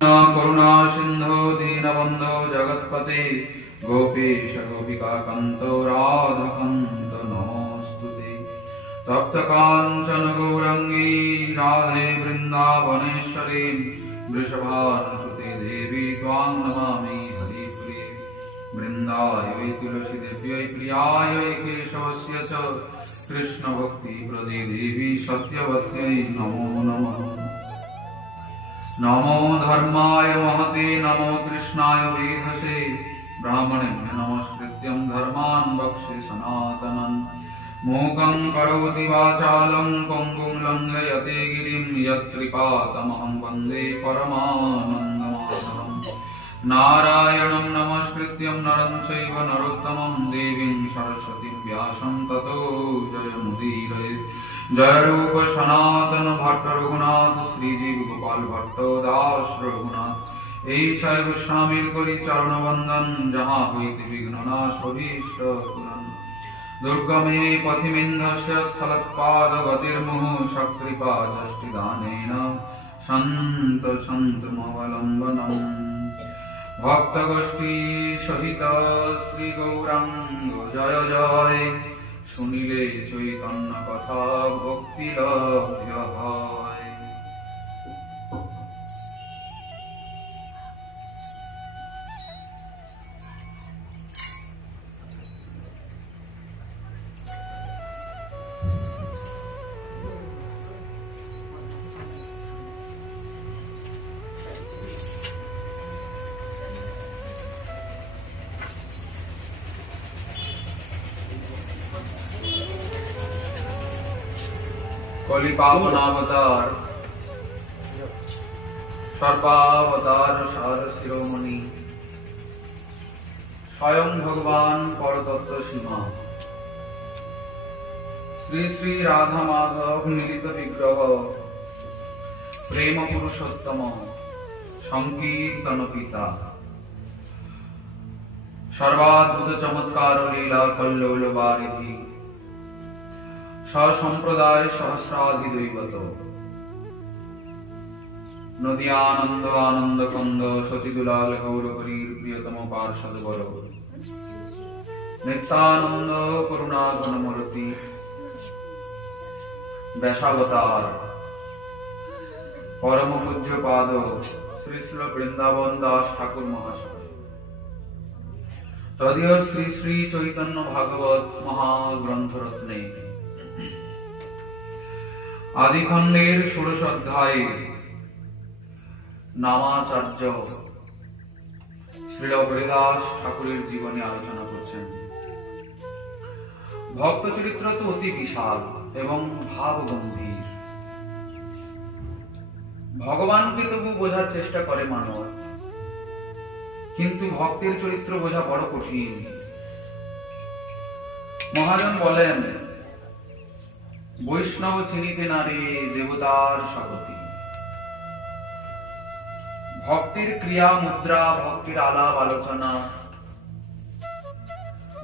करुणा सिंधु दीनबंधो जगत्पते गोपीश गोपिकान्त राधाकान्त नमोस्तुते। तप्त कांचन गौरंगी राधे वृंदावनेश्वरी वृषभानुसुते देवी त्वां नमामि हरिप्रिये। वृंदायै तुलसी देव्यै प्रियायै केशवस्य च कृष्ण भक्ति प्रदे देवी सत्यवत्यै नमो नमः। नमो धर्माय महते नमो कृष्णाय वेधसे ब्राह्मणेभ्य नमस्कृत्यं धर्मान् वक्ष्ये सनातनं। मूकं करोति वाचालं पङ्गुं लङ्घयते गिरिं यत्कृपातमहं वन्दे परमानन्दमाधवम्। नारायणं नमस्कृत्यं नरं चैव नरोत्तमं देवीं सरस्वतीं व्यासं ततो जयमुदीरये। जय रूप सनातन भट्ट रघुनाथ श्रीजीव गोपाल भट्ट दास रघुनाथ এই ছয় গোস্বামীর করি চরণ বন্দন যাহা হইতে বিঘ্ন নাশ অভীষ্ট পূরণ। দুর্গমে পথিমিন্ধস্য স্থলৎপাদ গতির্মুহ সকৃপা দষ্টিদানেন সন্ত সন্তমবলম্বনম। ভক্তগোষ্ঠী সহিত শ্রী গৌরাঙ্গ জয় জয় শুনিলে চৈতন্য কথা ভক্তি লভ্য হয়। কলি পাবনাবতার সর্বাবতার সার শিরোমণি স্বয়ং ভগবান পরতত্ত্ব সীমা শ্রী শ্রী রাধা মাধব মিলিত বিগ্রহ প্রেম পুরুষোত্তম সংকীর্তন পিতা সর্বাদ্ভুত চমৎকার লীলা কল্লোল বারিধি সম্প্রদায় সহস্রাধি দৈবত নদিয়ানন্দ আনন্দ কন্দ শচীদুলাল গৌরহরির প্রিয়তম পার্ষদ বর নিত্যানন্দ করুণা ঘনমূর্তি ব্যাসাবতার পরম পূজ্য পাদ শ্রী শ্রী বৃন্দাবন দাস ঠাকুর মহাশয় তদীয় শ্রী শ্রী চৈতন্য ভাগবত মহাগ্রন্থ রত্নে আদিখণ্ডের ষোড়শ অধ্যায়ে নামাচার্য শ্রীল হরিদাস ঠাকুরের জীবনী আলোচনা করছেন। ভক্ত চরিত্র তো অতি বিশাল এবং ভাব গম্ভীর। ভগবানকে তবু বোঝার চেষ্টা করে মানব, কিন্তু ভক্তের চরিত্র বোঝা বড় কঠিন। মহাজন বলেন, বৈষ্ণব চিনিতে নারে দেবতার শপথি। ভক্তির ক্রিয়া মুদ্রা, ভক্তির আলাপ আলোচনা,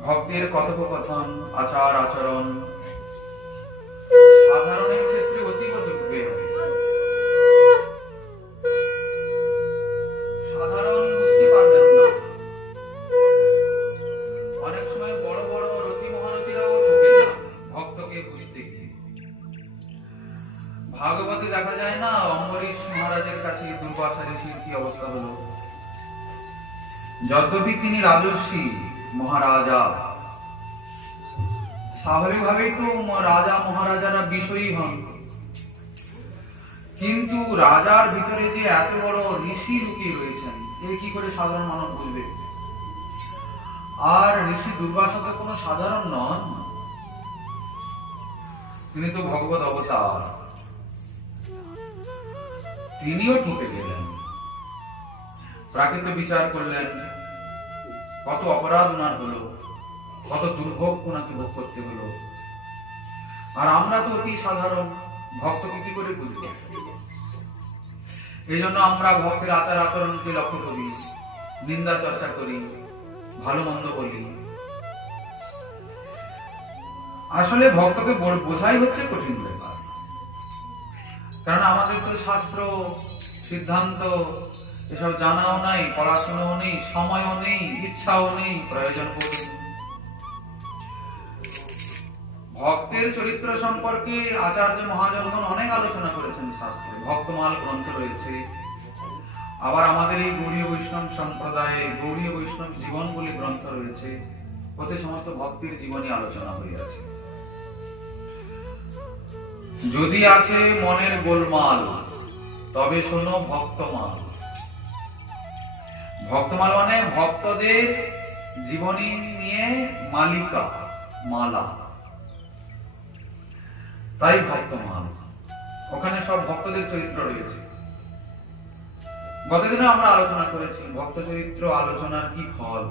ভক্তির কথোপকথন, আচার আচরণ সাধারণের ক্ষেত্রে অতীব দুর্বল। সাধারণ বুঝতে পারবেন না। অনেক সময় বড় বড় রথী মহারথীরাও ঠকে যান ভক্তকে বুঝতে গিয়ে। ভাগবতে দেখা যায় না অম্বরীশ মহারাজের কাছে দুর্বাসা ঋষির কি অবস্থা হলো। যদ্যপি তিনি রাজর্ষি মহারাজা, স্বাভাবিকভাবেই তো রাজা মহারাজারা বিষয়ী হন, কিন্তু রাজার ভিতরে যে এত বড় ঋষি লুকিয়ে রয়েছেন এ কি করে সাধারণ মানব বুঝবে। আর ঋষি দুর্বাসা তো কোনো সাধারণ নন, তিনি তো ভগবত অবতার। তিনিও ঠকে গেলেন, প্রাকৃত বিচার করলেন, কত অপরাধ উনার হলো, কত দুর্ভোগ ওনাকে ভোগ করতে হলো। আর আমরা তো অতি সাধারণ, ভক্তকে কি করে বুঝব। এই জন্য আমরা ভক্তের আচার আচরণকে লক্ষ্য করি, নিন্দা চর্চা করি, ভালো মন্দ বলি। আসলে ভক্তকে বোঝাই হচ্ছে কঠিন ব্যাপার। কারণ আমাদের তো শাস্ত্র সিদ্ধান্ত এসব জানাও নাই, পড়াশোনাও নেই, সময়ও নেই, ইচ্ছাও নেই, প্রয়োজন পড়ে। ভক্তের চরিত্র সম্পর্কে আচার্য মহাজনগণ অনেক আলোচনা করেছেন শাস্ত্রে। ভক্তমাল গ্রন্থ রয়েছে, আবার আমাদের এই গৌড়ীয় বৈষ্ণব সম্প্রদায়ে গৌড়ীয় বৈষ্ণব জীবন বলে গ্রন্থ রয়েছে, ওতে সমস্ত ভক্তির জীবনী আলোচনা হইয়াছে। যদি আছে মনের গোলমাল, তবে শোনো ভক্তমাল। ভক্তমাল মানে ভক্তদের জীবনী নিয়ে মালিকা, মালা, তাই ভক্তমাল। ওখানে সব ভক্তদের চরিত্র রয়েছে। গতদিনে আমরা আলোচনা করেছি ভক্ত চরিত্র আলোচনার কি ফল,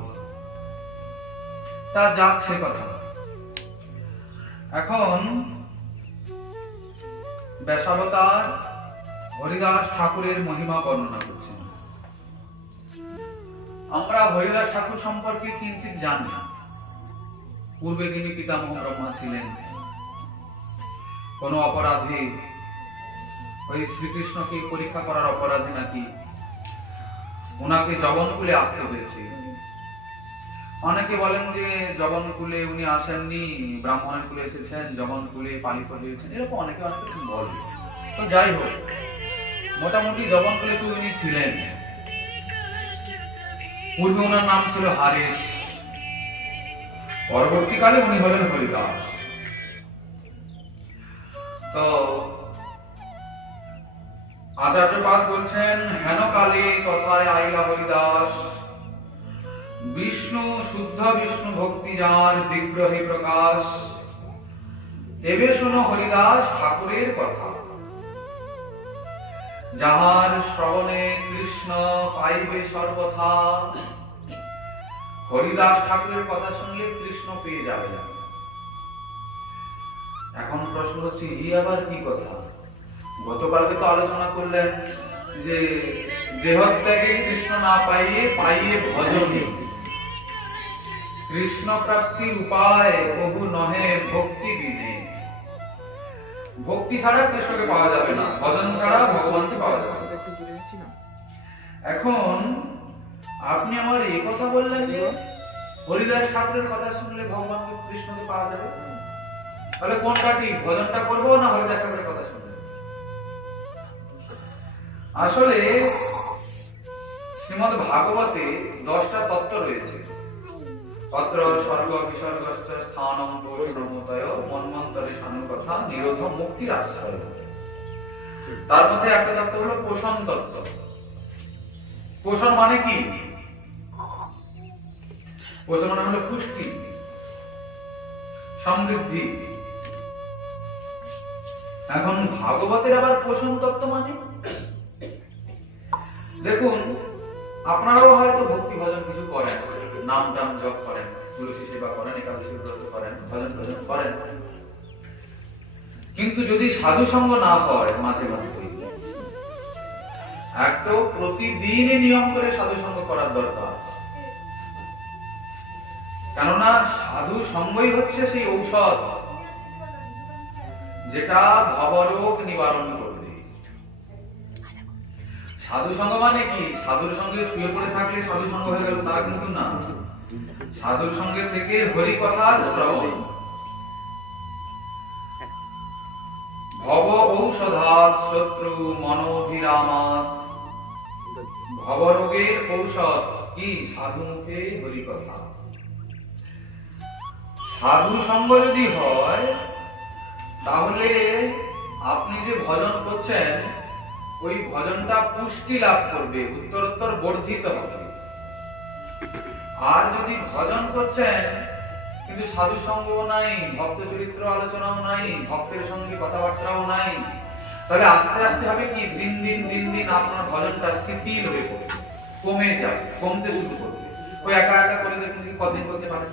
তা যাক সে কথা। এখন ব্যাসাবতার হরিদাস ঠাকুরের মহিমা বর্ণনা করছেন। আমরা হরিদাস ঠাকুর সম্পর্কে কিঞ্চিৎ জানি। পূর্বে তিনি পিতামহ ব্রহ্মা ছিলেন। কোন অপরাধে, ওই শ্রীকৃষ্ণকে পরীক্ষা করার অপরাধে নাকি ওনাকে জবনকুলে আসতে হয়েছে। অনেকে বলেন যে জবনকুলে উনি আসেননি, ব্রাহ্মণের কুলে এসেছেন, জবনকুলে পালিত হয়েছেন, এরকম অনেকে অনেক কিছু বলে। তো যাই হোক, মোটামুটি জবনকুলে তো উনি ছিলেন। পূর্বে ওনার নাম ছিল হারেশ, পরবর্তীকালে উনি হলেন হরিদাস। তো আচার্যপাদ বলছেন, হেন কালে কথায় আইলা হরিদাস, বিষ্ণু শুদ্ধ বিষ্ণু ভক্তি যার বিগ্রহে প্রকাশ, এবে শোনো হরিদাস ঠাকুরের কথা, যাহার শ্রবণে কৃষ্ণ পাইবে সর্বথা। হরিদাস ঠাকুরের কথা শুনলে কৃষ্ণ পেয়ে যাবে না। এখন প্রশ্ন হচ্ছে, এই আবার কি কথা? গতকালকে তো আলোচনা করলেন যে দেহত্যাগে কৃষ্ণ না পাইয়ে পাইয়ে ভজনে, কৃষ্ণ প্রাপ্তির উপায় বহু নহে ভক্তি বিনে। ভক্তি ছাড়া কৃষ্ণকে পাওয়া যাবে না, ভজন ছাড়া ভগবানকে পাওয়া যাবে না। এখন আপনি আমার এই কথা বললেন যে হরিদাস ঠাকুরের কথা শুনলে ভগবান কৃষ্ণকে পাওয়া যাবে, তাহলে কোনটা ঠিক, ভজনটা করবো না হরিদাস ঠাকুরের কথা শুনবো? আসলে শ্রীমদ্ ভাগবতে 10টা তত্ত্ব রয়েছে। পত্র স্বর্গ বিসর্গশ্চ স্থানম দোষণমতয় মন্মন্তরে সানুকথা নিরোধ মুক্তির আশ্রয়। তার মধ্যে একটা তত্ত্ব হলো পোষণ তত্ত্ব। পোষণ মানে কি? পোষণ মানে হলো পুষ্টি, সমৃদ্ধি। এখন ভাগবতের আবার পোষণ তত্ত্ব মানে, দেখুন আপনারাও হয়তো ভক্তি ভজন কিছু করেন, নাম টাম জপ করেন, তুলসী সেবা করেন, একাদশী ব্রত করেন, ভজন ভজন করেন, কিন্তু যদি সাধু সঙ্গ না হয় মাঝে মাঝে, এক তো প্রতিদিনই নিয়ম করে সাধু সঙ্গ করার দরকার। কেননা সাধু সঙ্গই হচ্ছে সেই ঔষধ যেটা ভবরোগ নিবারণ করবে। সাধু সঙ্গ মানে কি? সাধুর সঙ্গে শুয়ে পড়ে থাকলে সাধু সঙ্গ হয়ে গেল, তা কিন্তু না। সাধুর সঙ্গে থেকে হরি কথার শ্রবণ, ভব ঔষধাৎ শত্রু মনোভিরামাৎ। ভবরোগের ঔষধ কি? সাধু মুখে হরি কথা। সাধু সঙ্গ যদি হয়, তাহলে আপনি যে ভজন করছেন ওই ভজনটা পুষ্টি লাভ করবে, উত্তরোত্তর বর্ধিত হবে। আর যদি ভজন করছেন কিন্তু সাধু সঙ্গও নাই, ভক্ত চরিত্র আলোচনাও নাই, ভক্তের সঙ্গে কথাবার্তাও নাই, তাহলে আস্তে আস্তে হবে কি, দিন দিন আপনার ভজনটা শিথিল হয়ে পড়বে, কমে যাবে, কমতে শুরু করবে। ওই একা একা করে দেখুন কতদিন করতে পারে।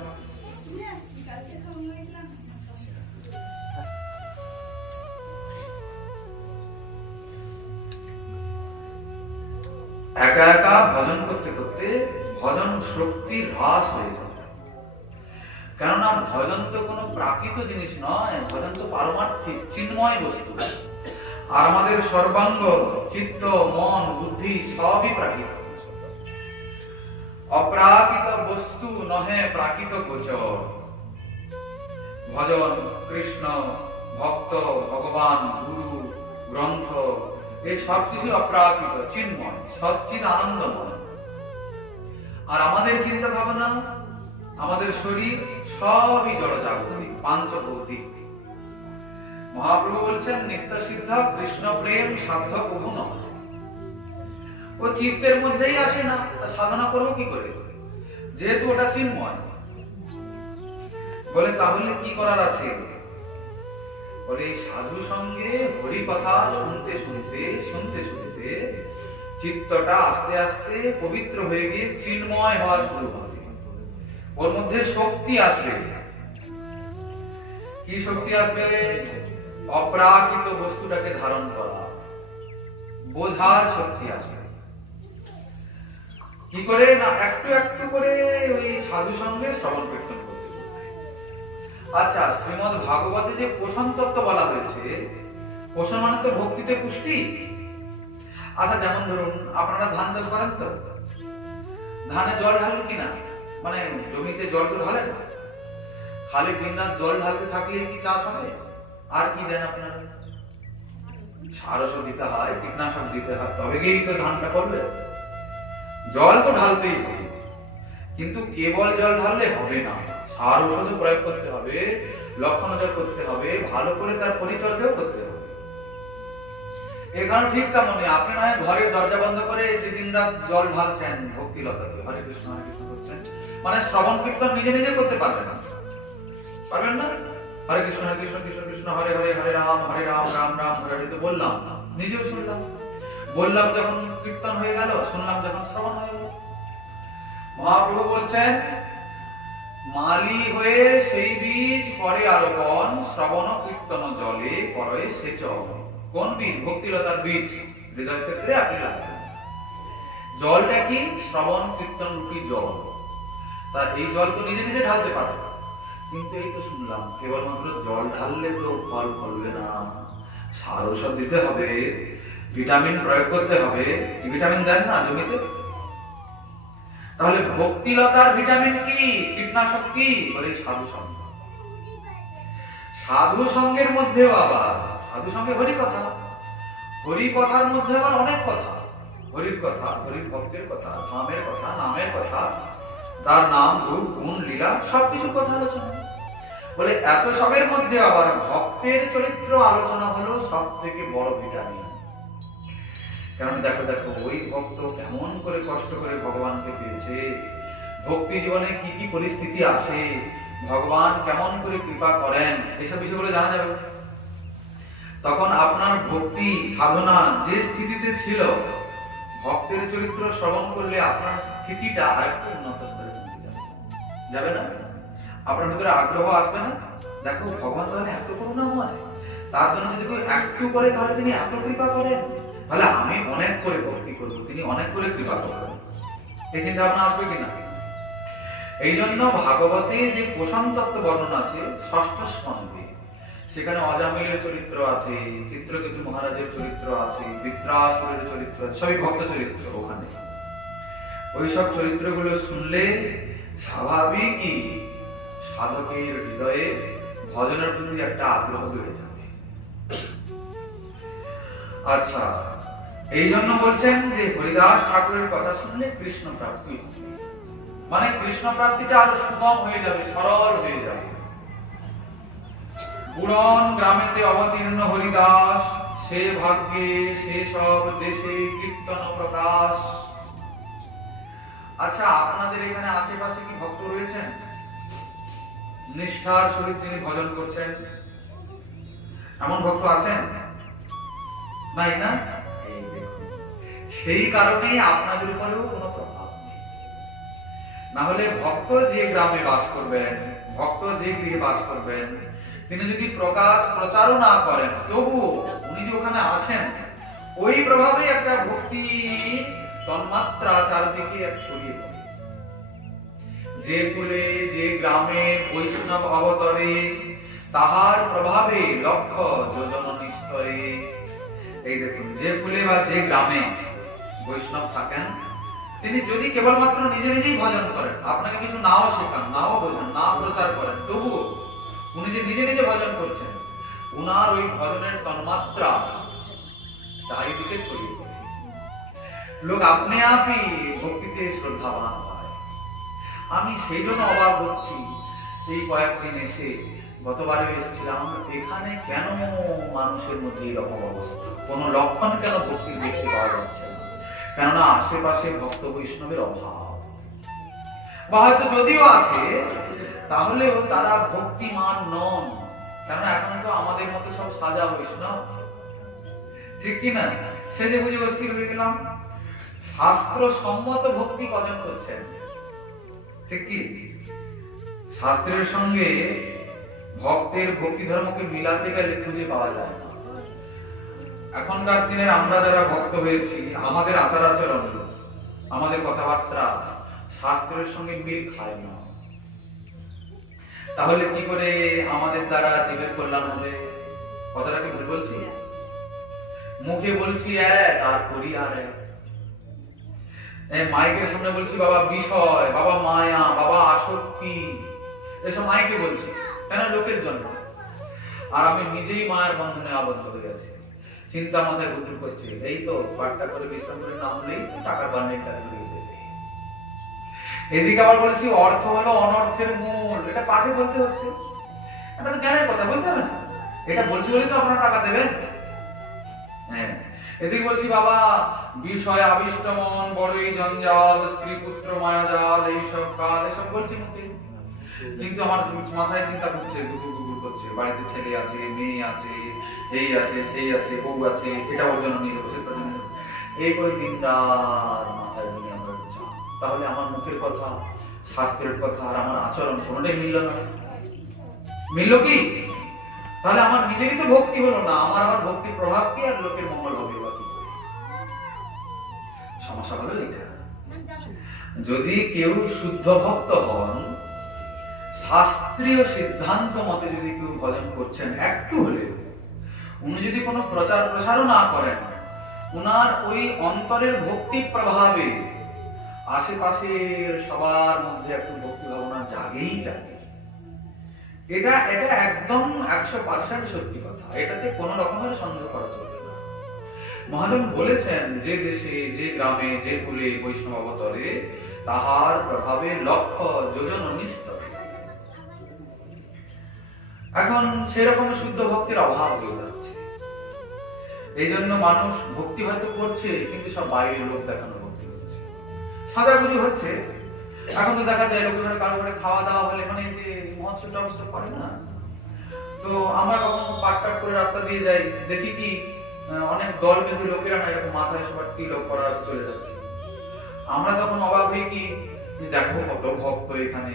একা একা ভজন করতে করতে ভজন শক্তির হ্রাস হয়ে যাবে। কেননা ভজন তো কোনো প্রাকৃত জিনিস নয়, ভজন তো পারমার্থিক চিন্ময় বস্তু। আর আমাদের সর্বাঙ্গ, চিত্ত, মন, বুদ্ধি সবই প্রাকৃত। অপ্রাকৃত বস্তু নহে প্রাকৃত গোচর। ভজন, কৃষ্ণ, ভক্ত, ভগবান, গুরু, গ্রন্থ, এই সব কিছু অপ্রাকৃত, চিন্ময়, সচ্চিদ আনন্দময়। আর আমাদের চিন্তা ভাবনা, আমাদের শরীর সবই জড়জাগতিক, পাঞ্চভৌতিক। মহাপ্রভু বলছেন নিত্য সিদ্ধ কৃষ্ণ প্রেম সাধ্য প্রভু নয়। ও চিত্তের মধ্যেই আসে না, তা সাধনা করবো কি করে, যেহেতু ওটা চিন্ময়। বলে তাহলে কি করার আছে? বলে সাধু সঙ্গে হরি কথা শুনতে শুনতে শুনতে শুনতে চিত্তটা আস্তে আস্তে পবিত্র হয়ে গিয়ে চিন্ময় হওয়া শুরু হবে। ওর মধ্যে শক্তি আসবে। কি শক্তি আসবে? অপ্রাকৃত বস্তুটাকে ধারণ করা, বোঝার শক্তি আসবে। কি করে? না একটু একটু করে ওই সাধু সঙ্গে শ্রবণ কীর্তন করতে। আচ্ছা, শ্রীমদ্ ভাগবতে যে পোষণ তত্ত্ব বলা হয়েছে, পোষণ মানে তো ভক্তিতে পুষ্টি। আচ্ছা, যেমন ধরুন আপনারা ধান চাষ করেন তো, ধানে জল ঢালুন কিনা, মানে জমিতে জল তো ঢালেন, খালি দিনরাত জল ঢালতে থাকলে কি চাষ হবে? আর কি দেন আপনারা? সারস দিতে হয়, কীটনাশক দিতে হয়, তবে গিয়েই তো ধানটা করবে। জল তো ঢালতেই হবে, কিন্তু কেবল জল ঢাললে হবে না, সার ঔষধ প্রয়োগ করতে হবে, লক্ষ্য নজর করতে হবে, ভালো করে তার পরিচর্যাও করতে হবে। এখানে ঠিক তেমনই আপনি নয় ঘরে দরজা বন্ধ করে সেদিন রাত জল ঢালছেন ভক্তিলতাকে, হরে কৃষ্ণ করছেন, মানে শ্রবণ কীর্তন নিজে নিজে করতে পারবেন না, পারবেন না? হরে কৃষ্ণ কৃষ্ণ কৃষ্ণ কৃষ্ণ হরে হরে, হরে রাম রাম রাম হরে হরে, তো বললাম, নিজেও শুনলাম, বললাম যখন কীর্তন হয়ে গেল, শুনলাম যখন শ্রবণ হয়ে গেল। মহাপ্রভু বলছেন মালি হয়ে সেই বীজ করে আরোপণ, শ্রবণ কীর্তন জলে করে সেচন। কোন বীজ? ভক্তিলতার বীজ হৃদয় ক্ষেত্রে আপনি লাগাবেন। জলটা কি? শ্রবণ কীর্তন রূপী জল। তার এই জল তো নিজে নিজে ঢালতে পারে, কিন্তু এই তো শুনলাম কেবলমাত্র জল ঢাললে তো ফল ফলবে না, সার ঔষধ দিতে হবে, ভিটামিন প্রয়োগ করতে হবে। ভিটামিন দেন না জমিতে? তাহলে ভক্তিলতার ভিটামিন কি, কীটনাশক কি? বলে সাধু সঙ্গ। সাধু সঙ্গের মধ্যেও আবার সাধু সঙ্গে হরি কথা, হরি কথার মধ্যে আবার অনেক কথা, হরির কথা, হরির ভক্তের কথা, ধামের কথা, নামের কথা, তার নাম রূপ গুণ লীলা সবকিছু কথা আলোচনা। বলে এত সবের মধ্যে আবার ভক্তের চরিত্র আলোচনা হলো সব থেকে বড় ভিটামিন। কারণ দেখো দেখো ওই ভক্ত কেমন করে কষ্ট করে ভগবানকে পেয়েছে, ভক্তি জীবনে কি কি পরিস্থিতি আসে, ভগবান কেমন করে কৃপা করেন, এইসব বিষয়গুলো জানা যাবে। তখন আপনার ভক্তি সাধনা যে স্থিতিতে ছিল, ভক্তের চরিত্র শ্রবণ করলে আপনার স্থিতিটা আরেকটু উন্নত স্তরে যাবে না? আপনার ভিতরে আগ্রহ আসবে না? দেখো ভগবান তাহলে এত করুণাময়, তার জন্য যদি কেউ একটু করে তাহলে তিনি এত কৃপা করেন, তাহলে আমি অনেক করে ভক্তি করবো, তিনি অনেক করে কৃপা করবেন। এই চিন্তা ভাবনা আসবে কিনা? এই জন্য ভাগবতে যে পোষণ তত্ত্ব বর্ণনা আছে ষষ্ঠ স্কন্ধে, সেখানে অজামিলের চরিত্র আছে, চিত্রকেতু মহারাজের চরিত্র আছে, বৃত্রাসুরের চরিত্র আছে, সবই ভক্ত চরিত্র। ওখানে ওইসব চরিত্রগুলো শুনলে স্বাভাবিকই সাধকের হৃদয়ে ভজনের প্রতি একটা আগ্রহ বেড়ে যাবে। আচ্ছা, এই জন্য বলছেন যে হরিদাস ঠাকুরের কথা শুনলে কৃষ্ণ প্রাপ্তি হবে, মানে কৃষ্ণ প্রাপ্তিটা আরো সুগম হয়ে যাবে, সরল হয়ে যাবে। পুরন গ্রামেতে অবতীর্ণ হরিদাস, সে ভাগ্যে সে সব দেশে কীর্তন প্রকাশ। আচ্ছা, আপনাদের এখানে আশেপাশে কি ভক্ত রয়েছেন নিষ্ঠার সহিত যিনি ভজন করছেন? এমন ভক্ত আছেন? নাই না? সেই কারণেই আপনাদের উপরেও কোনো প্রভাব নেই। না হলে ভক্ত যে গ্রামে বাস করবেন, ভক্ত যে গৃহে বাস করবেন, তিনি যদি প্রচারও না করেন, তবুও উনি যে ওখানে আছেন, ওই প্রভাবে একটা ভক্তি তন্মাত্রা চারদিকে এক ছড়িয়ে পড়ে। যে কুলে যে গ্রামে বৈষ্ণব অবতরে, তাহার প্রভাবে লক্ষ যোজন নিস্তরে। এই দেখুন, যে কুলে বা যে গ্রামে বৈষ্ণব থাকেন, তিনি যদি কেবলমাত্র নিজে নিজেই ভজন করেন, আপনাকে কিছু নাও শেখান, নাও বোঝান, না প্রচার করেন, তবুও উনি যে নিজে নিজে ভজন করছেন, উনার ওই ভজনের তন্মাত্রা চারিদিকে ছড়িয়ে পড়ে। লোক আপনি আপই ভক্তিতে শ্রদ্ধাবান হয়। আমি সেই জন্য অবাক হচ্ছি, এই কয়েকদিন এসে, গতবারে এসেছিলাম, এখানে কেন মানুষের মধ্যে এরকম অবস্থা, কোনো লক্ষণ কেন ভক্তির দেখতে পাওয়া যাচ্ছে না? কেননা আশেপাশে ভক্ত বৈষ্ণবের অভাব, বা হয়তো যদিও আছে তাহলেও তারা ভক্তিমান নন। কেননা এখন তো আমাদের মতো সব সাজা বৈষ্ণব, ঠিক কিনা? সেজে বুঝে অস্থির হয়ে গেলাম। শাস্ত্র সম্মত ভক্তি কজন করছেন, ঠিক কি? শাস্ত্রের সঙ্গে ভক্তের ভক্তি ধর্মকে মিলাতে গেলে খুঁজে পাওয়া যায় না। এখনকার দিনের আমরা যারা ভক্ত হয়েছি, আমাদের আচার আচরণ, আমাদের কথাবার্তা শাস্ত্রের সঙ্গে মিল খায় না। তাহলে কি করে আমাদের দ্বারা জীবের কল্যাণ হবে? কথাটা কি ভুল বলছি? মুখে বলছি এক আর করি আর এক। মাইকের সামনে বলছি বাবা বিষয়, বাবা মায়া, বাবা আসক্তি, এসব মাইকে বলছি কেন? লোকের জন্য। আর আমি নিজেই মায়ের বন্ধনে আবদ্ধ হয়ে আছি। চিন্তা মাথায় ঘুরঘুর করছে, এই তো পাট্টা করে বিশ্রাম করে নাম নেই, টাকা বানিয়ে কাজ করে দেবে। এদিকে আবার বলছি অর্থ হলো অনর্থের মূল, এটা পাঠে বলতে হচ্ছে। এটা তো জ্ঞানের কথা, বলতে হবে না? এটা বলছি বলেই তো আপনারা টাকা দেবেন। হ্যাঁ, এদিকে বলছি বাবা বিষয় আবিষ্ট মন, বড়ই জঞ্জাল, স্ত্রী পুত্র মায়াজাল, এইসব কাল, এসব বলছি মুখে, কিন্তু আমার মাথায় চিন্তা করছে, গুগুর গুগুর করছে, বাড়িতে ছেলে আছে, মেয়ে আছে, এই আছে, সেই আছে, বউ আছে, এটা ওর জন্য নিয়ে বসে, এই করে দিন রাত মাথায় নিয়ে আমরা চাপ। তাহলে আমার মুখের কথা, শাস্ত্রের কথা আর আমার আচরণ কোনোটাই মিলল না। মিলল কি? তাহলে আমার নিজেরই তো ভক্তি হলো না, আমার আবার ভক্তির প্রভাব কি আর লোকের মঙ্গল হবে? সমস্যা হলো এটা। যদি কেউ শুদ্ধ ভক্ত হন, শাস্ত্রীয় সিদ্ধান্ত মতে যদি কেউ ভজন করছেন একটু হলে, উনি যদি কোনো প্রচার প্রসারও না করেন, উনার ওই অন্তরের ভক্তি প্রভাবে আশেপাশের সবার মধ্যে একটু ভক্তি ভাবনা জাগেই জাগে। এটা একদম 100% সত্যি কথা, এটাতে কোনো রকমের সন্দেহ করা চলবে না। মহাজন বলেছেন, যে দেশে, যে গ্রামে, যে কুলে বৈষ্ণব অবতরে, তাহার প্রভাবে লক্ষ যোজন নিস্তর। এখন সেরকম শুদ্ধ ভক্তির অভাব হয়ে যাচ্ছে। এই জন্য মানুষ ভক্তি হয়তো করছে, কিন্তু সব বাইরের লোক দেখানো ভক্তি হচ্ছে, সাজাগুজি হচ্ছে। এখন তো দেখা যায় লোকের কারো ঘরে খাওয়া দাওয়া হলে, মানে যে মহোৎসব টহোৎসব করে না, তো আমরা কখনো পাট্টাট করে রাস্তা দিয়ে যাই, দেখি কি অনেক দল বেঁধে লোকেরা না এরকম মাথায় সবার তিলক করা চলে যাচ্ছে। আমরা তখন অবাক হই কি, দেখো কত ভক্ত এখানে।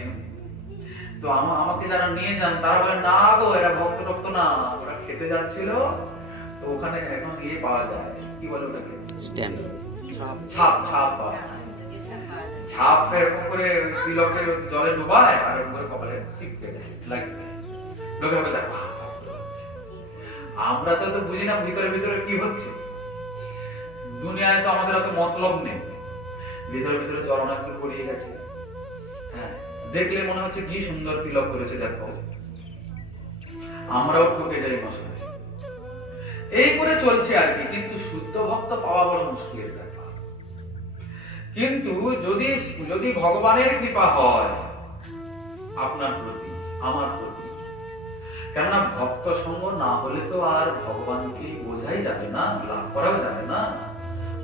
তো আমাকে যারা নিয়ে যান তারা বলে, না গো এরা ভক্ত টক্ত না, ওরা খেতে যাচ্ছিল, তো ওখানে এখন ইয়ে পাওয়া যায়, কি বলে ওটাকে, স্ট্যাম্প, ছাপ পাওয়া যায়। ছাপ এরকম করে তিলকের জলে ডুবায় আর এরকম করে কপালে চিপকে লাগবে, লোকে হবে দেখো। আমরা তো বুঝি না ভিতরে ভিতরে কি হচ্ছে। দুনিয়ায় তো আমাদের অত মতলব নেই, ভিতরে ভিতরে জল অনেক দূর গড়িয়ে গেছে। হ্যাঁ, দেখলে মনে হচ্ছে কি সুন্দর তিলক করেছে দেখো, আমরাও ঠকে যাই মশাই। এই করে চলছে আর কি। কিন্তু শুদ্ধ ভক্ত পাওয়া বড় মুশকিলের ব্যাপার। কিন্তু যদি ভগবানের কৃপা হয় আপনার প্রতি, আমার প্রতি, কেননা ভক্ত সঙ্গ না হলে তো আর ভগবানকে বোঝাই যাবে না, লাভ করাও যাবে না,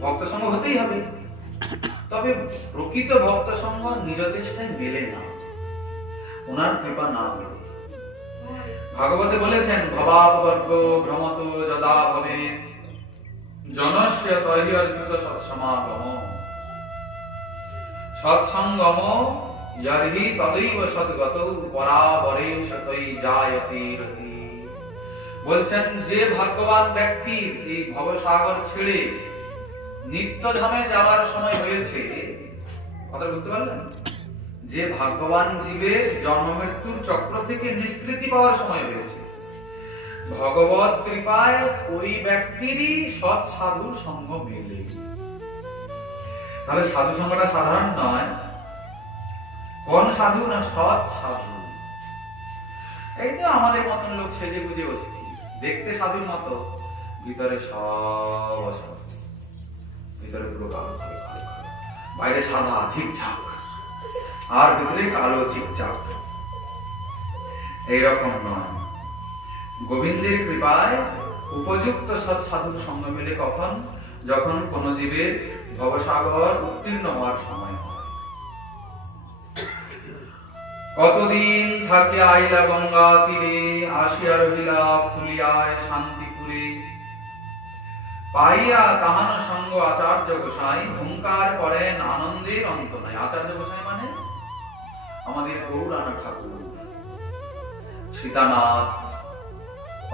ভক্ত সঙ্গ হতেই হবে। তবে প্রকৃত ভক্ত সঙ্গ নিজ চেষ্টায় মেলে না, ওনার কৃপা না হলে। ভাগবতে বলেছেন, ভবাপবর্গ ভ্রমত যদা ভবে জনস্য তহি অর্জিত সৎসমাগম সৎসঙ্গম যর্হি তদৈব সদ্গত পরাবরে সতৈ জায়তে রতি। বলছেন, যে ভাগ্যবান ব্যক্তি এই ভবসাগর ছেড়ে নিত্যধামে যাওয়ার সময় হয়েছে, কথা বুঝতে পারলেন? যে ভাগ্যবান জীবের জন্ম মৃত্যুর চক্র থেকে নিষ্কৃতি পাওয়ার সময় হয়েছে, ভগবত কৃপায় ওই ব্যক্তিরই সৎ সাধুর সঙ্গ মেলে। তাহলে সাধু সঙ্গটা সাধারণ নয়। কোন সাধু? না সৎ সাধু। এই তো আমাদের মতন লোক সেজে গুজে অস্থির, দেখতে সাধুর মতো, ভিতরে সব অসাধু, ভিতরে পুরো কালো কালো কালো, বাইরে সাদা ঝিকঝাক আর ভিতরে কালো ঝিকঝাক। এইরকম নয়। গোবিন্দের কৃপায় উপযুক্ত সৎ সাধুর সঙ্গ মিলে কখন? যখন কোন জীবের ভবসাগর উত্তীর্ণ হওয়ার সময় হয়। কতদিন থাকে আইলা গঙ্গা তীরে, আসিয়া রহিলা ফুলিয়ায় শান্তিপুরে, পাইয়া তাহান সঙ্গ আচার্য গোসাই, হুঙ্কার করেন আনন্দের অন্ত নাই। আচার্য গোসাই মানে আমাদের গৌরানা ঠাকুর, সীতানাথ,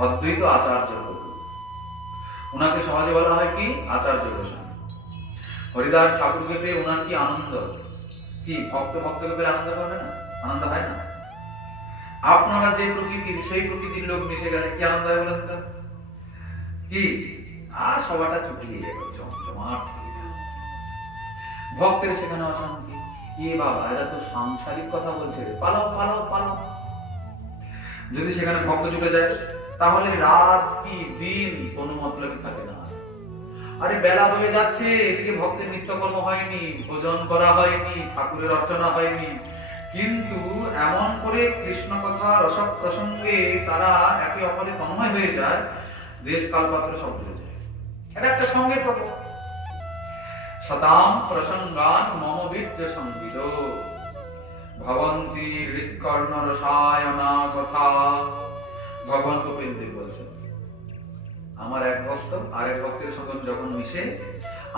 অদ্বৈত আচার্য প্রভু। ওনাকে সহজে বলা হয় কি? আচার্য গোসাই। হরিদাস ঠাকুরকে পেয়ে ওনার কি আনন্দ! কি ভক্তকে পেয়ে আনন্দ পাবে না? আনন্দ হয় না? আপনারা যে প্রকৃতির, সেই প্রকৃতির লোক মিশে গেলে কি আনন্দ হয় বলেন তো? কি সবাটা চুটিয়ে যাবে, জমজমাট। ভক্তের সেখানে অশান্তি। বাবা, এরা তো সাংসারিক কথা বলছে, পালাও পালাও পালাও। যদি সেখানে ভক্ত জুটে যায়, তাহলে রাত কি দিন কোনো মতলবই থাকে না। আরে বেলা বয়ে যাচ্ছে, এদিকে ভক্তের নিত্যকর্ম হয়নি, ভোজন করা হয়নি, ঠাকুরের অর্চনা হয়নি, কিন্তু এমন করে কৃষ্ণ কথা রসক প্রসঙ্গে তারা একে অপরে তন্ময় হয়ে যায়, দেশ কালপাত্র সব ভুলে যায়। এটা একটা সঙ্গের কথা। শতাম প্রসঙ্গান মম বীর্য সংবিদ, ভবন্তি হৃৎকর্ণ রসায়না কথা। ভগবান কপিল দেব বলছেন, আমার এক ভক্ত আর এক ভক্তের সঙ্গে যখন মিশে,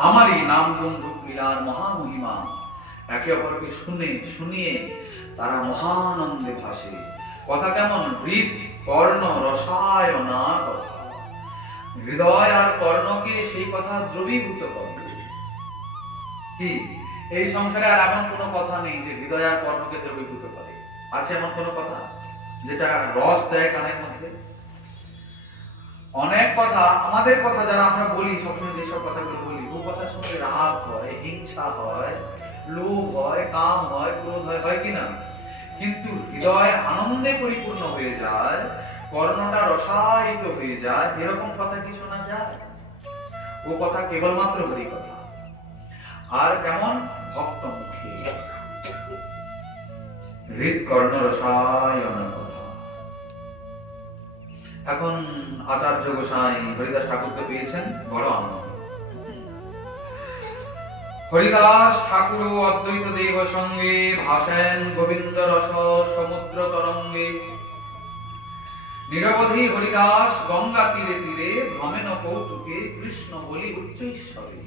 আমারই নাম গুণ রূপ লীলার মহামহিমা একে অপরকে শুনিয়ে তারা মহানন্দে ভাসে। কথা কেমন? হৃদ কর্ণ রসায়না কথা। হৃদয় আর কর্ণকে সেই কথা দ্রবীভূত করে। কি এই সংসারে আর এমন কোনো কথা নেই যে হৃদয় আর কর্ণকে দ্রবীভূত করে? আছে এমন কোনো কথা যেটা রস দেয় কানের মধ্যে? অনেক কথা, আমাদের কথা যারা আমরা বলি, সবসময় যেসব কথাগুলো বলি, ও কথা শুনে রাগ হয়, হিংসা হয়, লোভ হয়, কাম হয়, ক্রোধ হয়, হয় কিনা? কিন্তু হৃদয় আনন্দে পরিপূর্ণ হয়ে যায়, কর্ণটা রসায়িত হয়ে যায়, এরকম কথা কি শোনা যায়? ও কথা কেবলমাত্র হরি কথা। আর কেমন? ভক্ত মুখে হৃদ কর্ণ রসায়না কথা। এখন আচার্য গোসাই হরিদাস ঠাকুরকে পেয়েছেন, বড় আনন্দ। হরিদাস ঠাকুর অদ্বৈত দেব সঙ্গে ভাসেন গোবিন্দ রস সমুদ্র তরঙ্গে। নিরবধি হরিদাস গঙ্গা তীরে তীরে ভ্রমেন কৌতুকে কৃষ্ণ বলি উচ্চৈশ্বরে।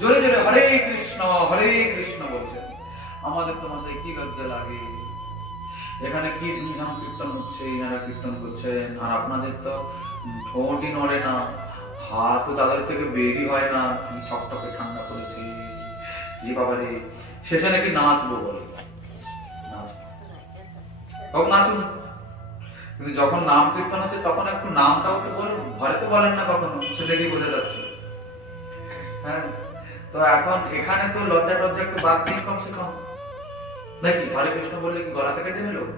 জোরে জোরে হরে কৃষ্ণ বলছেন। আমাদের তো মাসায় কি লজ্জা লাগে, এখানে কি ঝুমঝাম কীর্তন হচ্ছে, এনারা কীর্তন করছেন, আর আপনাদের তো ঠোঁটই নড়ে না, হাতও তাদের থেকে বেরি হয় না, ঠকঠকে ঠান্ডা করেছে। বাবারে, শেষে নাকি নাচবো বলে, নাচুন। কিন্তু যখন নাম কীর্তন হচ্ছে তখন একটু নামটাও তো বলুন। ঘরে তো বলেন না কখনো, সে দেখেই বোঝা যাচ্ছে। হ্যাঁ, তো এখন এখানে তো লজ্জা টজ্জা একটু বাদ দিন কমসে কম, নাকি? হরে কৃষ্ণ বললে কি গলা থেকে টেনে লোক?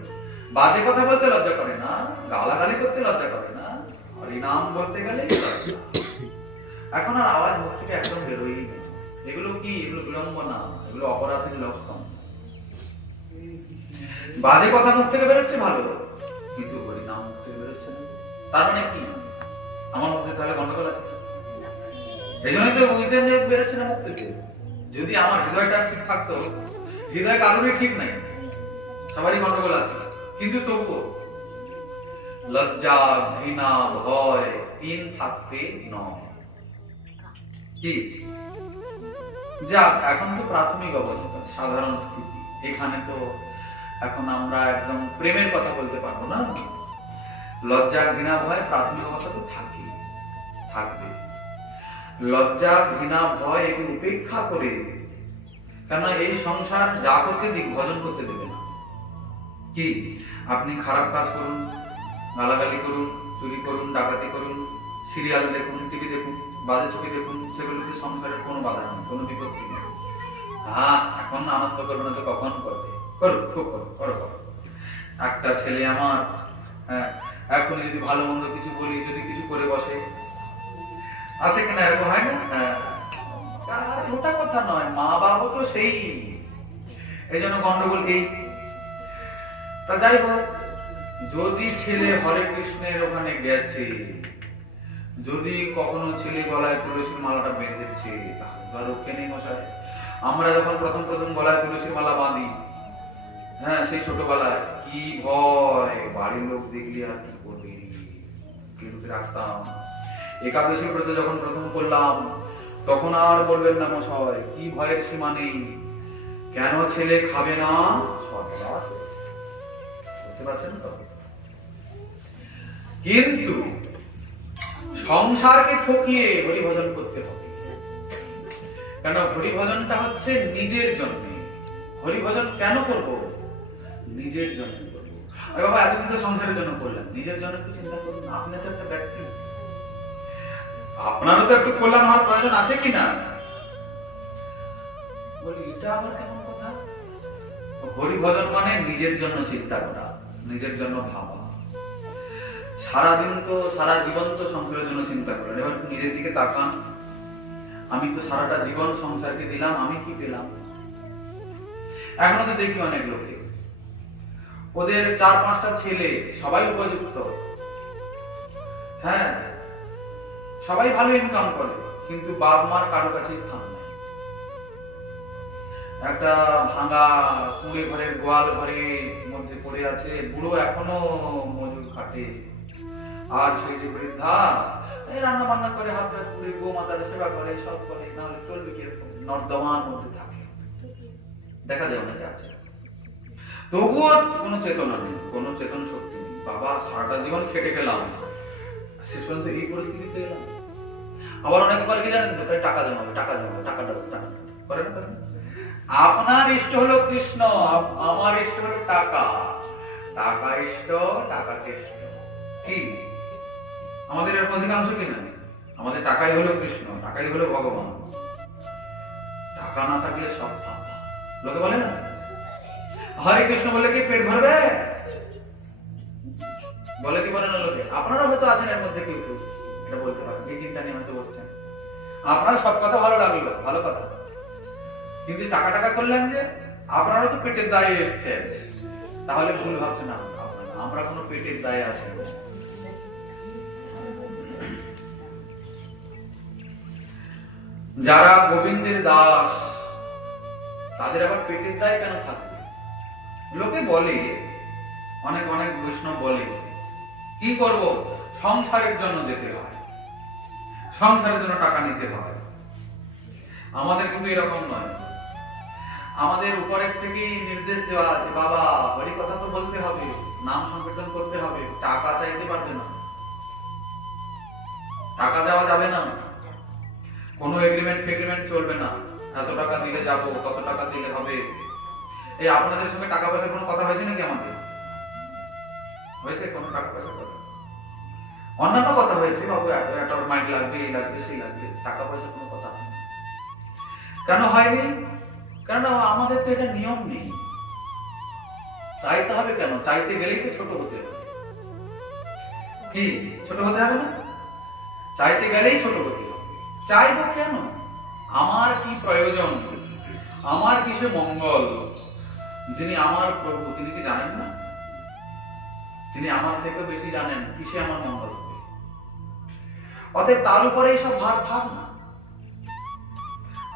বাজে কথা বলতে লজ্জা করে না, গালাগালি করতে লজ্জা করে না, হরিনাম বলতে গেলে এখন আর আওয়াজ মুখ থেকে একদম বেরোই না। এগুলো কি? এগুলো বিড়ম্বনা, এগুলো অপরাধের লক্ষণ। বাজে কথা মুখ থেকে বেরোচ্ছে ভালো, কিন্তু হরিনাম মুখ থেকে বেরোচ্ছে না, তার মানে কি? আমার মধ্যে তাহলে গন্ডগোল আছে। এই জন্যই তো বেরোচ্ছে না মুখ থেকে। যদি আমার হৃদয়টা ঠিক থাকতো, হৃদয় কারণে ঠিক নাই, সবারই গন্ডগোল আছে, কিন্তু তবুও লজ্জা, ঘৃণা, ভয় তিন থাকতে নয়। কি? যাক, এখন তো প্রাথমিক অবস্থা, সাধারণ স্থিতি। এখানে তো এখন আমরা একদম প্রেমের কথা বলতে পারবো না। লজ্জা, ঘৃণা, ভয় প্রাথমিক অবস্থা তো থাকবে। লজ্জা, ঘৃণা, ভয় একে উপেক্ষা করে, কেন এই সংসার যা করতে দিক ভজন করতে দেবে না। কি? আপনি খারাপ কাজ করুন, গালাগালি করুন, চুরি করুন, ডাকাতি করুন, সিরিয়াল দেখুন, টিভি দেখুন, বাজে ছবি দেখুন, সেগুলিতে সংসারের কোনো বাধা নেই, কোনো বিপত্তি নেই। হ্যাঁ, এখন আনন্দ করবে না তো কখন করবে? করো, খুব করো, করো করো। একটা ছেলে আমার, হ্যাঁ, এখন যদি ভালো মন্দ কিছু বলি, যদি কিছু করে বসে, আছে কিনা এরকম হয় না? হ্যাঁ, ওটা কথা নয়, মা বাবা তো সেই, এই জন্য গন্ডগোল এই। তা যাই হোক, যদি ছেলে হরে কৃষ্ণের ওখানে গেছে, যদি কখনো ছেলে গলায় তুলসীর মালাটা বেঁধেছে, তাহলে রক্ষে নেই মশাই। আমরা যখন প্রথম প্রথম গলায় তুলসীর মালা বাঁধি, হ্যাঁ, সেই ছোটবেলায় কি ভয়, বাড়ির লোক দেখলে আর কি করবি, কিন্তু রাখতাম। একাদশী ব্রত যখন প্রথম করলাম, তখন আর বলবেন না মশাই, কি ভয়ের সীমা নেই। কেন ছেলে খাবে না? বুঝতে পারছেন তো? কিন্তু সংসারকে ঠকিয়ে হরিভজন করতে হবে। কেন? হরিভজনটা হচ্ছে নিজের জন্য। হরিভজন কেন করব? নিজের জন্য করব। আরে বাবা, এতদিন তো সংসারের জন্য করলেন, নিজের জন্য একটু চিন্তা করুন। আপনি তো একটা ব্যক্তি, আপনারও তো একটু কল্যাণ হওয়ার প্রয়োজন আছে কিনা? বলি, এটা আবার কেমন কথা? হরিভজন মানে নিজের জন্য চিন্তা করা, নিজের জন্য ভাবা। সারাদিন তো, সারা জীবন তো সংসারের জন্য চিন্তা করেন। এবার নিজের দিকে তাকান, আমি তো সারাটা জীবন সংসারকে দিলাম, আমি কি পেলাম? এখনো তো দেখি অনেক লোকে, ওদের 4-5টা ছেলে, সবাই উপযুক্ত, হ্যাঁ, সবাই ভালো ইনকাম করে, কিন্তু বাপ মার কারো কাছে স্থান নেই। একটা ভাঙা কুঁড়ে ঘরের গোয়াল ঘরের মধ্যে পড়ে আছে, বুড়ো এখনো মজুর খাটে, আর সেই যে বৃদ্ধা এই রান্না বান্না করে, হাত হাত করে গো মাতার সেবা করে, সব করে, নাহলে চলবে কিরকম? নর্দমার মধ্যে থাকে, দেখা যায় অনেকে আছে। তবুও কোনো চেতনা নেই, কোনো চেতন শক্তি নেই। বাবা, সারাটা জীবন খেটে গেলাম, শেষ পর্যন্ত এই পরিস্থিতিতে এলাম। আবার অনেকে করে কি জানেন তো? টাকা জমাবে, টাকা জমাবে, টাকা করে না? আপনার ইষ্ট হলো কৃষ্ণ, আমার ইষ্ট হলো টাকা। টাকা ইষ্ট, টাকা ইষ্ট। কি আমাদের এর অধিকাংশ কিনা? আমাদের টাকাই হলো কৃষ্ণ, টাকাই হলো ভগবান। টাকা না থাকলে সব ফাঁকা। লোকে বলে না, হরে কৃষ্ণ বলে কি পেট ভরবে? বলে কি বলে না লোকে? আপনারা হয়তো আছেন এর মধ্যে, কেউ কেউ এটা বলতে পারেন, এই চিন্তা নিয়ে হয়তো বসছেন। আপনার সব কথা ভালো লাগলো, ভালো কথা, কিন্তু টাকা টাকা করলেন যে, আপনারও তো পেটের দায়ে এসছেন, তাহলে ভুল ভাবছেন না। আমরা কোনো পেটের দায়ে আসি। যারা গোবিন্দের দাস, তাদের আবার পেটের দায় কেন থাকবে? লোকে বলে, অনেক অনেক বৈষ্ণব বলে, কি করব? সংসারের জন্য যেতে হয়, সংসারের জন্য টাকা নিতে হয়। আমাদের কিন্তু এরকম নয়। আমাদের উপরের থেকে নির্দেশ দেওয়া আছে, বাবা হরি কথা তো বলতে হবে, নাম সংকীর্তন করতে হবে, টাকা চাইতে পারবে না, টাকা দেওয়া যাবে না, কোনো এগ্রিমেন্ট চলবে না, এত টাকা দিলে যাবো, কত টাকা দিলে হবে। এই আপনাদের সঙ্গে টাকা পয়সার কোনো কথা হয়েছে নাকি? আমাদের হয়েছে কোনো টাকা পয়সার কথা? অন্যান্য কথা হয়েছে, বাবু একটা মাইক লাগবে, এই লাগবে, সেই লাগবে, টাকা পয়সার কোনো কথা হয়নি। কেন হয়নি? কারণ আমাদের তো এটা নিয়ম নেই। চাইতে হবে কেন? চাইতে গেলেই তো ছোট হতে হবে। কি ছোট হতে হবে না? চাইতে গেলেই ছোট হতে হবে। চাইবো কেন? আমার কি প্রয়োজন, আমার কিসে মঙ্গল? যিনি আমার প্রভু, তিনি কি জানেন না? তিনি আমার থেকে বেশি জানেন কিসে আমার মঙ্গল হবে। অতএব তার উপরে এইসব ভার ভাব না।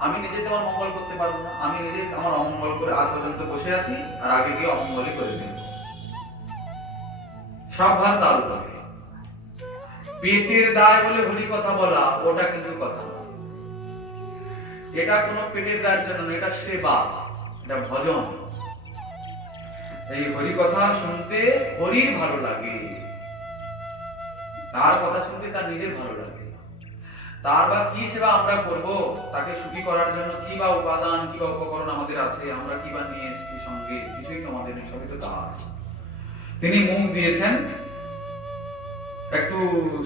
আমি নিজে তোমার মঙ্গল করতে পারবো না, আমি নিজে আমার অমঙ্গল করে আজ পর্যন্ত বসে আছি, আর আগে গিয়ে অমঙ্গলই করে দেব। সব ভার তার উপরে। পেটের দায় বলে হরি কথা বলা, ওটা কিন্তু কথা না। এটা কোনো পেটের দায়ের জন্য না, এটা সেবা, এটা ভজন। এই হরি কথা শুনতে হরির ভালো লাগে, তার কথা শুনতে তার নিজের ভালো লাগে। তার বা কি সেবা আমরা করব, তাকে সুখী করার জন্য কি বা উপাদান, কি বা উপকরণ আমাদের আছে, আমরা কি বা নিয়ে এসেছি সঙ্গে, কিছুই তো আমাদের নেই, সবই তো তার। তিনি মুখ দিয়েছেন, একটু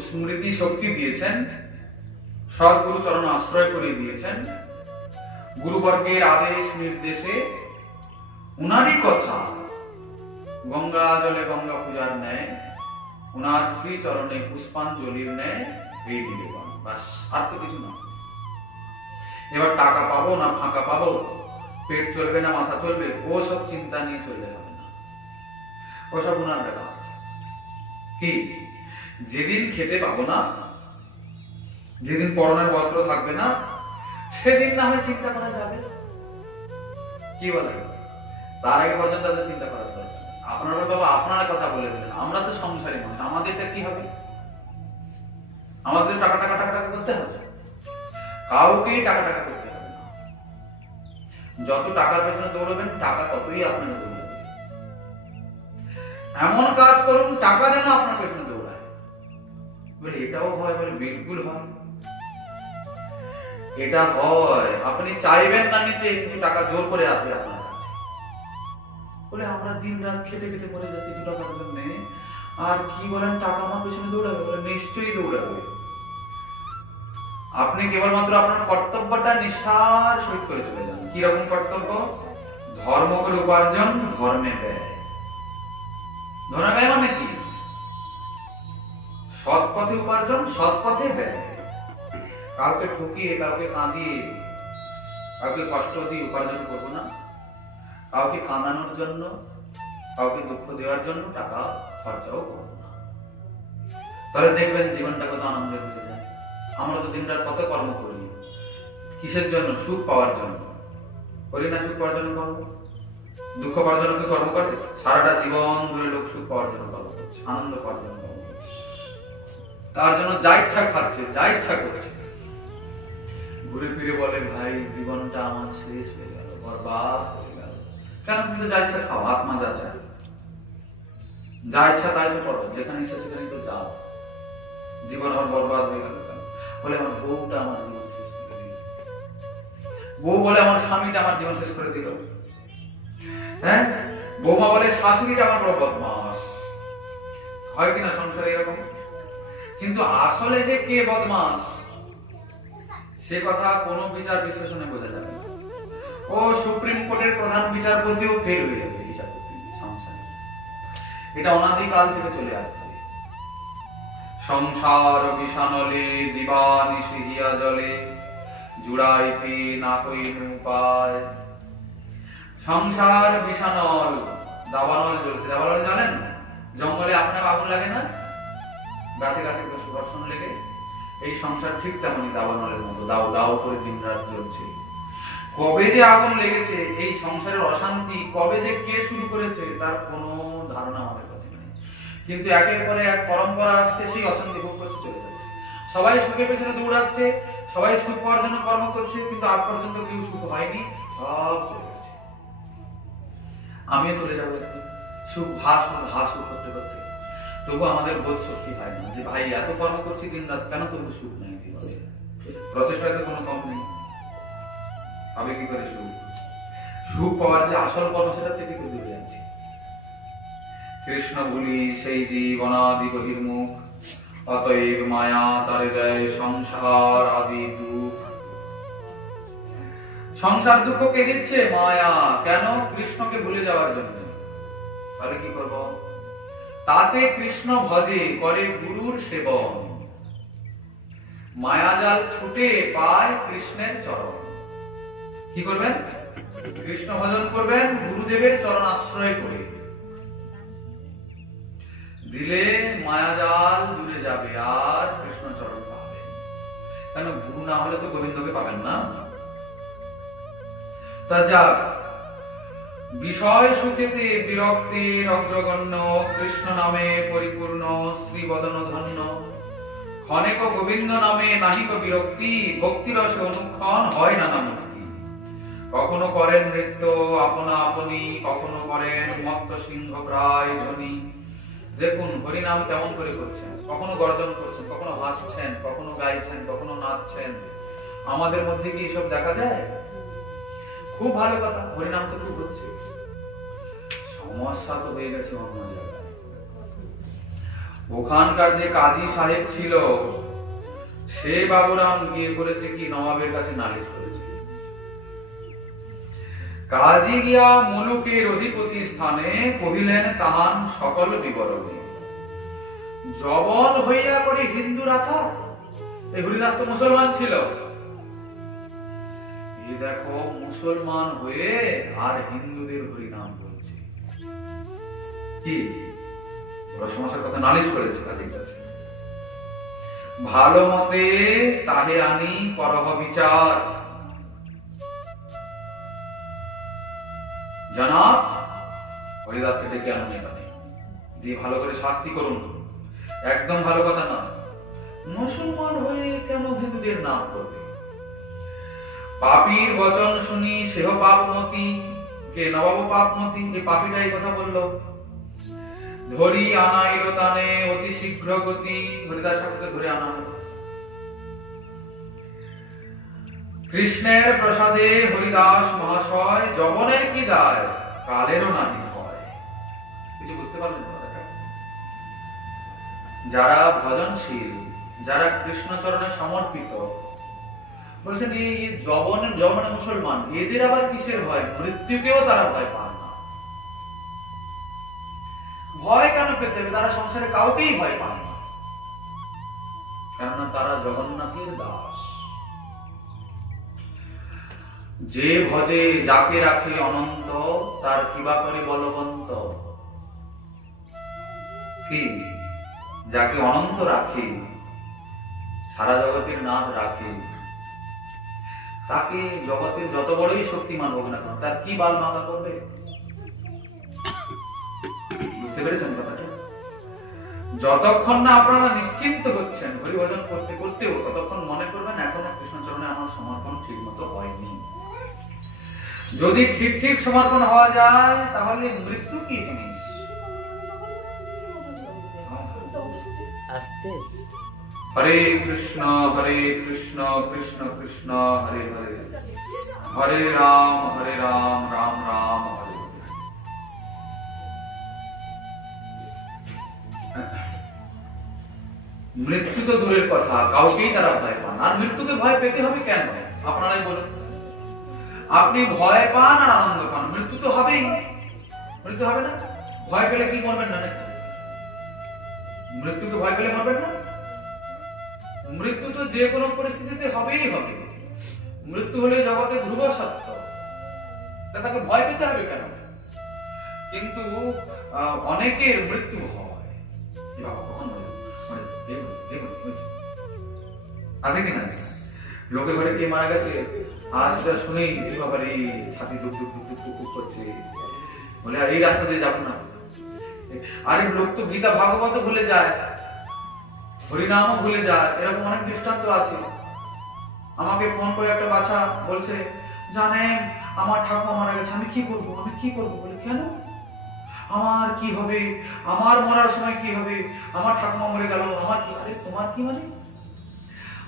স্মৃতি শক্তি দিয়েছেন, সদ্গুরু চরণ আশ্রয় করে দিয়েছেন, গুরুবর্গের আদেশ নির্দেশে উনারই কথা গঙ্গা জলে গঙ্গা পূজার ন্যায়, উনার শ্রী চরণে পুষ্পাঞ্জলির ন্যায় এই নিবেদন, বাস, আর তো কিছু না। এবার টাকা পাবো না ফাঁকা পাবো, পেট চলবে না মাথা চলবে, ও সব চিন্তা নিয়ে চলবে হবে না, ওসব উনার ব্যাপার। কি যেদিন খেতে পাবো না, যেদিন পরনের বস্ত্র থাকবে না, সেদিন না হয় চিন্তা করা যাবে, কি বলে? তার আগে পর্যন্ত তাদের চিন্তা করার দরকার। আপনারা বাবা আপনারা কথা বলে দিলেন, আমরা তো সংসারী মানুষ, আমাদেরটা কি হবে? আমাদের টাকা টাকা টাকা টাকা করতে হবে, কাউকেই টাকা টাকা করতে হবে না। যত টাকার পেছনে দৌড়বেন টাকা ততই আপনার দৌড়াবে। এমন কাজ করুন টাকা যেন আপনার পেছনে দৌড়ায়। বলে এটাও হয়? বলে বিলকুল হয়। এটা হয়, আপনি চাইবেন না নিতে, কিন্তু টাকা জোর করে আসবে আপনার কাছে। বলে আমরা দিন রাত খেটে খেটে মরে যাচ্ছি 2 টাকার জন্য, আর কি বলেন টাকা আমার পেছনে দৌড়াবে? বলে নিশ্চয়ই দৌড়াবে। আপনি কেবলমাত্র আপনার কর্তব্যটা নিষ্ঠার সহিত করে চলে যান। কি রকম কর্তব্য? ধর্ম করে উপার্জন, ধর্মে ব্যয়। ধর্মে ব্যয় মানে কি? সৎ পথে উপার্জন, সৎ পথে ব্যয়। কাউকে ঠকিয়ে, কাউকে কাঁদিয়ে, কাউকে কষ্ট দিয়ে উপার্জন করবো না। কাউকে কাঁদানোর জন্য, কাউকে দুঃখ দেওয়ার জন্য টাকা খরচাও করবো না। তাহলে দেখবেন জীবনটা কত আনন্দের হয়ে যায়। আমরা তো দিনরাত কত কর্ম করি, কিসের জন্য? সুখ পাওয়ার জন্য করি না? সুখ পাওয়ার জন্য কর্ম, দুঃখ পাওয়ার জন্য কি কর্ম করে? সারাটা জীবন ধরে লোক সুখ পাওয়ার জন্য কর্ম করছে, আনন্দ পাওয়ার জন্য কর্ম করছে, তার জন্য যা ইচ্ছা খাচ্ছে, যা ইচ্ছা করছে। ঘুরে ফিরে বলে ভাই জীবনটা আমার শেষ হয়ে গেল, বরবাদ হয়ে গেল। কেন? তুমি যা ইচ্ছা খাও, আত্মা যা চায়, যা ইচ্ছা তাই তো করো, যেখানে ইচ্ছা সেখানে তো যাও। জীবন আমার বরবাদ হয়ে গেল কেন? বলে আমার বউটা আমার জীবন শেষ করে দিল। বউ বলে আমার স্বামীটা আমার জীবন শেষ করে দিল। হ্যাঁ, বৌমা বলে শাশুড়িটা আমার বড় বদমাস। হয় কিনা সংসারে এরকম? কিন্তু আসলে যে কে বদমাস সে কথা কোনো বিচার বিশ্লেষণে বোঝা যাবে। ও সুপ্রিম কোর্টের প্রধান বিচারপতিও ফেল হয়ে যাবে বিচারপতি সংসারে। এটা অনাদিকাল থেকে চলে আসছে। সংসার বিষানলে দিবানিশি হিয়া জলে, জুড়াইতে না কইন উপায়। সংসার বিষানল, দাবানল জ্বলছে। দাবানল জানেন? জঙ্গলে আপনার আগুন লাগে না, গাছে গাছে ঘর্ষণ লেগে? এই সংসার ঠিক তেমনই দাবানলের মতো, দাও দাও করে দিন রাত জ্বলছে। কবে যে আগুন লেগেছে, এই সংসারের অশান্তি কবে যে কে শুরু করেছে তার কোনো ধারণা আমাদের কাছে নেই। কিন্তু একের পরে এক পরম্পরা আসছে, সেই অশান্তি ভোগ করতে চলে যাচ্ছে। সবাই সুখের পেছনে দৌড়াচ্ছে, সবাই সুখ পাওয়ার জন্য কর্ম করছে, কিন্তু আজ পর্যন্ত কেউ সুখ হয়নি, সব চলে গেছে। আমিও চলে যাবো সুখ ভাসু করতে করতে। তবু আমাদের বোধ শক্তি হয় না যে ভাই এত কর্ম করছি দিন রাত, কেন তবু সুখ নেই জীবনে? প্রচেষ্টাতে কোনো কম নেই, হবে কি করে সুখ? সুখ পাওয়ার যে আসল কর্ম সেটা থেকে তো দূরে আছি। কৃষ্ণ ভুলি সেই জীব অনাদি বহির্মুখ, অতএব মায়া তারে দেয় সংসার আদি দুঃখ। সংসার দুঃখ কে দিচ্ছে? মায়া। কেন? কৃষ্ণকে ভুলে যাওয়ার জন্য। তাহলে কি করব? তাতে কৃষ্ণ ভজে, করে গুরুর সেবন। মায়াজাল ছুটে পায় কৃষ্ণের চরণ। কি করবেন? কৃষ্ণ ভজন করবেন, গুরুদেবের চরণ আশ্রয় করে দিলে মায়াজাল দূরে যাবে, আর কৃষ্ণ চরণ পাবেন। কেন? গুরু না হলে তো গোবিন্দকে পাবেন না। তা যাক, বিষয় সুখেতে বিরক্তির অগ্রগণ্য, কৃষ্ণ নামে পরিপূর্ণ শ্রীবদন ধন্য। ক্ষণেক গোবিন্দ নামে নাহিক বিরক্তি, ভক্তিরসে অনুক্ষণ হয় নানা মুক্তি। কখনো করেন নৃত্য আপনা আপনি, কখনো করেন মত্ত সিংহ প্রায় ধ্বনি। দেখুন হরিনাম কেমন করে করছেন, কখনো গর্জন করছেন, কখনো হাসছেন, কখনো গাইছেন, কখনো নাচছেন। আমাদের মধ্যে কি এসব দেখা যায়? খুব ভালো কথা, হরিনাম তো খুব হচ্ছে। সমস্যা তো হয়ে গেছে অন্য জায়গায়। ওখানকার যে কাজী সাহেব ছিল সে বাবুরাম গিয়ে করেছে কি নবাবের কাছে নালিশ করেছে। কাজী গিয়া মুলুকের অধিপতি স্থানে কহিলেন তাহান সকল বিবরণী। জবন হইয়া করে হিন্দুর আচার। এই হরিদাস তো মুসলমান ছিল। এই দেখো মুসলমান হয়ে আর হিন্দুদের হরিনাম বলছে। কি বড় সমস্যার কথা নালিশ করেছে কাজীর কাছে। ভালো মতে তাহে আনি করহ বিচার। জনাব হরিদাসকে ডেকে আনুন এখানে, দিয়ে ভালো করে শাস্তি করুন। একদম ভালো কথা না, মুসলমান হয়ে কেন হিন্দুদের নাম করবে? পাপীর বচন শুনি সেহ পাপমতি, কে নবাব পাপমতি, এই পাপীটা এই কথা বললো। ধরি আনাইল তানে অতি শীঘ্র গতি, হরিদাস ঠাকুরকে ধরে আনা হলো। কৃষ্ণের প্রসাদে হরিদাস মহাশয় যবনের কি দায়, কালেরও নাহি হয়। কিছু বুঝতে পারলেন? যারা ভজনশীল, যারা কৃষ্ণচরণে সমর্পিত, বলছেন এই যবনে মুসলমান, এদের আবার কিসের ভয়? মৃত্যুকেও তারা ভয় পায় না। ভয় কেন পেতে হবে? তারা সংসারে কাউকেই ভয় পায় না, কেননা তারা জগন্নাথের দাস। যে ভজে যাকে রাখে অনন্ত, তার কিবা করে বলবন্ত। কি যাকে অনন্ত রাখে, সারা জগতের নাথ রাখে, তাকে জগতের যত বড়ই শক্তিমান হোক না কেন, তার কি বাল ভাঙা করবে? বুঝতে পেরেছেন কথাটা? যতক্ষণ না আপনারা নিশ্চিন্ত হচ্ছেন হরিভজন করতে করতেও, ততক্ষণ মনে করবেন এখনো কৃষ্ণচরণে আমার সমর্পণ ঠিক মতো হয়নি। যদি ঠিক ঠিক সমর্পণ হওয়া যায়, তাহলে মৃত্যু কি জিনিস? হরে কৃষ্ণ কৃষ্ণ কৃষ্ণ হরে হরে, হরে রাম রাম রাম হরে হরে। মৃত্যু তো দূরের কথা, কাউকেই তারা ভয় পান। আর মৃত্যুকে ভয় পেতে হবে কেন আপনারাই বলুন? আপনি ভয় পান আর আনন্দ পান, মৃত্যু তো হবেই। মৃত্যু হবে না? ভয় পেলে কি মরবেন না? মৃত্যুকে ভয় পেলে মরবেন না? মৃত্যু তো যে কোনো পরিস্থিতিতে হবেই হবে। মৃত্যু হলে জগতে ধ্রুব সত্য, তাকে ভয় পেতে হবে কেন? কিন্তু অনেকের মৃত্যু হয় আছে কিনা? লোকের ঘরে কে মারা গেছে, আজ শুনেই বাবার এই ছাতি দুঃখ দুঃখ দুঃখ দুঃখ করছে, বলে আর এই রাস্তা দিয়ে যাবো না। আরে লোক তো গীতা ভাগবত ভুলে যায়, হরিনামও ভুলে যায়, এরকম অনেক দৃষ্টান্ত আছে। আমাকে ফোন করে একটা বাচ্চা বলছে, জানেন আমার ঠাকুমা মারা গেছে, আমি কি করবো বলে। কেন? আমার কি হবে, আমার মরার সময় কি হবে, আমার ঠাকুমা মরে গেল, আমার কি? আরে তোমার কি মানে?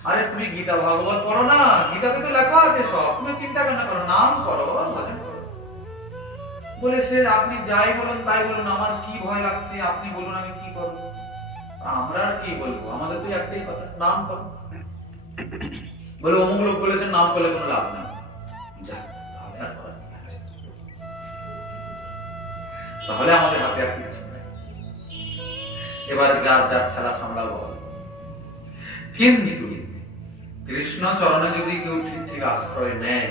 আরে তুমি গীতা ভাগবত পড়ো না, গীতাতে তো লেখা আছে সব, তুমি চিন্তা করো, নাম করো, ভজন করো। বলে সে আপনি যাই বলুন তাই বলুন, আমার কি ভয় লাগছে, আপনি বলুন আমি কি করবো। আমরা আর কি বলবো, আমাদের তো একটাই কথা, নাম করো। বলে অমুক লোক বলেছেন নাম করলে কোনো লাভ নেই। তাহলে আমাদের হাতে আর কিছু নেই, এবার যার যার খেলা সামলাবো। কিন্তু কৃষ্ণ চরণে যদি কেউ ঠিক ঠিক আশ্রয় নেয়,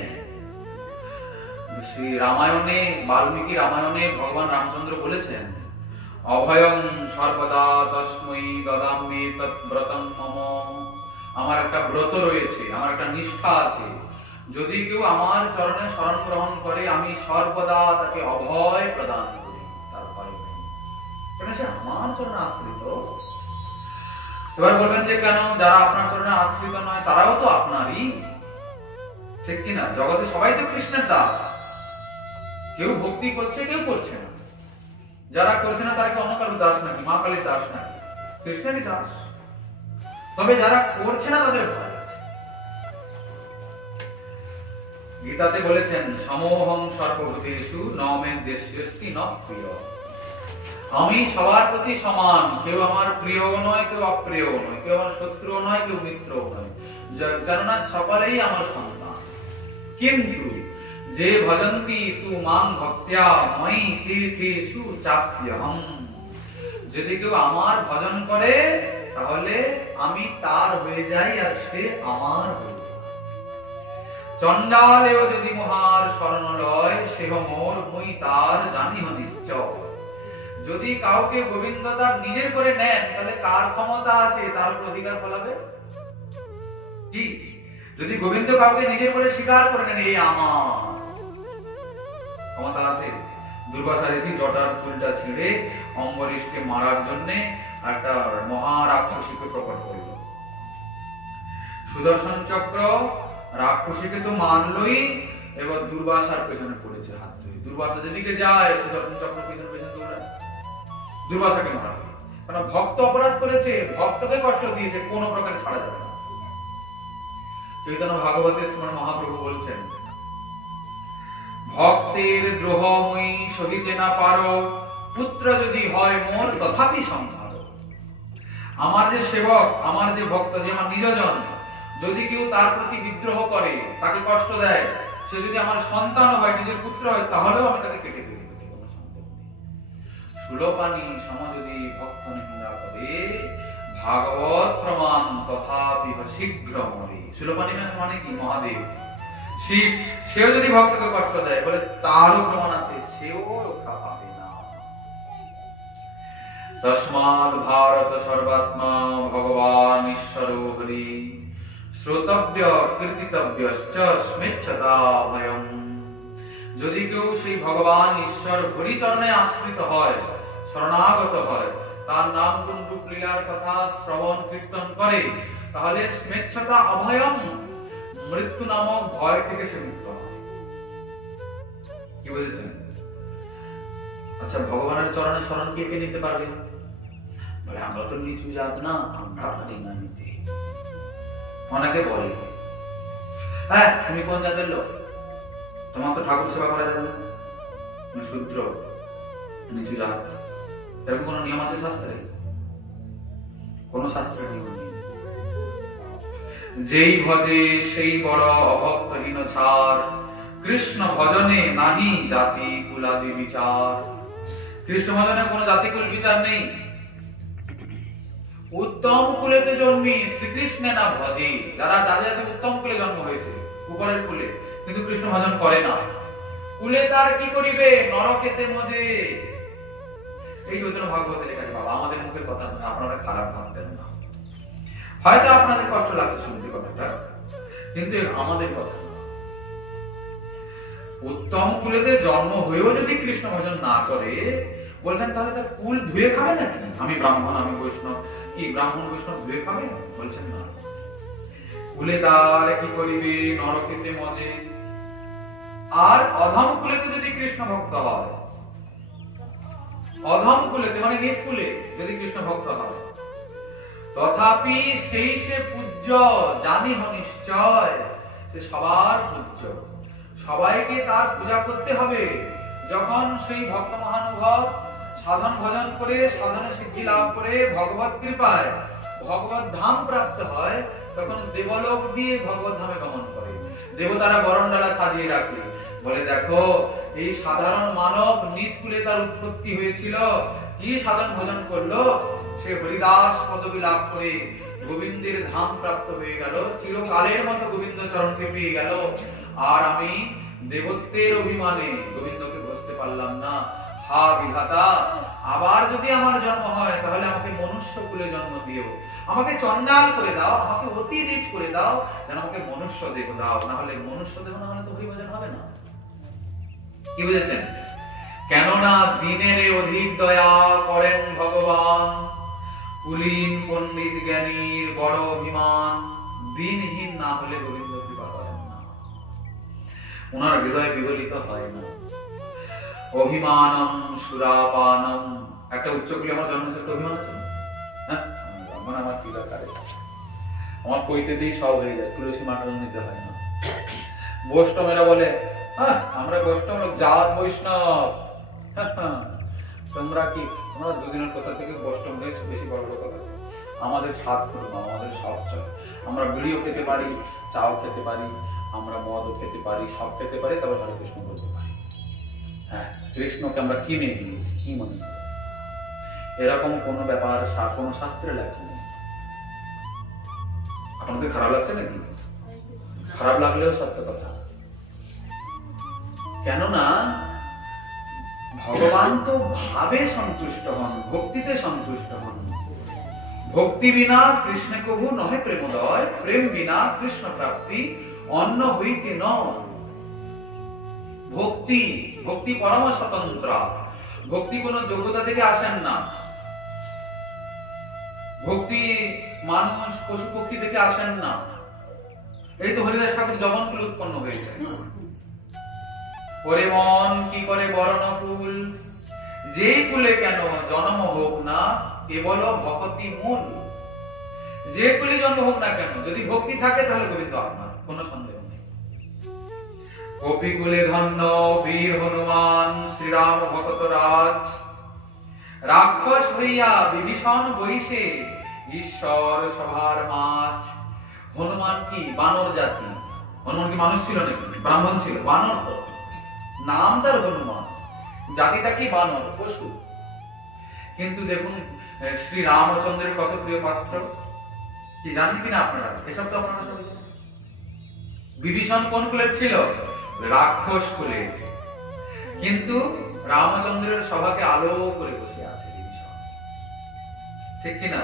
শ্রী রামায়ণে, বাল্মীকি রামায়ণে ভগবান রামচন্দ্র বলেছেন, অভয়ং সর্বদা তস্মৈ দদামি তৎব্রতং মম। আমার একটা ব্রত রয়েছে, আমার একটা নিষ্ঠা আছে, যদি কেউ আমার চরণে শরণ গ্রহণ করে আমি সর্বদা তাকে অভয় প্রদান করি, তার ভয় নেই, এটা সে আমার চরণে আশ্রিত। এবার বলবেন যে কেন, যারা আপনার চরণে আশ্রিত নয় তারাও তো আপনারই, ঠিক কিনা? জগতে সবাই তো কৃষ্ণের দাস, কেউ ভক্তি করছে কেউ করছে না। যারা করছে না তারা কি অন্য কারোর দাস নাকি, মা কালীর দাস নাকি? কৃষ্ণেরই দাস। তবে যারা করছে না তাদের ভয় আছে। গীতাতে বলেছেন, সমোহং সর্বভূতেষু ন মে দ্বেষ্যস্তি ন প্রিয়। আমি সবার প্রতি সমান, কেউ আমার প্রিয়ও নয়, কেউ অপ্রিয়ও নয়, কেউ আমার শত্রুও নয়, কেউ মিত্রও নয়, কেননা সকলেই আমার সন্তান। কিন্তু যে ভজন্তি তু মাং ভক্ত্যা ময়ি তীর্থেষু চাপ্যহম, যদি কেউ আমার ভজন করে তাহলে আমি তার হয়ে যাই আর সে আমার হয়ে যায়। চণ্ডালেও যদি মহার শরণ লয়, সেহ মোর মুই তার জানিহ নিশ্চয়। যদি কাউকে গোবিন্দ তার নিজের করে নেন, তাহলে কার ক্ষমতা আছে তার উপর অধিকার ফলাবে? কি যদি গোবিন্দ কাউকে নিজের করে স্বীকার করে নেন, এই আমার ক্ষমতা আছে? দুর্বাসা ঋষি জটার চুলটা ছিঁড়ে অম্বরীশকে মারার জন্য একটা মহা রাক্ষসীকে প্রকট করল। সুদর্শন চক্র রাক্ষসীকে তো মারলই, এবার দুর্বাসার পেছনে পড়েছে হাত ধরে। দুর্বাসা যেদিকে যায় সুদর্শন চক্র পেছনে পেছনে দৌড়ায় দুর্বাসাকে মারবে। কারণ ভক্ত অপরাধ করেছে, ভক্তকে কষ্ট দিয়েছে, কোন প্রকারে ছাড়া যাবে না। চৈতন্য ভাগবতে শ্রীমান মহাপ্রভু বলছেন, ভক্তের দ্রোহ মুই সহিতে না পারো, পুত্র যদি হয় মোর তথাপি সংহার। আমার যে সেবক, আমার যে ভক্ত, যে আমার নিজজন, যদি কেউ তার প্রতি বিদ্রোহ করে, তাকে কষ্ট দেয়, সে যদি আমার সন্তান হয়, নিজের পুত্র হয়, তাহলেও আমি তাকে কেটে দেব, কোনো সন্দেহ নেই। সুলোপানি সম যদি ভক্ত নিন্দা করে, ভাগবত প্রমাণ তথাপি শীঘ্র মরে। সুলোপানি মানে কি? মহাদেব শিব। সেও যদি ভক্তকে কষ্ট দেয়, বলে তারও প্রমাণ আছে, সেও রক্ষা পাবে না। তস্মাৎ ভারত সর্বাত্মা ভগবান ঈশ্বর হরি, শ্রোতব্য কীর্তিতব্যশ্চ স্মেচ্ছতা ভয়ম। যদি কেউ সেই ভগবান ঈশ্বর হরিচরণে আশ্রিত হয়, শরণাগত হয়, তার নাম গুণ রূপ লীলার কথা শ্রবণ কীর্তন করে, তাহলে স্মেচ্ছতা অভয়ম, মৃত্যু নামক ভয় থেকে সে মুক্ত হয়। কি বলেছেন? আচ্ছা, ভগবানের চরণে শরণ কে কে নিতে পারবে? বলে আমরা তো নিচু জাত না, আমরা পারি না নিতে। অনেকে বলে, হ্যাঁ তুমি কোন জাতের লোক, তোমার তো ঠাকুর সেবা করা যাবে না, তুমি শূদ্র, নিচু জাত। এরকম কোন নিয়ম আছে শাস্ত্রে? কোন শাস্ত্রের নিয়ম নেই। যেই ভজে সেই বড় অভক্তহীন ছাড়, কৃষ্ণ ভজনে নাহি জাতি কুলাদি বিচার। কৃষ্ণ ভজনে কোনো জাতিকুল বিচার নেই। উত্তম কুলেতে জন্মি শ্রীকৃষ্ণে না ভজে, যারা যাদের উত্তম কুলে জন্ম হয়েছে, উপরের কুলে, কিন্তু কৃষ্ণ ভজন করে না, কুলে তার কি করিবে, নরকেতে মজে। এই চৈতন্য ভাগবতে লেখা আছে। বাবা, আমাদের মুখের কথা নয়, আপনারা খারাপ ভাবতেন না। হয়তো আপনাদের কষ্ট লাগছে শুনতে কথাটা, কিন্তু আমাদের কথা। উত্তম কুলেতে জন্ম হয়েও যদি কৃষ্ণ ভজন না করে, বলছেন তাহলে তার কুল ধুয়ে খাবে নাকি? আমি ব্রাহ্মণ, আমি বৈষ্ণব, কি ব্রাহ্মণ বৈষ্ণব ধুয়ে খাবে? বলছেন না। কুলে তার কি করিবে, নরকেতে মজে। আর অধম কুলেতে যদি কৃষ্ণ ভক্ত হয়, অধম কুলেতে মানে নিচ কুলে যদি কৃষ্ণ ভক্ত হয়, তথাপি সেই সে পূজ্য, জানিহ নিশ্চয়, সে সবার পূজ্য। সবাইকে তার পূজা করতে হবে। যখন সেই ভক্ত মহানুভব সাধন ভজন করে, সাধনে সিদ্ধি লাভ করে, ভগবত কৃপায় ভগবত ধাম প্রাপ্ত হয়, তখন দেবলোক দিয়ে ভগবত ধামে গমন করে। দেবতারা বরণডালা সাজিয়ে রাখে, বলে দেখো এই সাধারণ মানব নিজ কুলে তার উৎপত্তি হয়েছিল, কি সাধন ভজন করলো, সে হরিদাস পদবী লাভ করে গোবিন্দের ধাম প্রাপ্ত হয়ে গেল, চিরকালের মতো গোবিন্দ চরণকে পেয়ে গেল। আর আমি দেবত্বের অভিমানে গোবিন্দকে বুঝতে পারলাম না। হা বিধাতা, আবার যদি আমার জন্ম হয়, তাহলে আমাকে মনুষ্য কুলে জন্ম দিও, আমাকে চণ্ডাল করে দাও, আমাকে অতি নীচ করে দাও, যেন আমাকে মনুষ্য দেহ দাও। না হলে মনুষ্য দেহ না হলে তো হরিভজন হবে না। কি বুঝেছেন? কেননা দিনের অধিক দয়া করেন ভগবান, কুলীন পণ্ডিত জ্ঞানীর বড় অভিমান, দিনহীন না হলে গোবিন্দ কৃপা করেন না, ওনার হৃদয় বিগলিত হয় না। অভিমানম সুরাপানম, একটা উচ্চকুলি আমার জন্ম হচ্ছে, অভিমান আছে না? হ্যাঁ, আমার কি দরকার, আমার কইতেতেই সব হয়ে যায়, তুলসী মাটন নিতে হয় না। বৈষ্ণবেরা বলে আমরা বৈষ্ণব জাত বৈষ্ণব, তোমরা দুদিনের কথা থেকে বষ্টম হয়েছে, বেশি বড় বড় কথা। আমাদের স্বাদ করবো, আমাদের সব চলে। আমরা বিড়িও খেতে পারি, চাও খেতে পারি, আমরা মদও খেতে পারি, সব খেতে পারি, তারপর হরে কৃষ্ণ বলতে পারি। হ্যাঁ, কৃষ্ণকে আমরা কিনে নিয়েছি, কি মনে করি? এরকম কোনো ব্যাপার কোনো শাস্ত্রে লেখা নেই। আপনাদের খারাপ লাগছে নাকি? খারাপ লাগলেও সত্য কথা। কেননা ভগবান তো ভাবে সন্তুষ্ট হন, ভক্তিতে সন্তুষ্ট হন। ভক্তি বিনা কৃষ্ণে কভু নহে প্রেমোদয়, প্রেম বিনা কৃষ্ণ প্রাপ্তি অন্য হইতে নয়। ভক্তি পরম স্বতন্ত্র। ভক্তি কোন যোগ্যতা থেকে আসেন না। ভক্তি মানুষ পশু পক্ষী থেকে আসেন না। এই তো হরিদাস ঠাকুর জবন কুল উৎপন্ন হয়েছে। ওরে মন কি করে বরণ কুল, যে কুলে কেন জন্ম হোক না, কেবল ভক্তি মূল। যে কুলে জন্ম হোক না কেন, যদি ভক্তি থাকে তাহলে গোবিন্দ আপনার, কোনো সন্দেহ নেই। কপিকুলে ধন্য বীর হনুমান, শ্রীরাম ভকত রাজ, রাক্ষস হইয়া বিভীষণ বহিষে, ঈশ্বর সভার মাঝ। হনুমান কি বানর জাতি? হনুমান কি মানুষ ছিল নাকি? ব্রাহ্মণ ছিল? বানর তো, নাম তার হনুমান, জাতিটা কি বানর, পশু। কিন্তু দেখুন শ্রী রামচন্দ্রের কত প্রিয় পাত্র, কি জানেন কিনা আপনারা? এসব তো আপনারা সবাই জানেন। বিভীষণ কোন কুলের ছিল? রাক্ষস কুলের। কিন্তু রামচন্দ্রের সভাকে আলো করে বসে আছে বিভীষণ, ঠিক কিনা?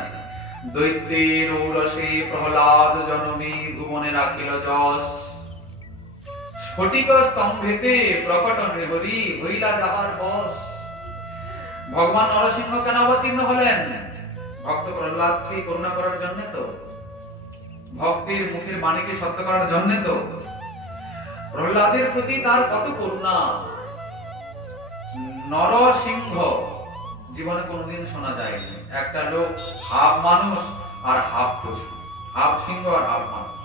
দৈত্যের ঔরসে প্রহ্লাদ জনমে, ভুবনে রাখিল যশ। স্ফটিক স্তম্ভেতে প্রকট নৃহরি, হইলা যাহার বশ। ভগবান নরসিংহ কেন অবতীর্ণ হলেন? ভক্ত প্রহ্লাদকে করুণা করার জন্য তো, ভক্তের মুখের বাণীকে সত্য করার জন্য তো। প্রহ্লাদের প্রতি তার কত করুণা। নরসিংহ জীবনে কোনোদিন শোনা যায়নি। একটা লোক হাফ মানুষ আর হাফ পশু, হাফ সিংহ আর হাফ মানুষ,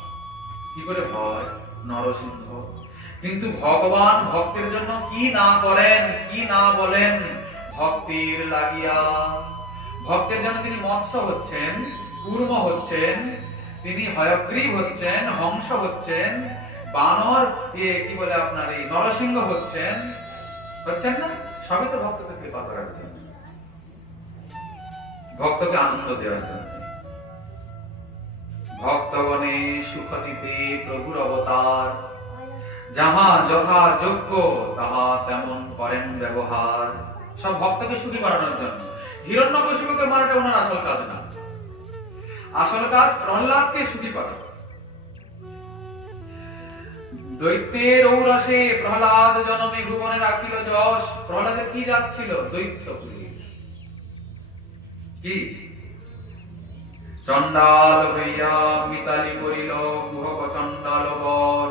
কি করে হয় নরসিংহ? কিন্তু ভগবান ভক্তের জন্য কি না করেন, কি না বলেন। ভক্তির লাগিয়া, ভক্তের জন্য তিনি মৎস্য হচ্ছেন, কূর্ম হচ্ছেন, তিনি হয়গ্রীব হচ্ছেন, হংস হচ্ছেন, বানর কি বলে আপনার এই নরসিংহ হচ্ছেন না? সবই তো ভক্তকে কৃপা করার জন্য, ভক্তকে আনন্দ দেওয়ার জন্য। ভক্তগণে সুখ দিতে প্রভুর অবতার, যাহা যথা যোগ্য তাহা তেমন করেন ব্যবহার। সব ভক্তকে সুখী বানানোর জন্য। হিরণ্যকশিপুকে মারাটা ওনার আসল কাজ না, আসল কাজ প্রহ্লাদকে সুখী করা। দৈত্যের ঔরসে প্রহ্লাদ জনমে, ভুবনে রাখিল যশ। প্রহ্লাদের কি জাত ছিল? দৈত্য পুরীর। কি চণ্ডাল হইয়া মিতালি করিল গুহক চণ্ডাল বর।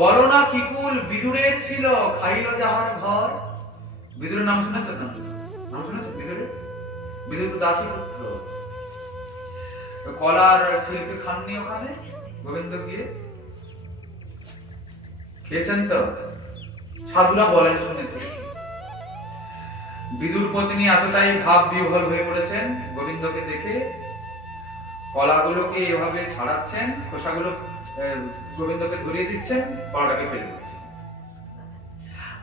বলো না কি কুল বিদুরের ছিল, খাইল যাহার ঘর। বিদুরের নাম শুনেছেন? নাম শুনেছেন বিদুরের? বিদুর তো দাসী পুত্র। কলার ছিলকে খাননি ওখানে গোবিন্দ গিয়ে? খেয়েছেন তো? সাধুরা বলেন, শুনেছি। বিদুর পত্নী এতটাই ভাব বিহ্বল হয়ে পড়েছেন গোবিন্দকে দেখে, কলাগুলোকে এভাবে ছাড়াচ্ছেন, খোসাগুলো গোবিন্দকে ধরিয়ে দিচ্ছেন, কলাটাকে ফেলে দিচ্ছেন।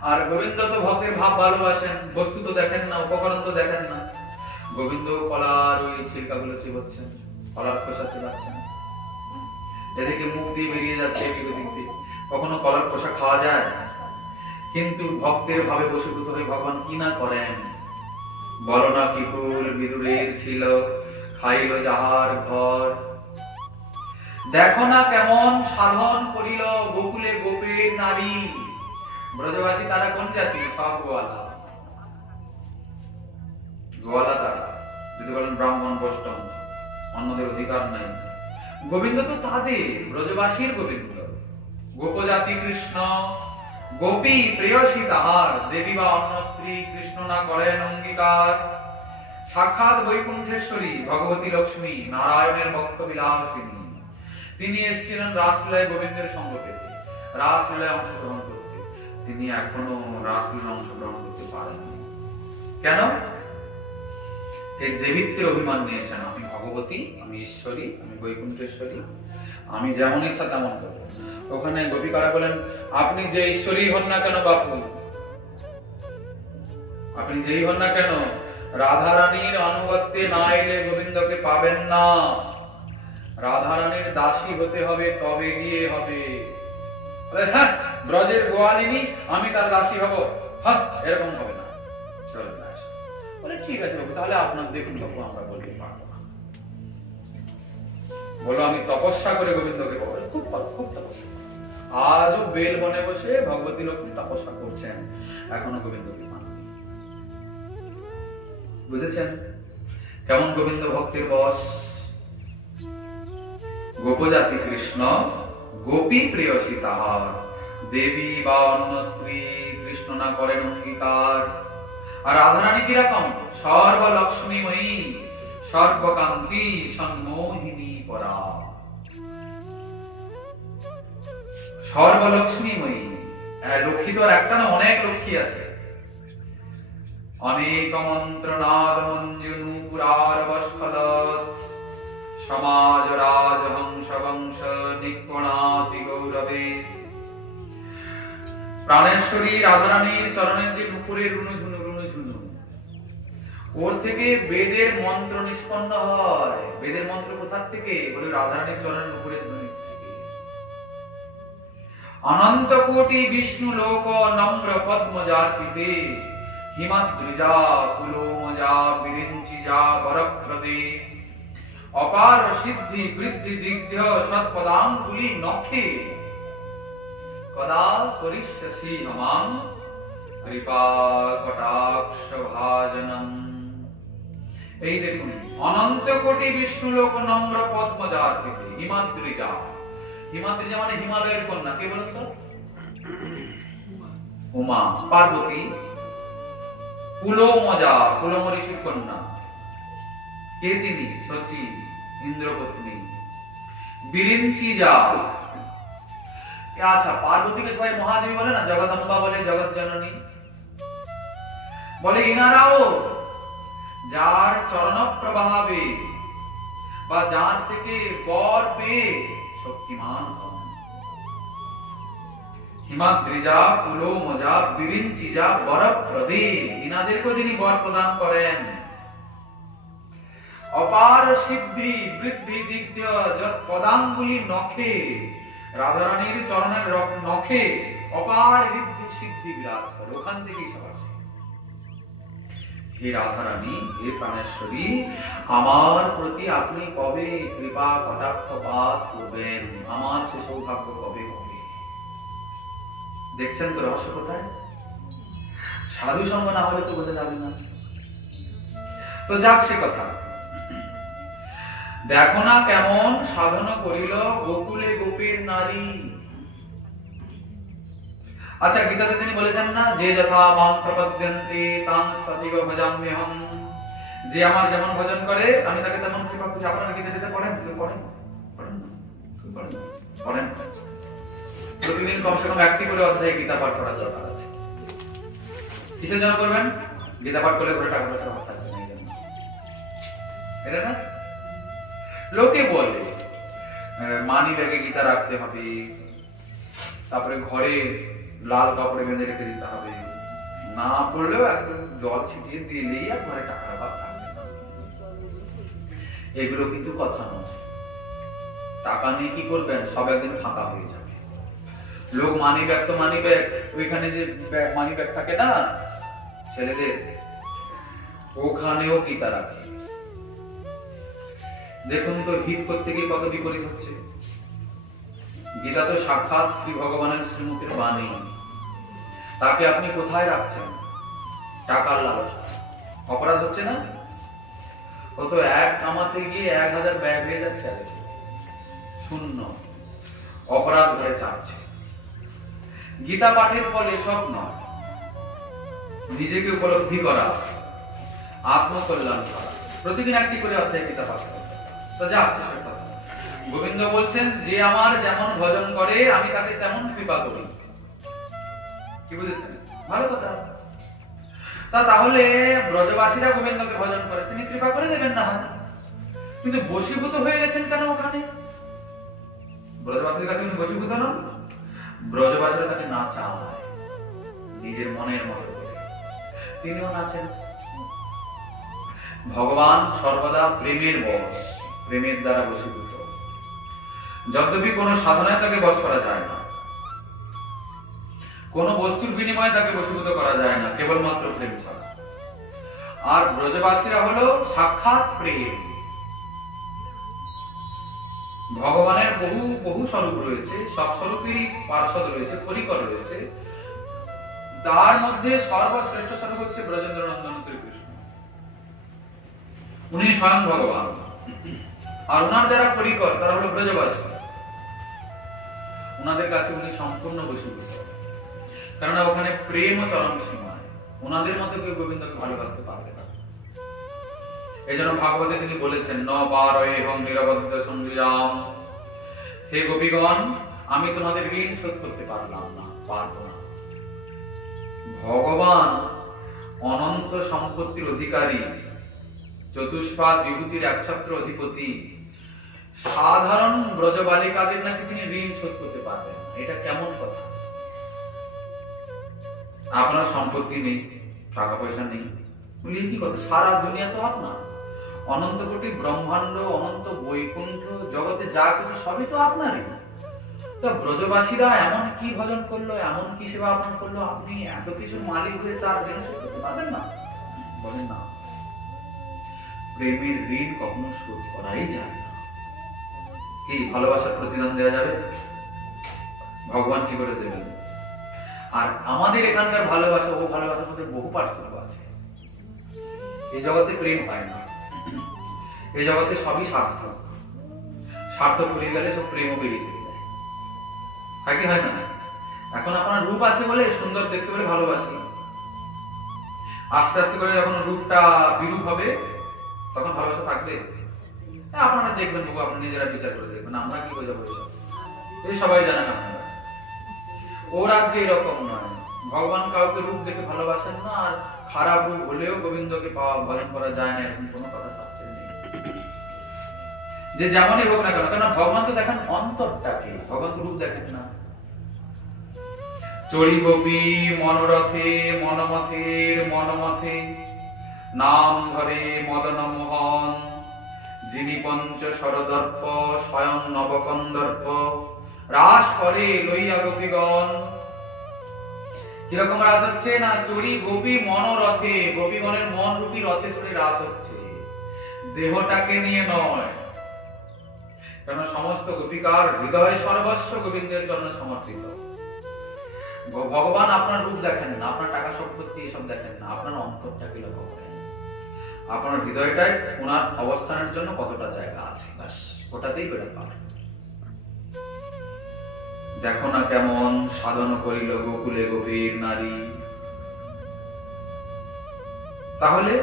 আর গোবিন্দ তো ভক্তের ভাব ভালোবাসেন, বস্তু তো দেখেন না, উপকরণ তো দেখেন না। গোবিন্দ কলার ওই ছিলকাগুলো চিবোচ্ছেন, কলার খোসা চিবাচ্ছেন। এদিকে মুখ দিয়ে বেরিয়ে যাচ্ছে এদিক দিয়ে। কখনো কলার খোসা খাওয়া যায়? কিন্তু ভক্তের ভাবে বশীভূত হয়ে ভগবান কি না করেন। বলো না কি কুল বিদুরের ছিল, খাইল যাহার ঘর। দেখো না কেমন সাধন করিল গোকুলে গোপের নারী। ব্রজবাসী তারা কোন জাতি? সব গোয়ালা। গোয়ালা তারা, যদি বলেন ব্রাহ্মণ বৈষ্ণব, অন্যদের অধিকার নাই। গোবিন্দ তো তাদের, ব্রজবাসীর গোবিন্দ। গোপজাতি কৃষ্ণ, গোপী প্রেয়সী তাহার, দেবী বা অন্য স্ত্রী কৃষ্ণ না করেন অঙ্গীকার। সাক্ষাৎ বৈকুণ্ঠেশ্বরী ভগবতী লক্ষ্মী, নারায়ণের ভক্ত বিলাসিনী। তিনি এসেছিলেন রাসলীলায় গোবিন্দের সঙ্গ পেতে, রাসলীলায় অংশগ্রহণ করতে। তিনি এখনো রাসলীলায় অংশগ্রহণ করতে পারেন। কেন? এই দেবীত্বের অভিমান নিয়েছেন, আমি ভগবতী, আমি ঈশ্বরী, আমি বৈকুণ্ঠেশ্বরী, আমি যেমন ইচ্ছা তেমন করবো। ওখানে গোপিকারা বলেন, আপনি যে ঈশ্বরী হন না কেন বাপু, আপনি যেই হন না কেন, রাধারানীর আনুগত্যে না এলে গোবিন্দকে পাবেন না। রাধারানীর দাসী হতে হবে, তবে গিয়ে হবে। হ্যাঁ, ব্রজের গোয়ালিনী, আমি তার দাসী হব, হ্যাঁ, এরকম হবে না। চলো না, বলে ঠিক আছে বাবু, তাহলে আপনার দেখুন বাবু, আমরা বলতে পারবো না। বলো আমি তপস্যা করে গোবিন্দকে পাবো, খুব খুব তপস্যা। আজও বেল বনে বসে ভগবতী লক্ষ্মী তপস্যা করছেন, এখনো গোবিন্দকে পান। বুঝেছেন কেমন গোবিন্দ ভক্তির বশ? গোপজাতি কৃষ্ণ, গোপী প্রেয়সী তাহার, দেবী বা অন্য স্ত্রী কৃষ্ণ না করেন অঙ্গীকার। আর রাধারানী কিরকম? সর্বলক্ষ্মীময়ী, সর্বকান্তি সন্মোহিনী পরা। সর্বলক্ষ্মীময়ী, লক্ষ্মী তো আর একটা না, অনেক লক্ষ্মী আছে। অনেক মন্ত্রনাদ মঞ্জুনু পুরার বস্ফলত, সমাজ রাজহংস বংশ নিকোণাতি গৌরবে। প্রাণেশ্বরী রাধারানীর চরণের যে নুপুরের রুনুঝুনু রুনুঝুনু, ওর থেকে বেদের মন্ত্র নিষ্পন্ন হয়। বেদের মন্ত্র কোথা থেকে? বলে রাধারানীর চরণের নুপুরের ধ্বনি থেকে। অনন্ত কোটি বিষ্ণু লোক নম্র পদ্মজার্চিতে, হিমাদ্রিজা কুলোমজা বিরিঞ্চিজা বরপ্রদে, অপার সিদ্ধি বৃদ্ধি দিগ্ধ সৎপদাঙ্গুলি নখে, কদা করিষ্যসি নমাং কৃপা কটাক্ষ ভাজনম। এই দেখুন, অনন্ত কোটি বিষ্ণু লোক নম্র পদ্মজার্চিতে, হিমাদ্রিজা। হিমাদ্রিজা মানে হিমালয়ের কন্যা, কে বলুন তো? উমা, পার্বতী। কুলোমজা, কুলোম ঋষির কন্যা, কে তিনি? শচী, ইন্দ্রপত্নী। বিরিঞ্চিজা, আচ্ছা, পার্বতীকে সবাই মহাদেবী বলে না, জগদম্বা বলে, জগৎ জননী বলে। ইনারাও যার চরণ প্রভাবে বা যার থেকে বর পেয়ে শক্তিমান হন। হিমাদ্রিজা, কুলোমজা, বিরিঞ্চিজা বরপ্রদে, ইনাদেরকে যিনি বর প্রদান করেন। অপার সিদ্ধি বৃদ্ধি দিগ্ধ পদাঙ্গুলি নখে, রাধারানীর চরণের নখে অপার ঋদ্ধি সিদ্ধি বিরাজ করে, ওখান থেকেই সব আসে। হে রাধারানী, হে প্রাণেশ্বরী, আমার প্রতি আপনি কবে কৃপা কটাক্ষপাত করবেন? আমার সে সৌভাগ্য কবে হবে? দেখছেন তো রহস্য কোথায়? সাধু সঙ্গ না হলে তো বোঝা যাবে না। তো যাক সে কথা। দেখো না কেমন সাধন করিল গোকুলে গোপীর নারী। আচ্ছা, গীতাতে তিনি বলেছেন না, যে যথা মাম প্রপদ্যন্তে তাং তথৈব ভজাম্যহম, যে আমার যেমন ভজন করে আমি তাকে তেমন কৃপা করি। আপনারা গীতাতে পড়েন? কেউ পড়েন? পড়েন? প্রতিদিন কমসে কম একটি করে অধ্যায় গীতা পাঠ করা দরকার আছে। কিসের জন্য করবেন? গীতা পাঠ করলে ঘরে টাকা পয়সা অভাব থাকবে না, এটা না? লোকে বলে মানি ব্যাগে গীতা রাখতে হবে, তারপরে ঘরে লাল কাপড়ে বেঁধে রেখে দিতে হবে, না পড়লেও একদম জল ছিটিয়ে দিলেই আর ঘরে টাকার অভাব থাকবে না। এগুলো কিন্তু কথা নয়। টাকা নিয়ে কি করবেন? সব একদিন ফাঁকা হয়ে যাবে। লোক মানি ব্যাগ তো মানি ব্যাগ, ওইখানে যে মানি ব্যাগ থাকে না ছেলেদের, ওখানেও গীতা রাখে। দেখুন তো হিত করতে গিয়ে কত বিপরীত হচ্ছে। গীতা তো সাক্ষাৎ শ্রী ভগবানের শ্রীমুখের বাণী, তাকে আপনি কোথায় রাখছেন? টাকার লালস। অপরাধ হচ্ছে না? ও তো এক কামাতে গিয়ে 1000 ব্যাগ হয়ে যাচ্ছে, শূন্য অপরাধ ধরে চাচ্ছে। গীতা পাঠের ফলে সব নয়, নিজেকে উপলব্ধি করা, আত্মকল্যাণ করা, প্রতিদিন একটি করে অধ্যায় গীতা পাঠ করা। তো যা আছে সে কথা। গোবিন্দ বলছেন, যে আমার যেমন ভজন করে আমি তাকে তেমন কৃপা করি। কি বুঝেছেন? ভালো কথা। তাহলে ব্রজবাসীরা গোবিন্দকে ভজন করে, তিনি কৃপা করে দেবেন না হয়, কিন্তু বশীভূত হয়ে গেছেন কেন ওখানে? ব্রজবাসীদের কাছে উনি বশীভূত নন, ব্রজবাসীরা তাকে নাচায় নিজের মনের মতো করে, তিনিও নাচেন। ভগবান সর্বদা প্রেমের বশ, প্রেমের দ্বারা বশীভূত। যদ্যপি কোন সাধনায় তাকে বশ করা যায় না, কোন বস্তুর বিনিময়ে তাকে বশীভূত করা যায় না, কেবলমাত্র প্রেম ছাড়া। আর ব্রজবাসীরা হলো সাক্ষাৎ প্রেম। ভগবানের বহু বহু স্বরূপ রয়েছে, সব স্বরূপেরই পার্শ্বদ রয়েছে, পরিকর রয়েছে। তার মধ্যে সর্বশ্রেষ্ঠ স্বরূপ হচ্ছে ব্রজেন্দ্র নন্দন শ্রীকৃষ্ণ। উনি স্বয়ং ভগবান, আর ওনার যারা পরিকর তারা হলো ব্রজবাসী। ওনাদের কাছে উনি সম্পূর্ণ বশীভূত, কেননা ওখানে প্রেম ও চরম সীমায়। ওনাদের মতো কেউ গোবিন্দকে ভালোবাসতে পারবে না। এই জন্য ভাগবতে তিনি বলেছেন, ন পারয়েহং নিরবধ্য সংগ্রাম, হে গোপীগণ, আমি তোমাদের ঋণ শোধ করতে পারলাম না, পারবো না। ভগবান অনন্ত সম্পত্তির অধিকারী, চতুষ্পাদ বিভূতির একছত্র অধিপতি, সাধারণ ব্রজবালিকাদের নাকি তিনি ঋণ শোধ করতে পারবেন না। এটা কেমন কথা? আপনার সম্পত্তি নেই, টাকা পয়সা নেই, বলি কি কথা? সারা দুনিয়া তো আপনার, অনন্ত কোটি ব্রহ্মাণ্ড, অনন্ত বৈকুণ্ঠ জগতে যা কিছু সবই তো আপনারই। তো ব্রজবাসীরা এমন কি ভজন করলো, এমন কি সেবা আপন করলো, আপনি এত কিছুর মালিক হয়ে তার ঋণ শোধ করতে পারবেন না? বলেন না, প্রেমের ঋণ কখনো শোধ করাই যায় না। কি ভালোবাসার প্রতিদান দেওয়া যাবে? ভগবান কি করে দেবেন? আর আমাদের এখানকার ভালোবাসা ও ভালোবাসার মধ্যে বহু পার্থক্য আছে। এই জগতে প্রেম হয় না, এই জগতে সবই স্বার্থ। স্বার্থ করে গেলে সব প্রেমও বেরিয়ে চলে যায়। হয় কি হয় না? এখন আপনার রূপ আছে বলে, সুন্দর দেখতে বলে ভালোবাসি, আস্তে আস্তে করে যখন রূপটা বিরূপ হবে তখন ভালোবাসা থাকবে? আপনারা দেখবেন, বাবু আপনি নিজেরা বিচার করে দেখবেন, আমরা কি হয়ে যাবো এই সবাই জানেন আপনারা। ও রাজ্যে এরকম নয়, ভগবান কাউকে রূপ দেখে ভালোবাসেন না, আর খারাপ রূপ হলেও গোবিন্দকে পাওয়া ভজন করা যায় না, এরকম কোনো কথা শাস্ত্রে নেই। যে যেমনই হোক না কেন, কেন ভগবান তো দেখেন অন্তরটাকে, ভগবান তো রূপ দেখেন না। চড়ি গোপী মনোরথে মনমথের মনমথে, নাম ধরে মদন মোহন, যিনি পঞ্চ শরদর্প স্বয়ং নবকন্দর্প, রাস করে লইয়া গোপীগণ। কিরকম রাস হচ্ছে না? চড়ি গোপী মনোরথে, গোপীগণের মন রূপী রথে চড়ে রাস হচ্ছে, দেহটাকে নিয়ে নয়। কারণ সমস্ত গোপিকার হৃদয় সর্বস্ব গোবিন্দের চরণে সমর্পিত। ভগবান আপনার রূপ দেখেন না, আপনার টাকা সম্পত্তি এসব দেখেন না, আপনার অন্তরটাকে লক্ষ্য করেন। আপনার হৃদয়টাই ওনার অবস্থানের জন্য কতটা জায়গা আছে, ব্যাস ওটাতেই বেড়ে পাবেন। দেখো না কেমন সাধন করিল গোকুলে গোপীর নারী। তাহলে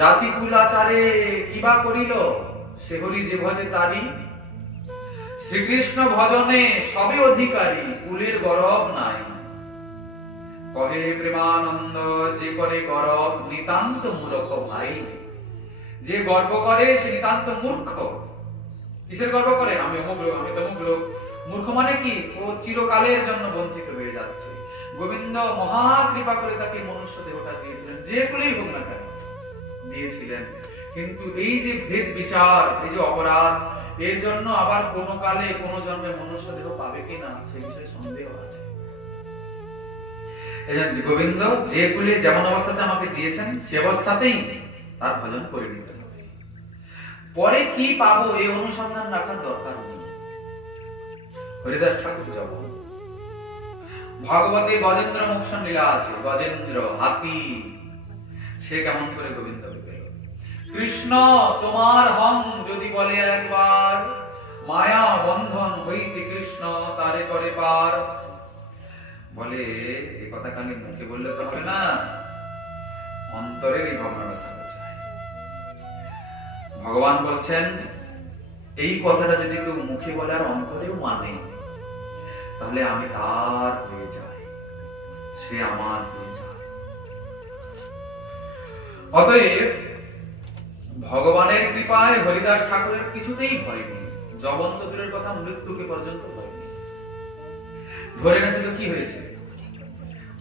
জাতি কুলাচারে কিবা করিল, সে হরি যে ভজে তারি। শ্রীকৃষ্ণ ভজনে সবে অধিকারী, কুলের গরব নাই। কহে প্রেমানন্দ, যে করে গরব নিতান্ত মূর্খ ভাই। যে গর্ব করে সে নিতান্ত মূর্খ। কিসের গর্ব করে? আমি অমুক লোক, আমি তমুক লোক। মূর্খ মানে কি? ও চিরকালের জন্য বঞ্চিত হয়ে যাচ্ছে। গোবিন্দ মহা কৃপা করে তাকে মনুষ্য দেহটা দিয়েছিলেন, যে কুলেই হোক না কেন দিয়েছিলেন। কিন্তু এই যে ভেদ বিচার, এই যে অপরাধ, এর জন্য আবার কোন কালে কোন জন্মে মনুষ্য দেহ পাবে কিনা সে বিষয়ে সন্দেহ আছে। এজন্য গোবিন্দ যে কুলে যেমন অবস্থাতে আমাকে দিয়েছেন সে অবস্থাতেই তার ভজন করে নিতে হবে। পরে কি পাবো এই অনুসন্ধান রাখার দরকার নেই। হরিদাস ঠাকুর যেমন ভাগবতে গজেন্দ্র মোক্ষণ লীলা আছে, গজেন্দ্র হাতি, সে কেমন করে গোবিন্দকে পেল। কৃষ্ণ তোমার হং যদি বলে একবার, মায়া বন্ধন হইতে কৃষ্ণ তারে করে পার। বলে এই কথা খালি মুখে বললে তো হবে না, অন্তরের এই ভাবনাটা থাকা চাই। ভগবান বলছেন এই কথাটা যদি কেউ মুখে বলে আর অন্তরেও মানে, তাহলে আমি তার হয়ে যাই, সে আমার হয়ে যায়। অতএব ভগবানের কৃপায় হরিদাস ঠাকুরের কিছুতেই ভয় নেই। জবন্ত দূরের কথা, মৃত্যুকে পর্যন্ত ভয় নেই। ধরে নেছে তো কি হয়েছে?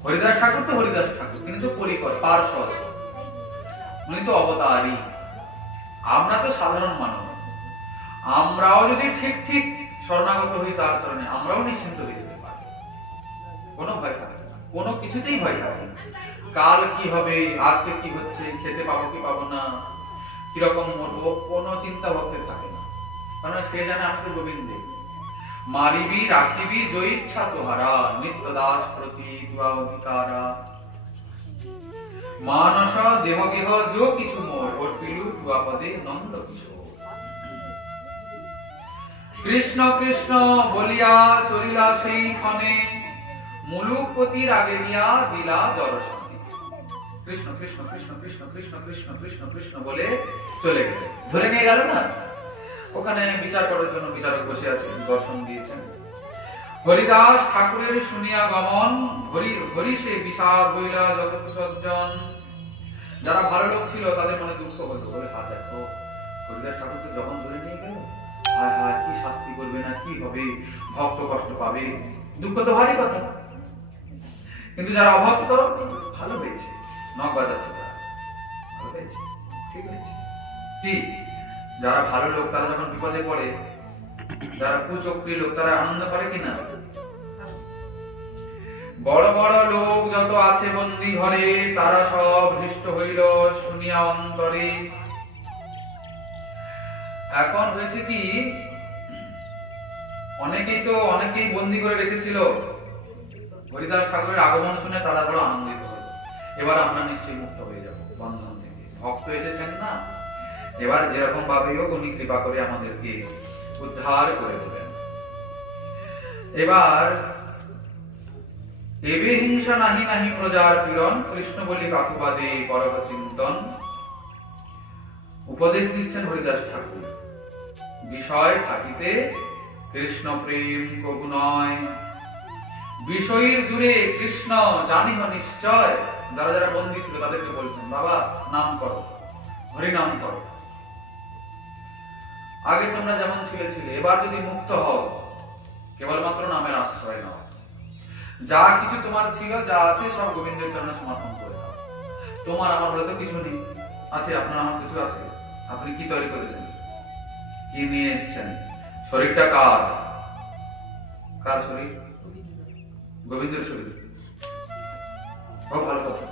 হরিদাস ঠাকুর তো হরিদাস ঠাকুর, তিনি তো পরিকর পার্শ্বদ, উনি তো অবতারই। আমরা তো সাধারণ মানব, আমরাও যদি ঠিক ঠিক শরণাগত হই তার চরণে, আমরাও নিশ্চিন্ত হয়ে যেতে পারি। কোনো ভয় থাকে না, কোনো কিছুতেই ভয় থাকে না। কাল কি হবে, আজকে কি হচ্ছে, খেতে পাবো কি পাবো না, কিরকম মরবো, কোনো চিন্তা ভক্তের থাকে না। কারণ সে জানে আমি তো গোবিন্দে। মারিবি রাখিবি জয় ইচ্ছা তোহারা, নিত্য দাস প্রতি দুয়া অধিকারা। মানস দেহ গেহ যো কিছু মোর, ওর পিলু দুয়া পদে নন্দ কিশোর। কৃষ্ণ কৃষ্ণ বলিয়া চলিলা সেই ক্ষণে, মুলুকপতি রাগে দিয়া দিলা জরসনে। কৃষ্ণ কৃষ্ণ কৃষ্ণ কৃষ্ণ কৃষ্ণ কৃষ্ণ কৃষ্ণ কৃষ্ণ বলে চলে গেল। ধরে নিয়ে গেল না? ওখানে বিচার করার জন্য বিচারক বসে আছেন, দর্শন দিয়েছেন। হরিদাস ঠাকুরের শুনিয়া গমন, হরি সে বিষাদ হইলা জগৎ সজ্জন। যারা ভালো লোক ছিল তাদের মনে দুঃখ হলো, বলে হা দেখো হরিদাস ঠাকুরকে যখন ধরে নিয়ে গেল, হায় হায় কি শাস্তি করবে না, কি হবে, ভক্ত কষ্ট পাবে, দুঃখ তো হরই কথা। কিন্তু যারা অভক্ত ভালো হয়েছে, নখ বাজাচ্ছে, তারা ভালো হয়েছে, ঠিক হয়েছে। কি যারা ভালো লোক তারা যখন বিপদে পড়ে, যারা কুচক্রী লোক তারা আনন্দ করে কিনা? বড় বড় লোক যত আছে বন্দি ঘরে, তারা সব হৃষ্ট হইল শুনিয়া অন্তরে। এখন হয়েছে কি, অনেকেই বন্দি করে রেখেছিল, হরিদাস ঠাকুরের আগমন শুনে তারা বড় আনন্দিত হল। এবার আমরা নিশ্চয়ই মুক্ত হয়ে যাব বন্ধন থেকে। ভক্ত এসেছেন না, এবার যেরকম ভাবে হোক উনি কৃপা করে আমাদেরকে উদ্ধার করে দেবেন। এবার এবে হিংসা নাহি নাহি প্রজার পীড়ন, কৃষ্ণ বলি কাকুবাদে পরহ চিন্তন। উপদেশ দিচ্ছেন হরিদাস ঠাকুর, বিষয় থাকিতে কৃষ্ণ প্রেম কবু নয়, বিষয়ের দূরে কৃষ্ণ জানিহ নিশ্চয়। যারা যারা বন্দী ছিল তাদেরকে বলছেন, বাবা নাম করো, হরি নাম করো। আগে তোমরা যেমন ছিলে, এবার যদি মুক্ত হও, কেবলমাত্র নামের আশ্রয় নাও। যা কিছু তোমার ছিল, যা আছে সব গোবিন্দের চরণে সমর্পণ করে দাও। তোমার আমার বলে তো কিছু নেই, আছে আপনার আমার কিছু আছে। আপনি কি তৈরি করেছেন, কি নিয়ে এসেছেন? শরীরটা কার? কার শরীর? গোবিন্দের শরীর। খুব ভালো কথা।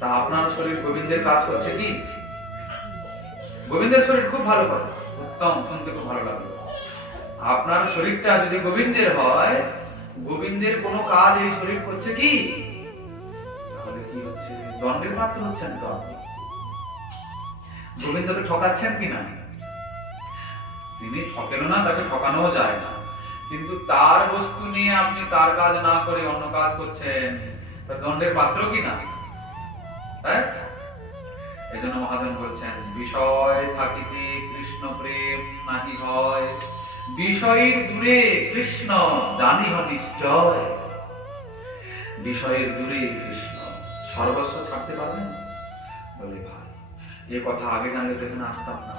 তা আপনার শরীর গোবিন্দের কাজ করছে কি? গোবিন্দের শরীর, খুব ভালো কথা, উত্তম, শুনতে খুব ভালো লাগলো। আপনার শরীরটা যদি গোবিন্দের হয়, গোবিন্দের কোন কাজ এই শরীর করছে কি? তাহলে কি হচ্ছে? দণ্ডের প্রাপ্ত হচ্ছেন তো আপনি। গোবিন্দকে ঠকাচ্ছেন কিনা? তিনি ঠকেন না, তাকে ঠকানো যায় না, কিন্তু তার বস্তু নিয়ে আপনি তার কাজ না করে অন্য কাজ করছেন, তার দণ্ডের পাত্র কিনা? হ্যাঁ, এই জন্য মহাজন বলছেন, বিষয় থাকিতে কৃষ্ণ প্রেম নাহি হয়, বিষয়ের দূরে কৃষ্ণ জানিহ নিশ্চয়। বিষয়ের দূরে কৃষ্ণ, সর্বস্ব ছাড়তে পারবেন? বলে ভাই এ কথা আগে জানলে তো এখানে আসতাম না।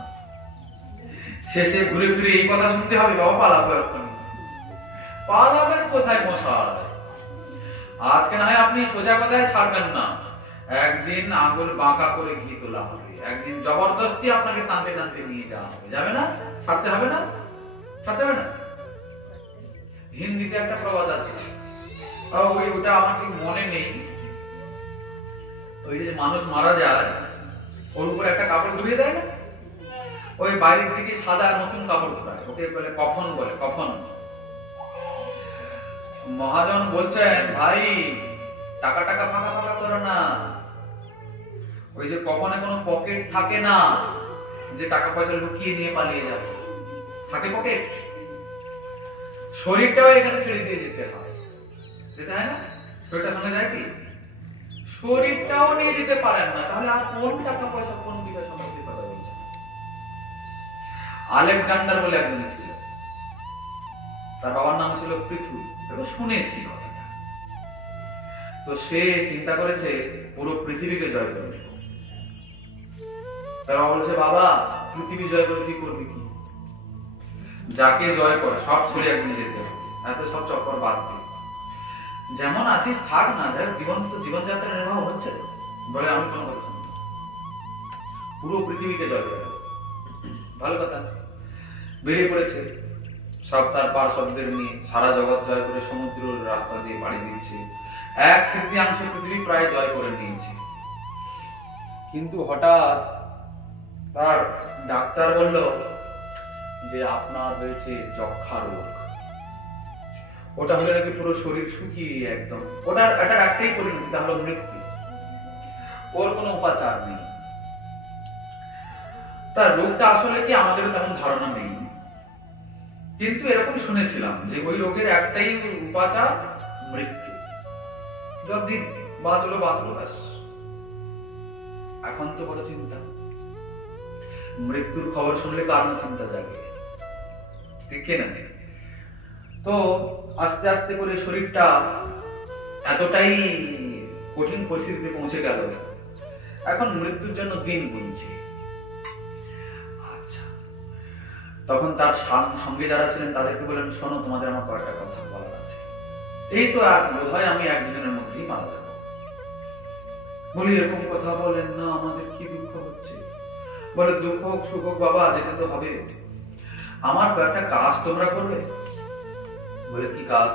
শেষে ঘুরে ফিরে এই কথা শুনতে হবে, বাবা পালাবো এখন। পালাবেন কোথায় মশাই? আজকে না হয় আপনি সোজা কথায় ছাড়বেন না, একদিন আঙুল বাঁকা করে ঘি তোলা হবে, একদিন জবরদস্তি আপনাকে টানতে টানতে নিয়ে যাওয়া হবে। যাবে না? ছাড়তে হবে না? ছাড়তে হবে না? হিন্দিতে একটা প্রবাদ আছে, ওটা আমার ঠিক মনে নেই। ওই যে মানুষ মারা যায়, ওর উপর একটা কাপড় ধুয়ে দেয় না, ওই বাইরের দিকে সাদা নতুন কাপড় ধরায়, ওকে বলে কফন, বলে কফন। মহাজন বলছেন, ভাই টাকা টাকা ফাঁকা ফাঁকা করো না। ওই যে কখনো কোনো পকেট থাকে না, যে টাকা পয়সা লুকিয়ে নিয়ে পালিয়ে যাবে, থাকে পকেট। শরীরটাও এখানে ছেড়ে দিয়ে যেতে হয়, যেতে হয় না? শরীরটার সঙ্গে যায় কি? শরীরটাও নিয়ে যেতে পারেন না, তাহলে আর কোন টাকা পয়সা, কোন বিষয় সম্পর্কে কথা বলছেন? আলেকজান্ডার বলে একজন ছিল, তার বাবার নাম ছিল পৃথু, এটা শুনেছি কথাটা। তো সে চিন্তা করেছে পুরো পৃথিবীকে জয় করে নেব। তারা বলছে, বাবা পৃথিবী জয় করে তুই করবি কি? যাকে জয় করে সব ছেড়ে একদিন যেতে হবে, এত সব চক্কর বাদ দে, যেমন আছিস থাক না, দেখ জীবনযাত্রা নির্বাহ হচ্ছে। বলে আমি কোনো কথা শুনবো, পুরো পৃথিবীকে জয় করে দেবো। ভালো কথা। বেরিয়ে পড়েছে সব তার পার্শ্বদের নিয়ে, সারা জগৎ জয় করে সমুদ্রের রাস্তা দিয়ে পাড়ি দিচ্ছে, 1/3 পৃথিবী প্রায় জয় করে নিয়েছে। কিন্তু হঠাৎ তার ডাক্তার বলল যে আপনার হয়েছে যক্ষা রোগ। ওটা হলে নাকি পুরো শরীর শুকিয়ে একদম, ওটার একটাই পরিণতি, তা হলো মৃত্যু। ওর কোনো উপাচার নেই। তার রোগটা আসলে কি আমাদের তেমন ধারণা নেই, কিন্তু এরকম শুনেছিলাম যে ওই রোগের একটাই উপাচার, মৃত্যু। যতদিন বাঁচলো ব্যাস। এখন তো বড় চিন্তা, মৃত্যুর খবর শুনলে কার না চিন্তা জাগে, ঠিক না? তো আস্তে আস্তে করে শরীরটা এতটাই কঠিন পরিস্থিতিতে পৌঁছে গেল, এখন মৃত্যুর জন্য দিন গুনছে। আচ্ছা, তখন তার সঙ্গে যারা ছিলেন তাদেরকে বললেন, শোনো, তোমাদের আমার কয়েকটা কথা বলার আছে। এই তো বোধহয় আমি 1-2 দিনের মধ্যেই মারা যাবো। বলি, এরকম কথা বলেন না, আমাদের কি দুঃখ হচ্ছে। বলে, দুঃখ হোক সুখ হোক বাবা, যেতে তো হবে। আমার কয়েকটা কাজ তোমরা করবে। বলে, কি কাজ?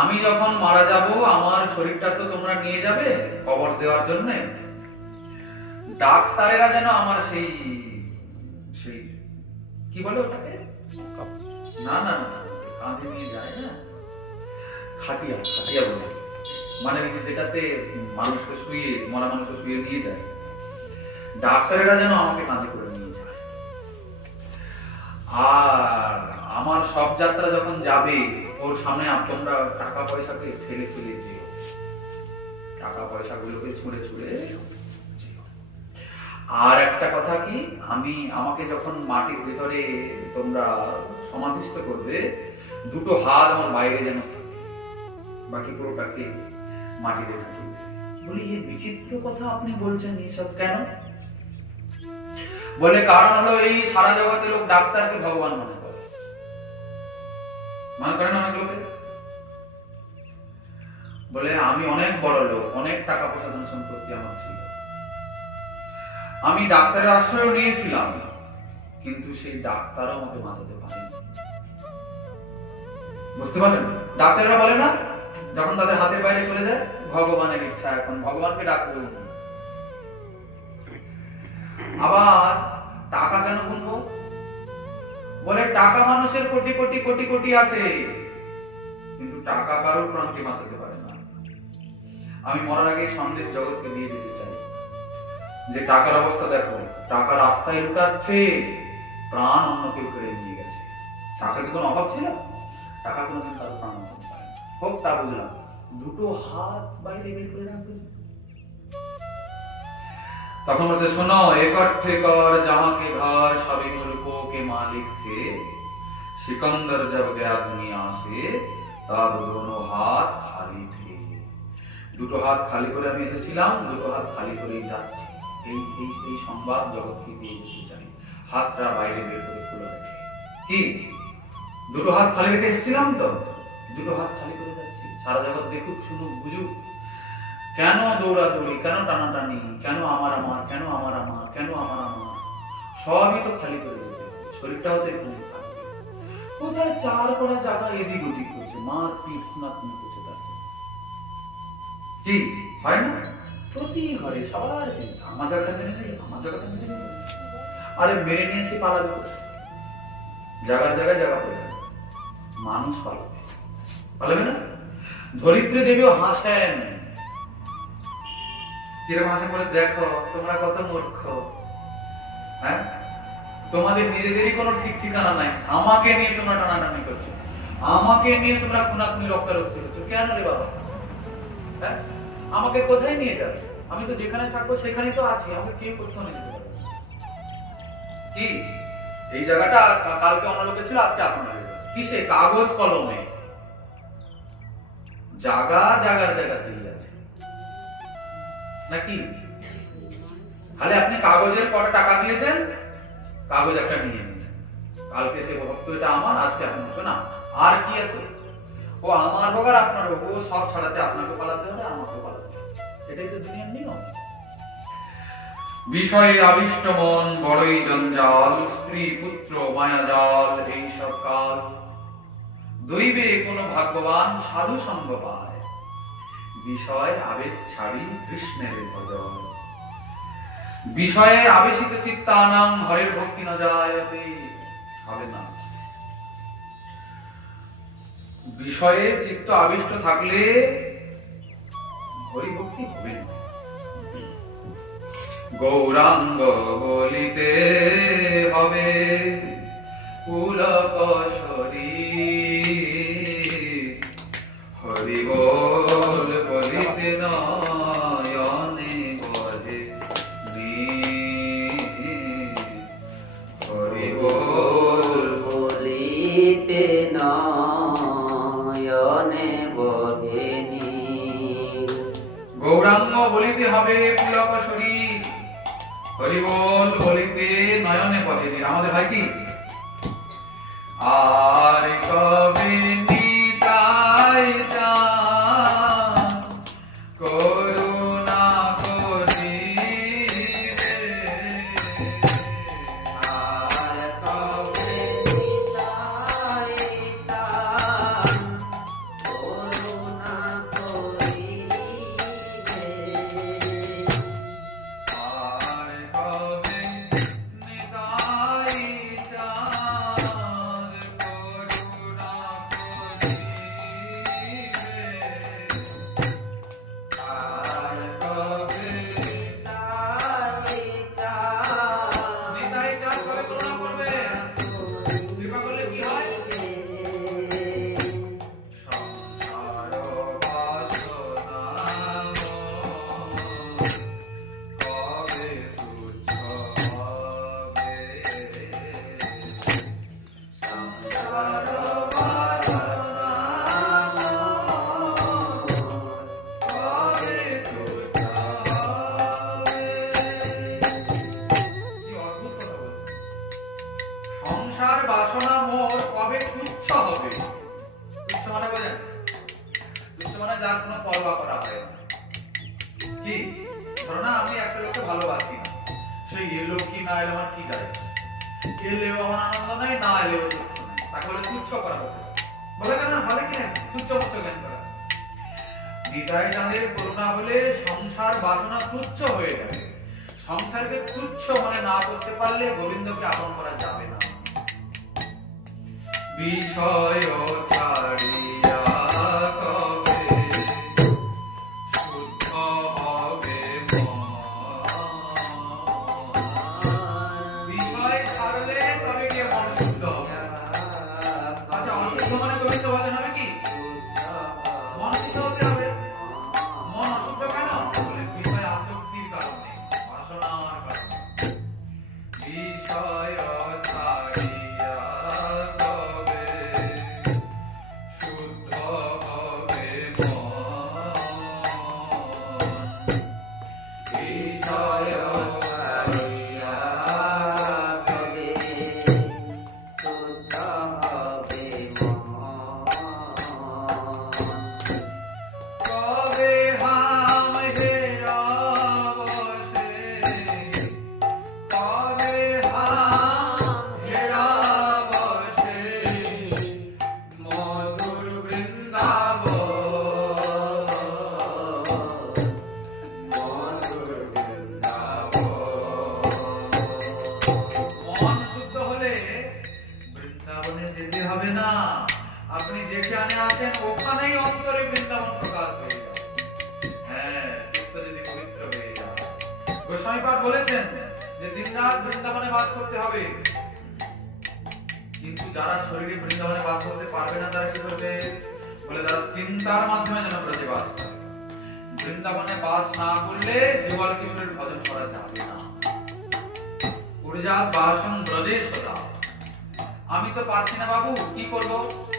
আমি যখন মারা যাব আমার শরীরটা তো তোমরা নিয়ে যাবে কবর দেওয়ার জন্য, ডাক্তারেরা যেন আমার সেই সেই কি বলে ওটাকে, না না না কাঁধে নিয়ে যায় না, খাটিয়া বলে, মানে যেটাতে মানুষকে শুয়ে, মরা মানুষকে শুয়ে নিয়ে যায়, ডাক্তারেরা যেন আমাকে কাঁধে করে নিয়ে যায়। আর আমার সব যাত্রা যখন যাবে, ওর সামনে তোমরা টাকা পয়সাকে ফেলে ফেলে যেও, টাকা পয়সাগুলোকে ছুঁড়ে ছুঁড়ে। আর একটা কথা কি, আমাকে যখন মাটির ভেতরে তোমরা সমাধিস্থ করবে, 2 হাত আমার বাইরে যেন থাকে, বাকি পুরোটাকে মাটিতে ঢাকি। বলি, এই বিচিত্র কথা আপনি বলছেন, এসব কেন? বলে, কারণ হলো এই সারা জগতে লোক ডাক্তারকে ভগবান মনে করে না অনেক লোকে। বলে, আমি অনেক বড় লোক, অনেক টাকা পয়সা ধন সম্পত্তি আমার ছিল, আমি ডাক্তারের আশ্রয় নিয়েছিলাম, কিন্তু সেই ডাক্তারও আমাকে বাঁচাতে পারেনি। বুঝতে পারলেন? ডাক্তাররা বলে না, যখন তাদের হাতের বাইরে চলে যায়, ভগবানের ইচ্ছা, এখন ভগবানকে ডাকুন। আবার টাকা কেন গুনবো? বলে, টাকা মানুষের কোটি কোটি কোটি কোটি আছে, কিন্তু টাকা কারোর প্রাণকে বাঁচাতে পারে না। আমি মরার আগে সন্দেশ জগৎকে দিয়ে যেতে চাই যে টাকার অবস্থা দেখো, টাকা রাস্তায় লুটাচ্ছে, প্রাণ অন্য কেউ কেড়ে নিয়ে গেছে। টাকার কি কোনো অভাব ছিল? টাকা কোনোদিন কারো প্রাণ বাঁচাতে পারে না। হোক, তা বুঝলাম, 2 হাত বাইরে বের করে রাখবে। তখন বলছে, শোনো, একট্ঠে কর জামাকে ঘর, সবই মুলকো কে মালিক थे, सिकंदर जब गया दुनिया से, तब दोनों हाथ खाली थे। 2 হাত খালি করে আমি এসেছিলাম, 2 হাত খালি করেই যাচ্ছি। এই সংবাদ জগৎকে দিয়ে যেতে চাই। হাতটা বাইরে বের করে খুলে রেখে, কি 2 হাত খালি রেখে এসেছিলাম, তো 2 হাত খালি করে যাচ্ছি। সারা জগৎ দেখুক, শুনুক, বুঝুক, কেন দৌড়াদৌড়ি, কেন টানাটানি, কেন আমার কেন আমার কেন আমার সবই তো খালি করে দিতে হবে। শরীরটাও তো একটু থাকবে। কোথায় 4 করা জায়গা এদিক ওদিক করছে, মারপিট খুনাখুনি করছে, তাকে কি হয় না? প্রতি ঘরে সবার চিন্তা, আমার জায়গাটা মেনে নেই, আমার জায়গাটা মেনে নেই। আরে মেনে নিয়ে এসে পালাবে, জায়গায় জায়গা পড়ে যাবে, মানুষ পালাবে না। ধরিত্রী দেবীও হাসেন, কিরকম হাসেন বলে, দেখো তোমরা কত মূর্খ, হ্যাঁ, তোমাদের নিজেদেরই কোনো ঠিক ঠিকানা নাই, আমাকে নিয়ে তোমরা টানাটানি করছো, আমাকে নিয়ে তোমরা খুনাখুনি রক্তারক্তি করছো, কেন রে বাবা? হ্যাঁ, আমাকে কোথায় নিয়ে যাবে? আমি তো যেখানে থাকবো সেখানেই তো আছি, আমাকে কেউ কোথাও নিয়ে যেতে পারবে কি? এই জায়গাটা কালকে অন্য লোকে ছিল, আজকে আপনার হয়ে গেছে। কিসে? কাগজ কলমে। জায়গার জায়গাতেই আছে নাকি? খালি আপনি কাগজের কটা টাকা দিয়েছেন, কাগজ একটা নিয়ে নিয়েছেন, কালকে সে ভক্ত এটা আমার, আজকে আপনার না, আর কি আছে? ও আমার হোক আর আপনার হোক, ও সব ছাড়াতে আপনাকে পালাতে হবে, আমাকে পালাতে হবে, এটাই তো দুনিয়ার নিয়ম। বিষয়ে আবিষ্ট মন বড়ই জঞ্জাল, স্ত্রী পুত্র মায়াজাল এইসব কাল, দৈবে কোনো ভাগ্যবান সাধু সঙ্গ পায়, বিষয় আবেশ ছাড়ি কৃষ্ণের ভজন। বিষয়ে আবেশিত চিত্তানাং হরের ভক্তি না যায়তে, হবে না। বিষয়ে চিত্ত আবিষ্ট থাকলে হরি ভক্তি হবে না। গৌরাঙ্গ বলিতে হবে পুলক শরীর, হরি বল বলিতে নয়নে বহে নীর, হরি বল বলিতে নয়নে বহে নীর। গৌরাঙ্গ বলিতে হবে পুলক শরীর, হরি বল বলিতে নয়নে বহে নীর। আমাদের হয় কি? আর কবে নিতাই চান করুণা করিবে, আর কবে নিতাই চান করুণা করিবে, আর কবে নিতাই চান করুণা করিবে, আর কবে নিতাই চান নিতাই চান কবে করুণা করবে? কৃপা করলে কি হয়? সংসার বাসনা কবে তুচ্ছ হবে, সংসার বাসনা কবে তুচ্ছ হবে। কি অদ্ভুত কথা বলছে। সংসার বাসনা মোর কবে তুচ্ছ হবে? তুচ্ছ মানে বোঝেন? তুচ্ছ মানে যার কোনো পরোয়া করা হয় না। কি ধরো না, আমি একটা লোককে ভালোবাসি না, সে এলো কি না এলো আমার কি যায় আসে? এলেও আমার আনন্দ নাই, না এলেও দুঃখ নাই, তাকে বলে তুচ্ছ করা হচ্ছে। বলে কেন ভালো কি না, তুচ্ছ মচ্ছ জ্ঞান করা। নিতাই চাঁদের করুণা হলে সংসার বাসনা তুচ্ছ হয়ে যাবে। সংসারকে তুচ্ছ মনে না করতে পারলে গোবিন্দকে আপন করা যাবে না। বিষয় ছাড়িয়া কবে শুদ্ধ হবে মন, বিষয় ছাড়লে তবে গিয়ে মন শুদ্ধ হবে। আচ্ছা, অশুদ্ধ মানে গোবিন্দ ভজন হবে কি? মন শুদ্ধ হতে হবে। মন অশুদ্ধ কেন? বলে বিষয় আসক্তির কারণে, বাসনার কারণে। বিষয় ছাড়িয়া কবে শুদ্ধ হবে মন, বিষয় ছাড়িয়া কবে শুদ্ধ হবে মন। কবে হাম হেরা বসে, কবে হাম হেরা বসে, মধুর বৃন্দাবন, মধুর বৃন্দাবন। মন শুদ্ধ হলে বৃন্দাবনে যেতে হবে না, আপনি যেখানে আছেন ওখানেই অন্তরে বৃন্দাবন প্রকাশ হয়ে যাবে। হ্যাঁ, চিত্ত যদি পবিত্র হয়ে যায়। গোস্বামী পাদ বলেছেন যে দিনরাত বৃন্দাবনে বাস করতে হবে, কিন্তু যারা শরীরে বৃন্দাবনে বাস করতে পারবে না তারা কি করবে? বলে তারা চিন্তার মাধ্যমে যেন ব্রজে বাস করে। বৃন্দাবনে বাস না করলে যুগল কিশোরের ভজন করা যাবে না। উর্জাত বাসন ব্রজে সদা। আমি তো পারছি না বাবু, কি করব?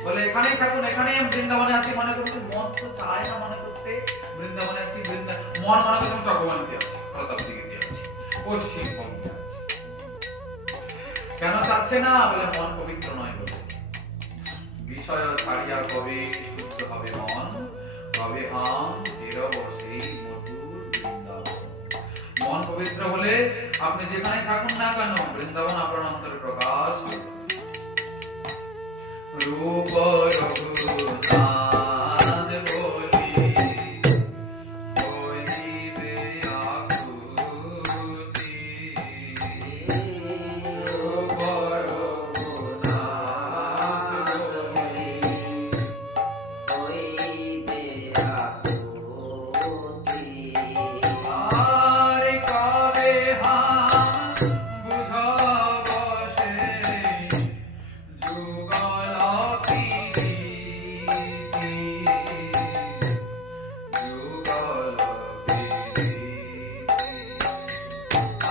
বলে এখানেই থাকুন, এখানেই আমি বৃন্দাবনে আছি মনে করতে। মন তো চায় না মনে করতে বৃন্দাবনে আছি, মন মনে করতে চক্রবর্তী আছি, প্রতাপ দিকে আছি। পশ্চিমবঙ্গে আছে। কেন চাচ্ছে না? বলে মন পবিত্র নয় বলে। বিষয় ছাড়িয়া কবে শুদ্ধ হবে মন, কবে হাম এরব সেই মধুর বৃন্দাবন। মন পবিত্র হলে আপনি যেখানে থাকুন না কেন, বৃন্দাবন আপনার অন্তরে প্রকাশ হবে। রূপ রঘুনাথ বলি হইবে আকুতি। রূপ রঘুনাথ বলি হইবে আকুতি। আর কবে হাম বুঝব সে যুগল প্রীতি। যুগল প্রীতি।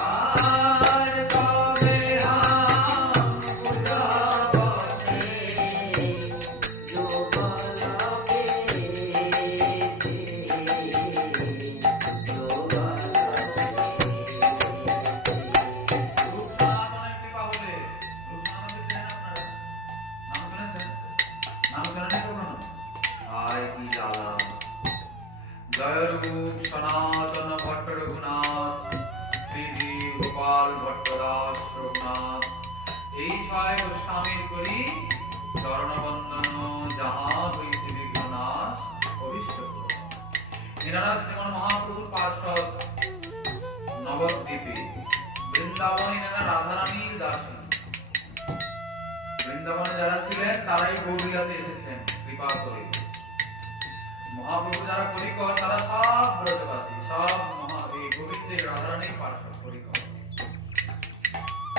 আর কবে হাম বুঝব সে রূপনাথনের কৃপা হলে। রূপনাথকে চেনেন আপনারা? নাম শুনেছেন? নাম জানেন কখনো? হায় কি জ্বালা! জয় রূপ সনাতন ভট্ট রঘুনাথ, শ্রীজি গোপাল ভট্টদাস রঘুনাথ, এই ছয় গোস্বামীর করি চরণবন্দন, যাহা হইতে বিঘ্ননাশ অভীষ্ট পূরণ। এনারা শ্রীমন মহাপ্রভুর পার্ষদ, নবদ্বীপে বৃন্দাবনে এনারা রাধারানীর দাসী। বৃন্দাবনে যারা ছিলেন তারাই গৌরীলাতে এসেছেন কৃপা করে। মহাপ্রভু যারা পরিকর তারা সব ব্রজবাসী, সব এই গোবিন্দের রাধারানীর পার্ষদ পরিকর।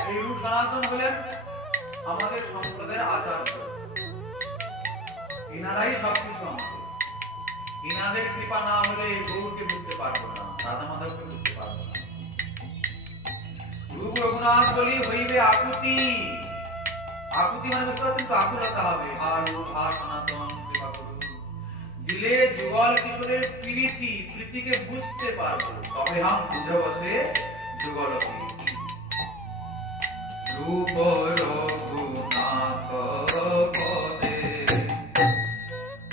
এই রূপ সনাতন হলেন আমাদের সম্প্রদায়ের আচার্য। ইনারাই সবকিছু আমাদের। ইনাদের কৃপা না হলে গৌরকে বুঝতে পারবো না, রাধা মাধবকে বুঝতে পারবো না। রূপ রঘুনাথ বলি হইবে আকুতি। আকুতি মানে বুঝতে পারছেন তো? আকুলতা হবে। আর রূপ আর সনাতন কৃপা করুন, দিলে যুগল কিশোরের প্রীতি, প্রীতিকে বুঝতে পারবো, তবে হাম বুঝে বসে যুগল প্রীতি। রূপ রঘুনাথ পদে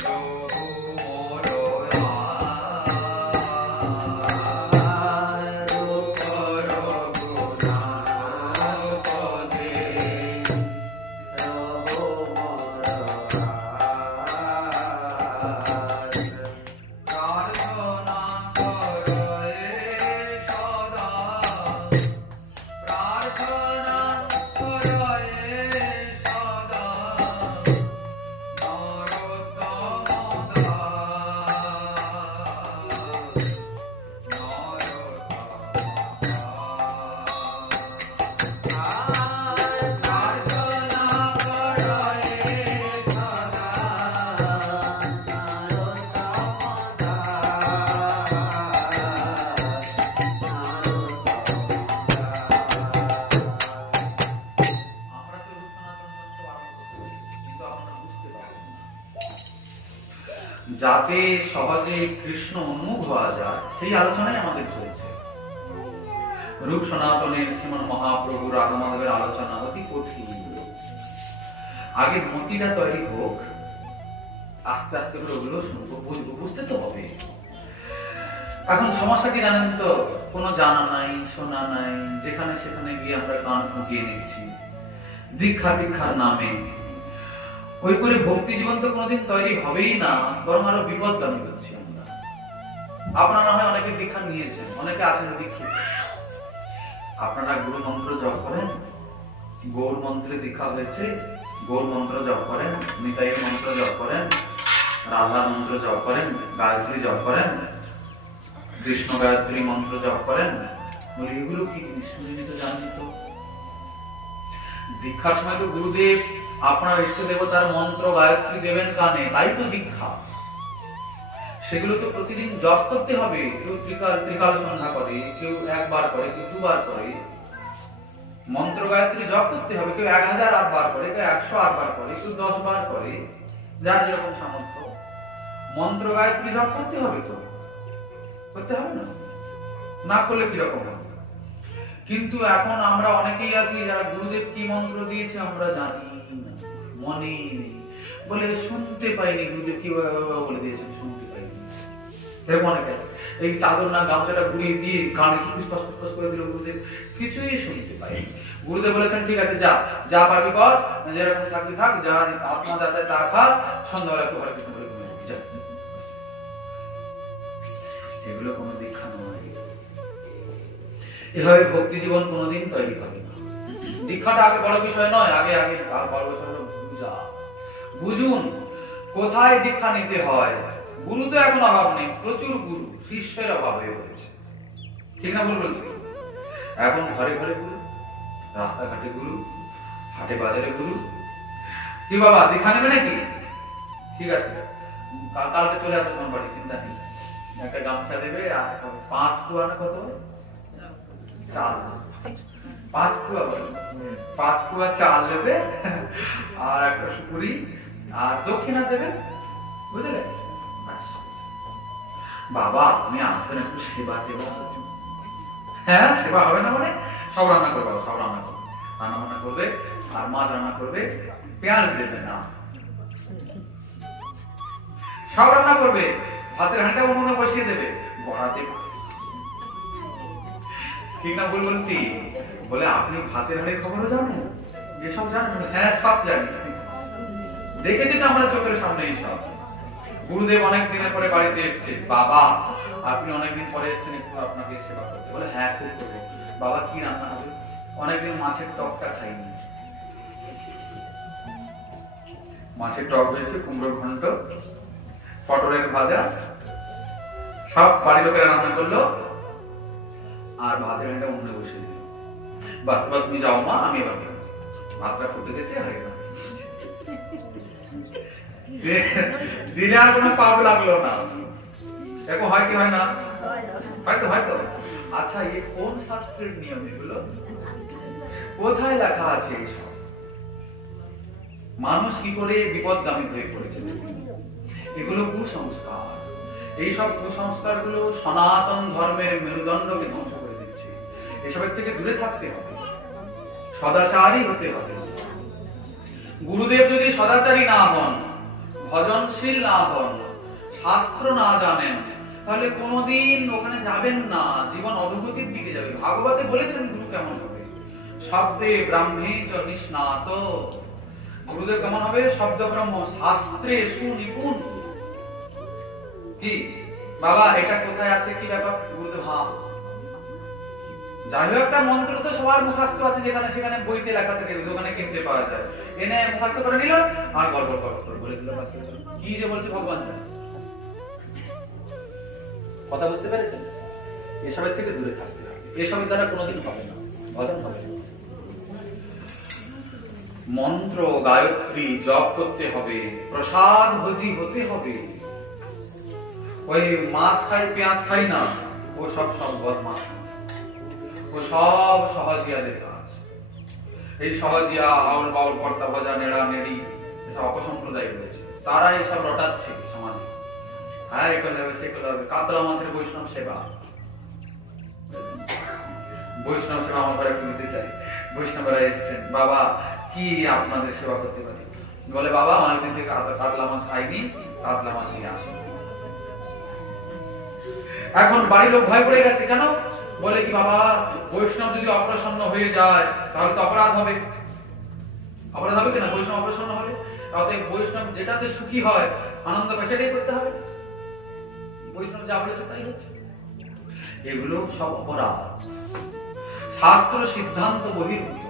প্রভু মোর আর। রূপ রঘুনাথ পদে প্রার্থনা করে সদা, প্রার্থনা করে সদা নরোত্তম দাস, আমরা তো রূপ সনাতন তত্ত্ব আরম্ভ করেছি, কিন্তু আমরা বুঝতে পারি না। যাতে সহজে কৃষ্ণ উন্মুখ হওয়া যায় সেই আলোচনায় আমাদের চলছে। রূপ সনাতনের শ্রীমন মহাপ্রভু রাধা মাধবের আলোচনা অতি কঠিন। আগে মতিটা তৈরি হোক, আস্তে আস্তে করে ওগুলো শুনবো, বুঝবো, বুঝতে তো হবে। এখন সমস্যা কি জানেন তো? কোনো জানা নাই, শোনা নাই, যেখানে সেখানে গিয়ে আমরা গান ফুটিয়ে নিচ্ছি দীক্ষার নামে। ওই করে ভক্তি জীবন তো কোনোদিন তৈরি হবেই না, বরং আরো বিপদগামী হচ্ছি আমরা। আপনারা না হয় অনেকে দীক্ষা নিয়েছেন, অনেকে আছেন দীক্ষিত। আপনারা গুরু মন্ত্র জপ করেন, গৌর মন্ত্রে দীক্ষা হয়েছে, গৌর মন্ত্র জপ করেন, নিতাইয়ের মন্ত্র জপ করেন, রাধা মন্ত্র জপ করেন, গায়ত্রী জপ করেন, কৃষ্ণ গায়ত্রী মন্ত্র জপ করেন। বলি এগুলো কি জিনিস? শুনিনি তো, জানি তো। দীক্ষার সময় তো গুরুদেব আপনার ইষ্ট দেবতার মন্ত্র গায়ত্রী দেবেন কানে, তাই তো দীক্ষা। সেগুলো তো প্রতিদিন জপ করতে হবে। কেউ ত্রিকাল সন্ধ্যা করে, কেউ একবার করে, কেউ দুবার করে। মন্ত্র গায়ত্রী জপ করতে হবে। কেউ 1008 বার করে, কেউ 108 বার করে, কেউ 10 বার করে, যার যেরকম সামর্থ্য। মন্ত্র গায়ত্রী জপ করতে হবে তো, করতে হবে না? না করলে কিরকম হবে? কিন্তু এখন আমরা অনেকেই আছি যারা গুরুদেব কি মন্ত্র দিয়েছে আমরা জানি না, মনে নেই, বলে শুনতে পাইনি গুরুদেব কি বলে দিয়েছেন, শুনতে পাইনি। এরকম অনেকে এই চাদর না গামছাটা ঘুরিয়ে দিয়ে কানে ফুসফাস করে দিল গুরুদেব, কিছুই শুনতে পাইনি। গুরুদেব বলেছেন ঠিক আছে যা যা পারবি কর, যেরকম চাকরি থাক, যা আত্মা যাতে তা খা, সন্ধ্যাবেলা একটু হরে কৃষ্ণ বলে ঘুমিয়ে যা। এগুলো কোনো দীক্ষা নয়। এভাবে ভক্তি জীবন কোনোদিন তৈরি হবে না। দীক্ষাটা আগে বড় বিষয় নয়, আগে বড় বিষয় হলো বুঝা। বুঝুন কোথায় দীক্ষা নিতে হয়। গুরু তো এখন অভাব নেই, প্রচুর গুরু, শিষ্যের অভাব হয়ে পড়েছে। ঠিক না ভুল বলছি? এখন ঘরে ঘরে গুরু, রাস্তাঘাটে গুরু, হাটে বাজারে গুরু। কি বাবা দীক্ষা নেবে নাকি? ঠিক আছে, কালকে চলে আসবে তোমার বাড়ি, চিন্তা নেই। একটা গামছা দেবে আর 5 কুয়া না কত চাল, 5 কুয়া বলে, 5 কুয়া চাল দেবে আর একটা সুপুরি আর দক্ষিণা দেবে, বুঝলে? বাবা তুমি আসবেন একটু সেবা দেবা। হ্যাঁ সেবা হবে না মানে সব রান্না করবে, সব রান্না করবে, রান্না বান্না করবে আর মাছ রান্না করবে, পেঁয়াজ দেবে না, সব রান্না করবে, ভাতের হাঁড়িটা উনুনে বসিয়ে দেবে, বড়াতে। ঠিক না ভুল বলছি? বলে আপনি ভাতের হাঁড়ির খবরও জানেন, যেসব জানেন? হ্যাঁ সব জানি, দেখেছি তো আমরা চোখের সামনে সব। গুরুদেব অনেক দিনের পরে বাড়িতে এসছে, বাবা আপনি অনেকদিন পরে এসেছেন, একটু আপনাকে সেবা করতে। বলে হ্যাঁ খুব করবো। বাবা কি রান্না হবে? অনেকদিন মাছের টকটা খাইনি। মাছের টক হয়েছে, কুমড়োর ঘন্ট, পটলের ভাজা, সব বাড়ির লোকেরা রান্না করলো আর ভাতের হাঁড়িটা উনুনে বসিয়ে দিল। বাস এবার তুমি যাও মা, আমি এবার ভাতটা ফুটে গেছে, হয়ে গেল। দিনে আর কোনো পাপ লাগলো না। এরকম হয় কি হয় না? হয়তো হয়তো। আচ্ছা এই কোন শাস্ত্রের নিয়ম এগুলো? কোথায় লেখা আছে এইসব? মানুষ কি করে বিপদগামী হয়ে পড়েছে? এগুলো কুসংস্কার। এইসব কুসংস্কার গুলো সনাতন ধর্মের মেরুদণ্ডকে ধ্বংস করে দিচ্ছে। এসবের থেকে দূরে থাকতে হবে, সদাচারী হতে হবে। গুরুদেব যদি সদাচারী না হন, ভজনশীল না হন, শাস্ত্র না জানেন, তাহলে কোনোদিন ওখানে যাবেন না, জীবন অধোগতির দিকে যাবে। ভাগবতে বলেছেন গুরু কেমন হবে? শব্দে ব্রাহ্মে চ নিষ্ণাত। গুরুদেব কেমন হবে? শব্দ ব্রহ্ম, শাস্ত্রে সুনিপুণ। কি বাবা এটা কোথায় আছে, কি ব্যাপার? গুরুদেব হ্যাঁ যাই হোক একটা মন্ত্র তো সবার মুখস্থ আছে, যেখানে সেখানে বইতে লেখা থাকে, দোকানে কিনতে পাওয়া যায়, এনে মুখস্থ করে নিল আর গল্প করে বলে দিল। কি যে বলছে ভগবান জানে। কথা বুঝতে পেরেছেন? এসবের থেকে দূরে থাকতে হবে, এসবের দ্বারা কোনোদিন হবে না, ভজন হবে না। মন্ত্র গায়ত্রী জপ করতে হবে, প্রসাদ ভোজি হতে হবে। ওই মাছ খাই পেঁয়াজ খাই না, ও সব বদমাশ, ও সব সহজিয়াদের কাজ। এই সহজিয়া আউল বাউল কর্তা ভজা নেড়া নেড়ি এসব অপসম্প্রদায় রয়েছে, তারা এইসব রটাচ্ছে সমাজে। হ্যাঁ এ করলে হবে, সে করলে হবে। কাতলা মাছের বৈষ্ণব সেবা, বৈষ্ণব সেবা আমার ঘরে নিতে চাই। বৈষ্ণবরা এসছেন, বাবা কি আপনাদের সেবা করতে পারি? বলে বাবা অনেকদিন থেকে কাতলা মাছ খাইনি, কাতলা মাছ নিয়ে আসি। এখন বাড়ির লোক ভয় পড়ে গেছে, কেন? বলে কি বাবা বৈষ্ণব যদি অপ্রসন্ন হয়ে যায় তাহলে তো অপরাধ হবে। অপরাধ হবে কিনা? বৈষ্ণব অপ্রসন্ন হলে তাহলে বৈষ্ণব যেটাতে সুখী হয়, আনন্দ পায়, সেটাই করতে হবে। বৈষ্ণব যা বলেছে তাই হচ্ছে। এগুলো সব অপরাধ, শাস্ত্র সিদ্ধান্ত বহির্ভূত।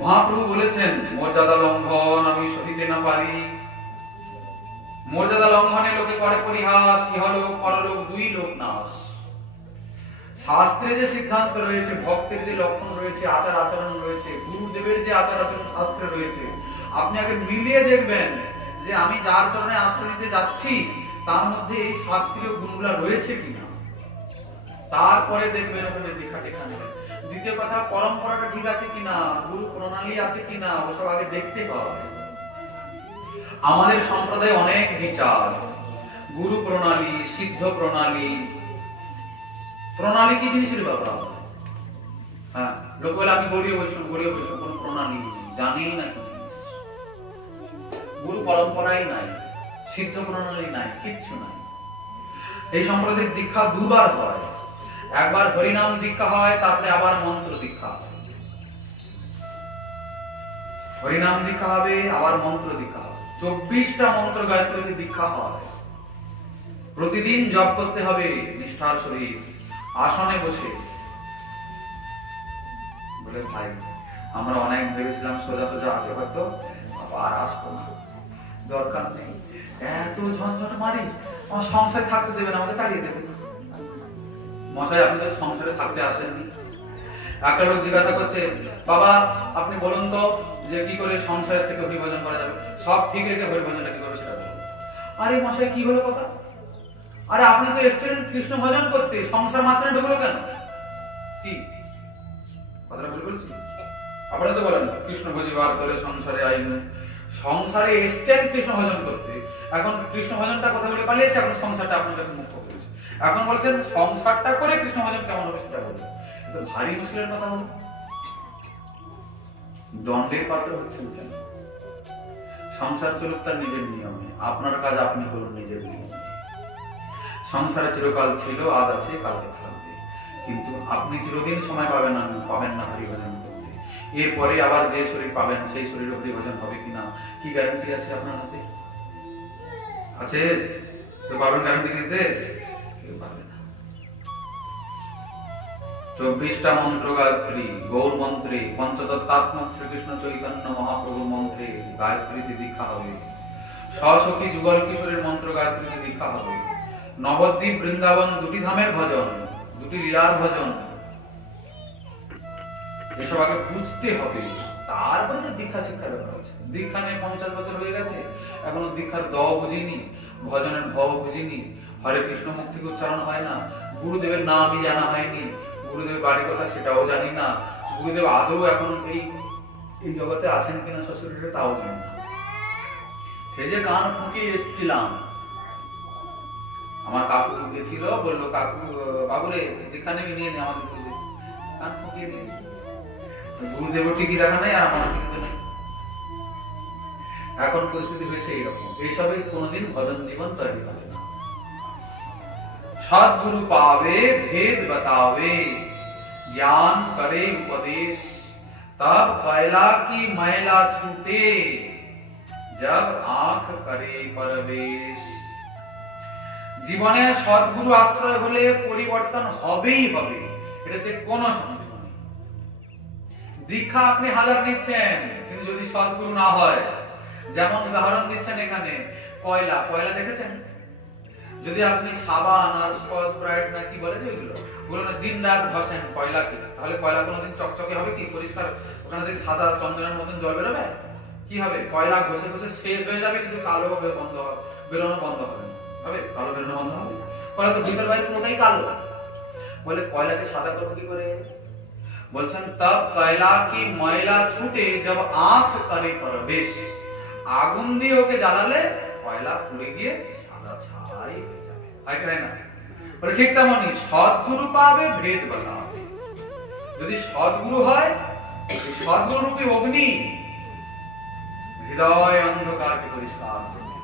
মহাপ্রভু বলেছেন মর্যাদা লঙ্ঘন আমি সহিতে না পারি। মর্যাদা লঙ্ঘনে লোকে করে পরিহাস, ইহলোক পরলোক দুই লোক নাশ। শাস্ত্রে যে সিদ্ধান্ত রয়েছে, ভক্তের যে লক্ষণ রয়েছে, আচার আচরণ রয়েছে, গুরুদেবের যে আচার আচরণ শাস্ত্রে রয়েছে, আপনি আগে মিলিয়ে দেখবেন যে আমি যার চরণে আশ্রয় নিতে যাচ্ছি তার মধ্যে এই শাস্ত্রীয় গুণগুলা রয়েছে কিনা। তারপরে দেখবেন ওখানে দীক্ষা টিক্ষা নেবেন। দ্বিতীয় কথা, পরম্পরাটা ঠিক আছে কিনা, গুরু প্রণালী আছে কিনা, ওসব আগে দেখতে হয়। আমাদের সম্প্রদায়ে অনেক বিচার, গুরু প্রণালী, সিদ্ধ প্রণালী। প্রণালী কি জিনিস বাবা? হ্যাঁ, লোক বলে আমি গৌরীয় বৈষ্ণব কোনো প্রণালী নেই, জানি না কি জিনিস। গুরু পরম্পরাই নাই, সিদ্ধ প্রণালী নাই, কিচ্ছু নাই। এই সম্প্রদায়ের দীক্ষা দুবার হয়, একবার হরিনাম দীক্ষা হয়, তারপরে আবার মন্ত্র দীক্ষা হয়। হরিনাম দীক্ষা হবে, আবার মন্ত্র দীক্ষা হবে। 24টা মন্ত্র গায়ত্রী দীক্ষা হয়। প্রতিদিন জপ করতে হবে নিষ্ঠার সহিত, আসনে বসে। বলে ভাই, আমরা অনেক ভেবেছিলাম সোজা সোজা আছে, হয়তো আবার আসবো না, দরকার নেই, এত ঝঞ্ঝট মারি, আমার সংসারে থাকতে দেবে না, আমাকে তাড়িয়ে দেবে। মশাই, আপনি তো সংসারে থাকতে আসেননি। একটা লোক জিজ্ঞাসা করছে, বাবা আপনি বলুন তো যে কি করে সংসারের থেকে হরিভজন করা যাবে, সব ঠিক রেখে হরিভজনটা কি করবে সেটা বলুন। আরে মশাই, কি হলো কথা? আরে আপনি তো এসেছিলেন কৃষ্ণ ভজন করতে, সংসার মাঝখানে ঢুকলো কেন? কি কথাটা ভুল বলছি? আপনারা তো বলেন কৃষ্ণ ভজিবার করে সংসারে আইন। সংসারে এসছেন কৃষ্ণ ভজন করতে, এখন কৃষ্ণ ভজনটা কথা বলে পালিয়েছে, এখন সংসারটা আপনার কাছে মুক্ত করেছে। এখন বলছেন সংসারটা করে কৃষ্ণ ভজন কেমন হবে সেটা বলুন। তো ভারী মুশকিলের কথা হলো, দণ্ডের পাত্র হচ্ছেন কেন? সংসার চলুক তার নিজের নিয়মে, আপনার কাজ আপনি করুন নিজের নিয়মে। সংসারে চিরকাল ছিল, আজ আছে, কালকে থাকবে, কিন্তু আপনি চিরদিন সময় পাবেন না হরিভজন করতে। এরপরে আবার যে শরীর পাবেন সেই শরীরে হরিভজন হবে কিনা কি গ্যারান্টি আছে আপনার হাতে? আছে? তো পাবেন গ্যারান্টি দিতে? কেউ পাবে না। 24টা মন্ত্র গায়ত্রী, গৌর মন্ত্রে, পঞ্চতত্ত্বাত্মক শ্রীকৃষ্ণ চৈতন্য মহাপ্রভুর মন্ত্রে গায়ত্রীতে দীক্ষা হবে। সসখী যুগল কিশোরের মন্ত্র গায়ত্রীতে দীক্ষা হবে। নবদ্বীপ বৃন্দাবন দুটি ধামের ভজন, দুটি লীলার ভজন, এসব আগে বুঝতে হবে, তারপরে যে দীক্ষা শিক্ষার ব্যাপার আছে। দীক্ষা নিয়ে 50 বছর হয়ে গেছে, এখনো দীক্ষার দ বুঝিনি, ভজনের ভ বুঝিনি, হরে কৃষ্ণ মুখ থেকে উচ্চারণ হয় না, গুরুদেবের নামই জানা হয়নি, গুরুদেবের বাড়ি কথা সেটাও জানি না, গুরুদেব আদৌ এখন এই জগতে আছেন কিনা শ্বশুরে তাও জানি না। সেই যে কান ফুঁকিয়ে এসেছিলাম, আমার কাকু গেছিল, বললো কাকু বাবুরে যেখানে নিয়ে নে আমাদের গুরুদেব, কান ফুঁকিয়ে দিয়েছি। গুরুদেব ঠিকই দেখা নাই আর আমার কিন্তু নেই। এখন পরিস্থিতি হয়েছে এইরকম, এইসবে কোনোদিন ভজন জীবন তৈরি হবে না। सद्गुरु पावे भेद बतावे, ज्ञान करे उपदेश, तब कैला की मैला छूटे, जब आंख करे परवेश। জীবনে সদ্গুরু আশ্রয় হলে পরিবর্তন হবেই হবে, এটাতে কোনো সন্দেহ নেই। দীক্ষা আপনি হাজার নিচ্ছেন, কিন্তু যদি সদ্গুরু না হয়, যেমন উদাহরণ দিচ্ছেন এখানে, কয়লা দেখেছেন? যদি আপনি সাবান আর স্প্রাইট না কি বলে যে ওগুলো না দিন রাত ঘষেন কয়লাকে, তাহলে কয়লা কোনোদিন চকচকে হবে কি? পরিষ্কার ওখানে থেকে সাদা চন্দনের মতন জল বেরোবে? কি হবে? কয়লা ঘষে ঘষে শেষ হয়ে যাবে, কিন্তু কালো বেরোনো বন্ধ হবে না। হবে? কালো বেরোনো বন্ধ হবে? কয়লা তো ভিতর বাইরে পুরোটাই কালো। বলে কয়লাকে সাদা করবো কি করে? বলছেন তব কয়লা কি ময়লা ছুটে, জব আঁখ করে প্রবেশ। আগুন দিয়ে ওকে জ্বালালে কয়লা পুড়ে গিয়ে সাদা ছাই হয়ে যাবে, হয় না? বলে ঠিক তেমনই সদ্গুরু পাবে ভেদ বাতাবে। যদি সদ্গুরু হয়, সদ্গুরু রূপী অগ্নি হৃদয় অন্ধকারকে পরিষ্কার করবে।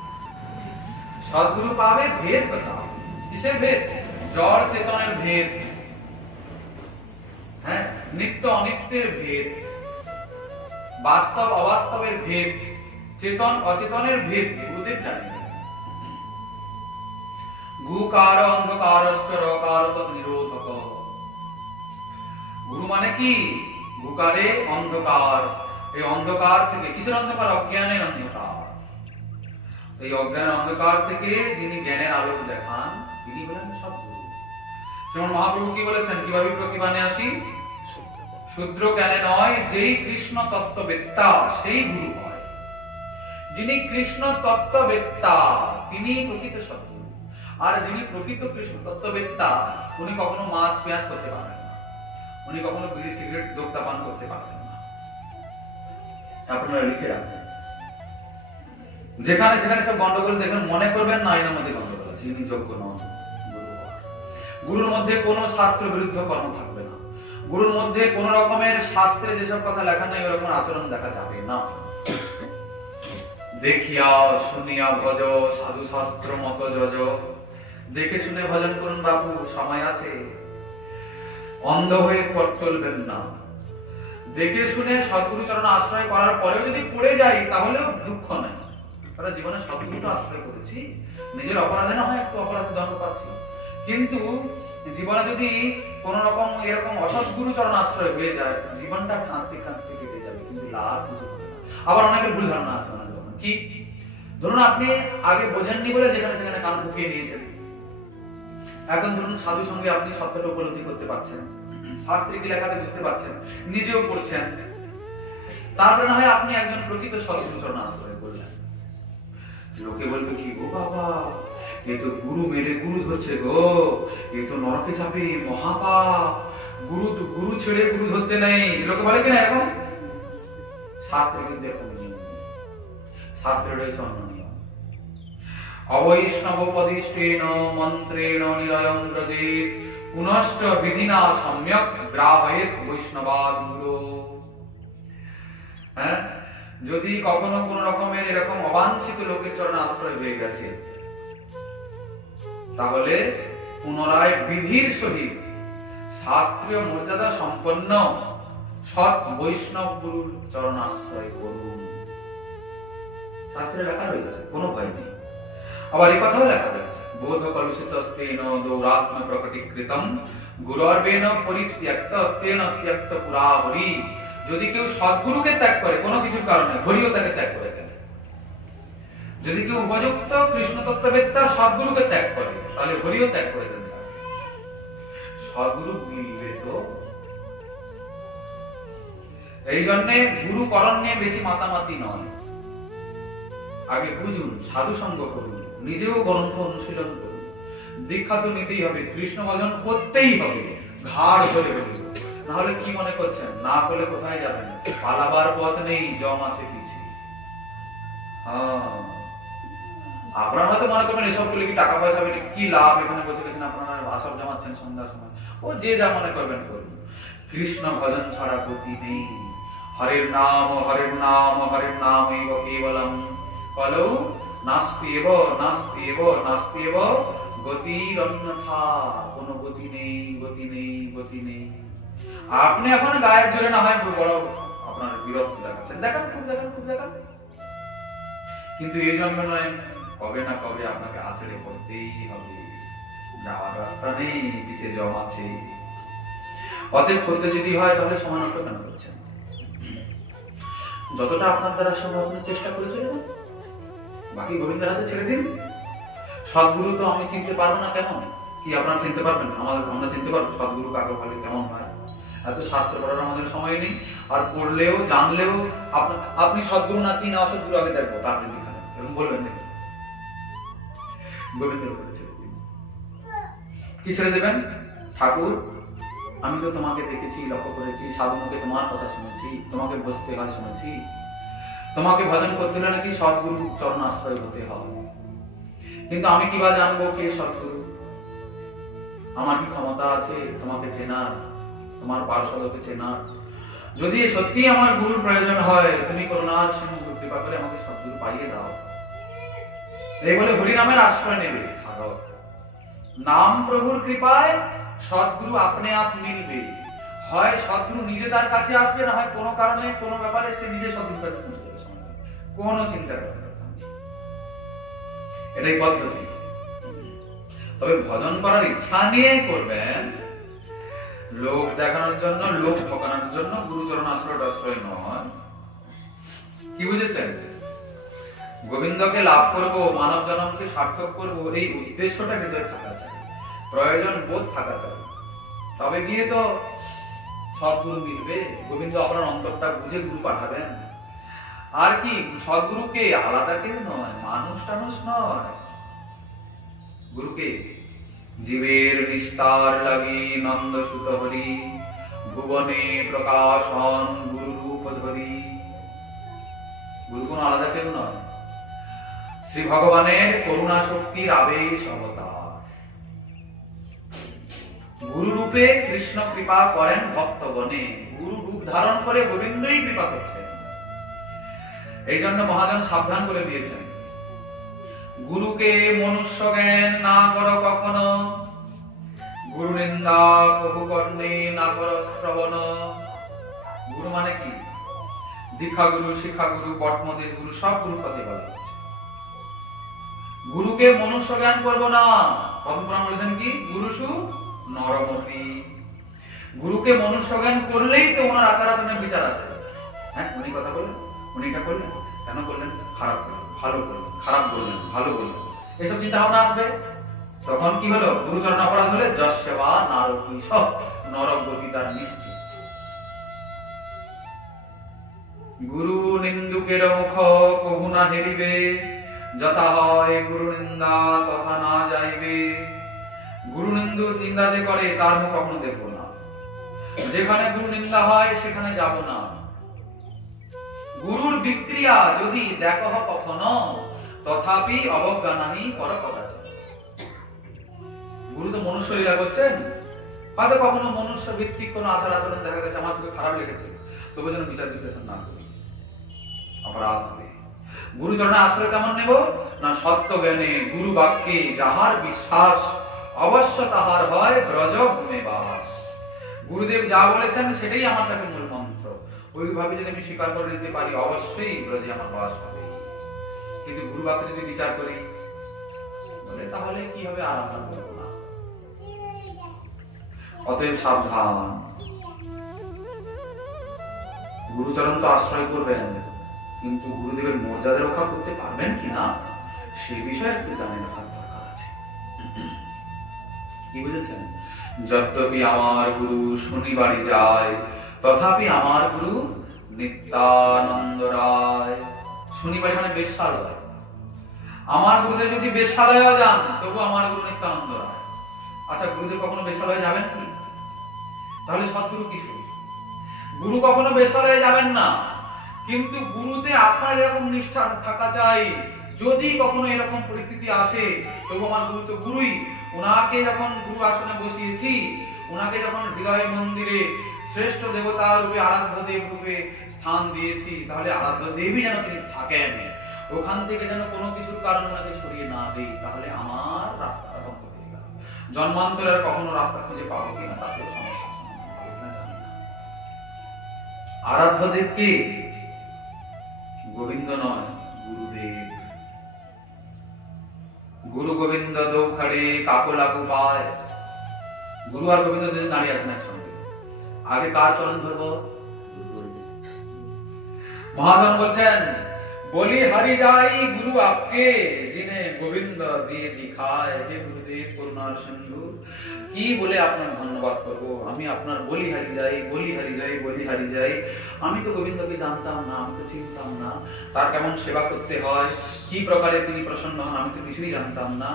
সদ্গুরু পাবে ভেদ বাতাবে। কিসের ভেদ? জড় চেতনের ভেদ, হ্যাঁ, নিত্য অনিত্যের ভেদ, বাস্তব অবাস্তবের ভেদ, চেতন অচেতনের ভেদ গুরুদেব জানেন। গুকার অন্ধকারশ্চ রকারত নিরোধক। গুরু মানে কি? গুকারে অন্ধকার, এই অন্ধকার থেকে, কিসের অন্ধকার? অজ্ঞানের অন্ধকার। এই অজ্ঞানের অন্ধকার থেকে যিনি জ্ঞানের আলোক দেখান, তিনি হলেন সদ্গুরু। যেমন মহাপ্রভু কি বলেছেন, কিভাবে প্রতিবানে আসি? শূদ্র জ্ঞানে নয়, যেই কৃষ্ণ তত্ত্ববেত্তা সেই গুরু হয়। যিনি কৃষ্ণ তত্ত্ববেত্তা তিনি প্রকৃত সদ্গুরু। আর যিনি প্রকৃত কৃষ্ণ তত্ত্ববেত্তা, উনি কখনো মাছ পেঁয়াজ করতে পারবেন না, উনি কখনো বিড়ি সিগারেট দোক্তা পান করতে পারবেন না। আপনারা লিখে রাখবেন, যেখানে যেখানে সব গন্ডগোল দেখেন মনে করবেন না এর মধ্যে গন্ডগোল আছে, ইনি যোগ্য নন গুরুর মধ্যে কোনো শাস্ত্র বিরুদ্ধ কর্ম থাকবে না। গুরুর মধ্যে কোন রকমের শাস্ত্রে যেসব কথা লেখা নেই ওরকম আচরণ দেখা যাবে না। দেখিয়া শুনিয়া ভজ সাধু শাস্ত্র মত যজ। দেখে শুনে ভজন করুন বাবু, সময় আছে। অন্ধ হয়ে পথ চলবেন না। দেখে শুনে সদ্গুরু চরণ আশ্রয় করার পরেও যদি পড়ে যাই তাহলেও দুঃখ নাই, কারণ জীবনে সদ্গুরু তো আশ্রয় করেছি, নিজের অপরাধে না হয় একটু অপরাধ দণ্ড পাচ্ছি, কিন্তু জীবনে যদি কোন রকম এরকম অসৎগুরু চরণ আশ্রয় হয়ে যায় জীবনটা কাঁদতে কাঁদতে কেটে যাবে, কিন্তু লাভ কিছু হবে না। আবার অনেকের ভুল ধারণা আছে অনেক রকম। কি ধরুন আপনি আগে বোঝেননি বলে যেখানে সেখানে কান ঢুকিয়ে নিয়েছেন, এখন ধরুন সাধু সঙ্গে আপনি সত্যটা উপলব্ধি করতে পারছেন, শাস্ত্রে কি লেখাতে বুঝতে পারছেন, নিজেও পড়ছেন, তারপরে না হয় আপনি একজন প্রকৃত সৎগুরু চরণ আশ্রয় করলেন। লোকে বলবে কি, ও বাবা এ তো গুরু মেরে গুরু ধরছে গো, এ তো নরকে যাবে, মহাপাপ, গুরু ছেড়ে গুরু ধরতে নেই। লোকে বলে কিনা এরকম? শাস্ত্রে কিন্তু এরকম নিয়ম নেই, শাস্ত্রে রয়েছে অন্য নিয়ম। অবৈষ্ণবপদিষ্টেন মন্ত্রেণ নিরয়ং ব্রজেৎ পুনশ্চ বিধিনা সম্যক গ্রাহয়েৎ বৈষ্ণবাদ গুরু। হ্যাঁ, যদি কখনো কোন রকমের এরকম অবাঞ্ছিত লোকের চরণে আশ্রয় হয়ে গেছে তাহলে পুনরায় বিধির সহিত শাস্ত্রীয় মর্যাদা সম্পন্ন সৎ বৈষ্ণব গুরুর চরণ আশ্রয় করুন। শাস্ত্রে লেখা রয়েছে, কোনো ভয় নেই। আবার এই কথাও লেখা রয়েছে, বোধ কলুষিতস্তেন দৌরাত্ম প্রকটীকৃতম গুরর্বেণ পরিত্যক্তস্তেন ত্যক্ত পুরাহরি। যদি কেউ সদ্গুরুকে ত্যাগ করে কোনো কিছুর কারণে, হরিও তাকে ত্যাগ করে দেন। যদি কেউ উপযুক্ত কৃষ্ণ তত্ত্ববেত্তা সদ্গুরুকে ত্যাগ করে তাহলে হরিও ত্যাগ করে দেন। সদ্গুরু মিলবে তো। এই জন্য গুরুকরণ নিয়ে বেশি মাতামাতি নয়, আগে বুঝুন, সাধু সঙ্গ করুন, নিজেও গ্রন্থ অনুশীলন করুন, দীক্ষা তো নিতেই হবে, কৃষ্ণ ভজন করতেই হবে, ঘাড় ধরে হলে। না হলে কি মনে করছেন, না করলে কোথায় যাবেন? পালাবার পথ নেই, জম আছে পিছে। আপনারা হয়তো মনে করবেন এসব করলে কি টাকা পয়সা হবে, কি লাভ, এখানে বসে গেছেন আপনারা আসর জমাচ্ছেন সন্ধ্যার সময়। ও যে যা মনে করবেন করুন, কৃষ্ণ ভজন ছাড়া গতি নেই। হরের নাম হরের নাম হরের নাম এইব কেবলম কলৌ নাস্তিব নাস্তিব নাস্তিব গতির অন্যথা। কোনো গতি নেই, গতি নেই, গতি নেই। আপনি এখন গায়ের জোরে না হয় বড় আপনার বিরক্ত দেখাচ্ছেন, দেখান, খুব দেখান, খুব দেখান, কিন্তু এই জন্ম নয়, কবে না কবে আপনাকে আছড়ে পড়তেই হবে। যাওয়ার রাস্তা নেই, পিছে জম আছে। অতএব করতে যদি হয় তাহলে সময় নষ্ট কেন করছেন? যতটা আপনার দ্বারা সম্ভব আপনি চেষ্টা করে চলে যান, বাকি গোবিন্দের হাতে ছেড়ে দিন। সদ্গুরু তো আমি চিনতে পারবো না, কেন কি আপনারা চিনতে পারবেন? আমরা চিনতে পারবো সদ্গুরু কাকে বলে, কেমন হয়? এত শাস্ত্র পড়ার আমাদের সময় নেই, আর পড়লেও জানলেও আপনি সদ্গুরু না কি না অসদ্গুরু আগে দেখবো, তারপরে দেখাবেন, এবং বলবেন দেখুন গোবিন্দের উপরে ছেড়ে দিন। কি ছেড়ে দেবেন? ঠাকুর আমি তো তোমাকে দেখেছি, লক্ষ্য করেছি, সাধুমুখে তোমার কথা শুনেছি, তোমাকে বসতে হয় শুনেছি, তোমাকে ভজন করতে হলে নাকি সদ্গুরু চরণ আশ্রয় হতে হবে, কিন্তু আমি কিবা জানবো কে সদ্গুরু? আমার কি ক্ষমতা আছে তোমাকে চেনার, তোমার পার্শ্বদকে চেনার? যদি সত্যি আমার গুরুর প্রয়োজন হয়, তুমি করুণার সিন্ধু কৃপা করে আমাকে সদ্গুরু পাইয়ে দাও। এই বলে হরিনামের আশ্রয় নেবে সাধক। নাম প্রভুর কৃপায় সদ্গুরু আপনি আপ মিলবে। হয় সদ্গুরু নিজে তার কাছে আসবে, না হয় কোনো কারণে কোনো ব্যাপারে সে নিজে সদ্গুরুর কাছে পৌঁছে যাবে, কোনো চিন্তা করতে হবে না। এটাই পদ্ধতি। তবে ভজন করার ইচ্ছা নিয়ে করবেন, লোক দেখানোর জন্য, লোক ঠকানোর জন্য গুরুচরণ আশ্রয় নয়। কি বুঝেছেন? গোবিন্দকে লাভ করব, মানব জন্মকে সার্থক করব, এই উদ্দেশ্যটা হৃদয়ে থাকা চাই, প্রয়োজন বোধ থাকা চাই, তবে গিয়ে তো সদ্গুরু মিলবে। গোবিন্দ আপনার অন্তরটা বুঝে গুরু পাঠাবেন। আর কি, সদ্গুরুকে আলাদা কেউ নয়, মানুষ টানুষ নয়, গুরুকে জীবের নিস্তার লাগি নন্দ সুত হরি ভুবনে প্রকাশন গুরু রূপ ধরি। গুরু কোন আলাদা কেউ নয়, শ্রী ভগবানের করুণা শক্তির আবেশ অবতার। গুরু রূপে কৃষ্ণ কৃপা করেন ভক্তগণে। গুরু রূপ ধারণ করে গোবিন্দই কৃপা করছেন। এই জন্য মহাজন সাবধান করে দিয়েছেন, গুরুকে মনুষ্য জ্ঞান না করো কখনো, গুরু নিন্দা কবু কর্ণে না করো শ্রবণ। গুরু মানে কি? দীক্ষা গুরু, শিক্ষা গুরু, বর্তমদেশ গুরু, সব গুরুর কথা বলা হচ্ছে। গুরুকে মনুষ্য জ্ঞান করবো না। পদ্মপুরাণ বলেছেন কি? গুরুসু নরমতি। গুরুকে মনুষ্য জ্ঞান করলেই তো ওনার আচার আচরণের বিচার আছে। হ্যাঁ, উনি কথা বললেন, উনি এটা করলেন, কেন করলেন? খারাপ করলেন, ভালো করলেন, খারাপ বললেন, ভালো বললেন, এসব চিন্তা ভাবনা আসবে। তখন কি হলো? গুরুচরণ অপরাধ হলে যশ সেবা নারকী, সব নরক গতি তার নিশ্চিত। গুরু নিন্দুকের মুখ কভু না হেরিবে, যথা হয় গুরু নিন্দা তথা না যাইবে। গুরু নিন্দা যে করে তার মুখ কখনো দেখবো না। যেখানে গুরু নিন্দা হয় সেখানে যাব না। গুরুর বিক্রিয়া যদি দেখো কখনো, তথাপি অবজ্ঞা নাহি কর কদাচিৎ। গুরু তো মনুষ্য লীলা করছেন, হয়তো কখনো মনুষ্য ভিত্তিক কোনো আচার আচরণ দেখা গেছে আমার চোখে খারাপ লেগেছে, তবু যেন বিচার বিশ্লেষণ না করি, অপরাধ হবে। গুরুচরণে আশ্রয় কেমন নেব? না সত্য জ্ঞানে, গুরু বাক্যে যাহার বিশ্বাস, অবশ্য তাহার হয় ব্রজ ভূমে বাস। গুরুদেব যা বলেছেন সেটাই আমার কাছে মূল মন্ত্র। ওইভাবে যদি আমি স্বীকার করে নিতে পারি, অবশ্যই ব্রজে আমার বাস হবে। কিন্তু গুরু বাক্যে যদি বিচার করি বলে, তাহলে কি হবে? আর আমরা বলবো না। অতএব সাবধান। গুরুচরণ তো আশ্রয় করবেন, কিন্তু গুরুদেবের মর্যাদা রক্ষা করতে পারবেন কিনা সেই বিষয়ে একটু জানে রাখার দরকার আছে। কি বুঝেছেন? যদ্যপি আমার গুরু শনিবারে যায়, তথাপি আমার গুরু নিত্যানন্দ রায়। শনিবারে মানে বেশ্যালয়। আমার গুরুদেব যদি বেশ্যালয়ে যান, তবু আমার গুরু নিত্যানন্দ রায়। আচ্ছা, গুরুদেব কখনো বেশ্যালয়ে যাবেন কি? তাহলে সৎগুরু কি? গুরু কখনো বেশ্যালয়ে যাবেন না, কিন্তু গুরুতে আপনার এরকম নিষ্ঠা থাকা চাই। যদি কখনো এরকম পরিস্থিতি আসে, তবু আমার গুরু তো গুরুই। ওনাকে যখন গুরু আসনে বসিয়েছি, ওনাকে যখন হৃদয় মন্দিরে শ্রেষ্ঠ দেবতা রূপে, আরাধ্য দেব রূপে স্থান দিয়েছি, তাহলে আরাধ্য দেবী যেন তিনি থাকেন, ওখান থেকে যেন কোনো কিছুর কারণ ওনাকে সরিয়ে না দেই, তাহলে আমার রাস্তা বন্ধ হয়ে গেল। জন্মান্তরের কখনো রাস্তা খুঁজে পাবো কিনা তাতেও সমস্যা। আরাধ্য দেব কে? গোবিন্দ নয়, গুরুদেব। গুরু গোবিন্দ দৌখাড়ে কাকো লাগু পায়। গুরু আর গোবিন্দ দুজন দাঁড়িয়ে আছেন একসঙ্গে। আগে কার চরণ ধরবো? মহাজন বলছেন, বলি হারি যাই গুরু আপকে, যিনি গোবিন্দ দিয়ে দিখায়। হে গুরুদেব করুণার সিন্ধু, কি বলে আপনার ধন্যবাদ করব? আমি আপনার বলি হারি যাই, বলি হারি যাই, বলি হারি যাই। আমি তো গোবিন্দকে জানতাম না, আমি তো চিনতাম না, তার কেমন সেবা করতে হয়, কি প্রকারে তিনি প্রসন্ন হন, আমি তো কিছুই জানতাম না।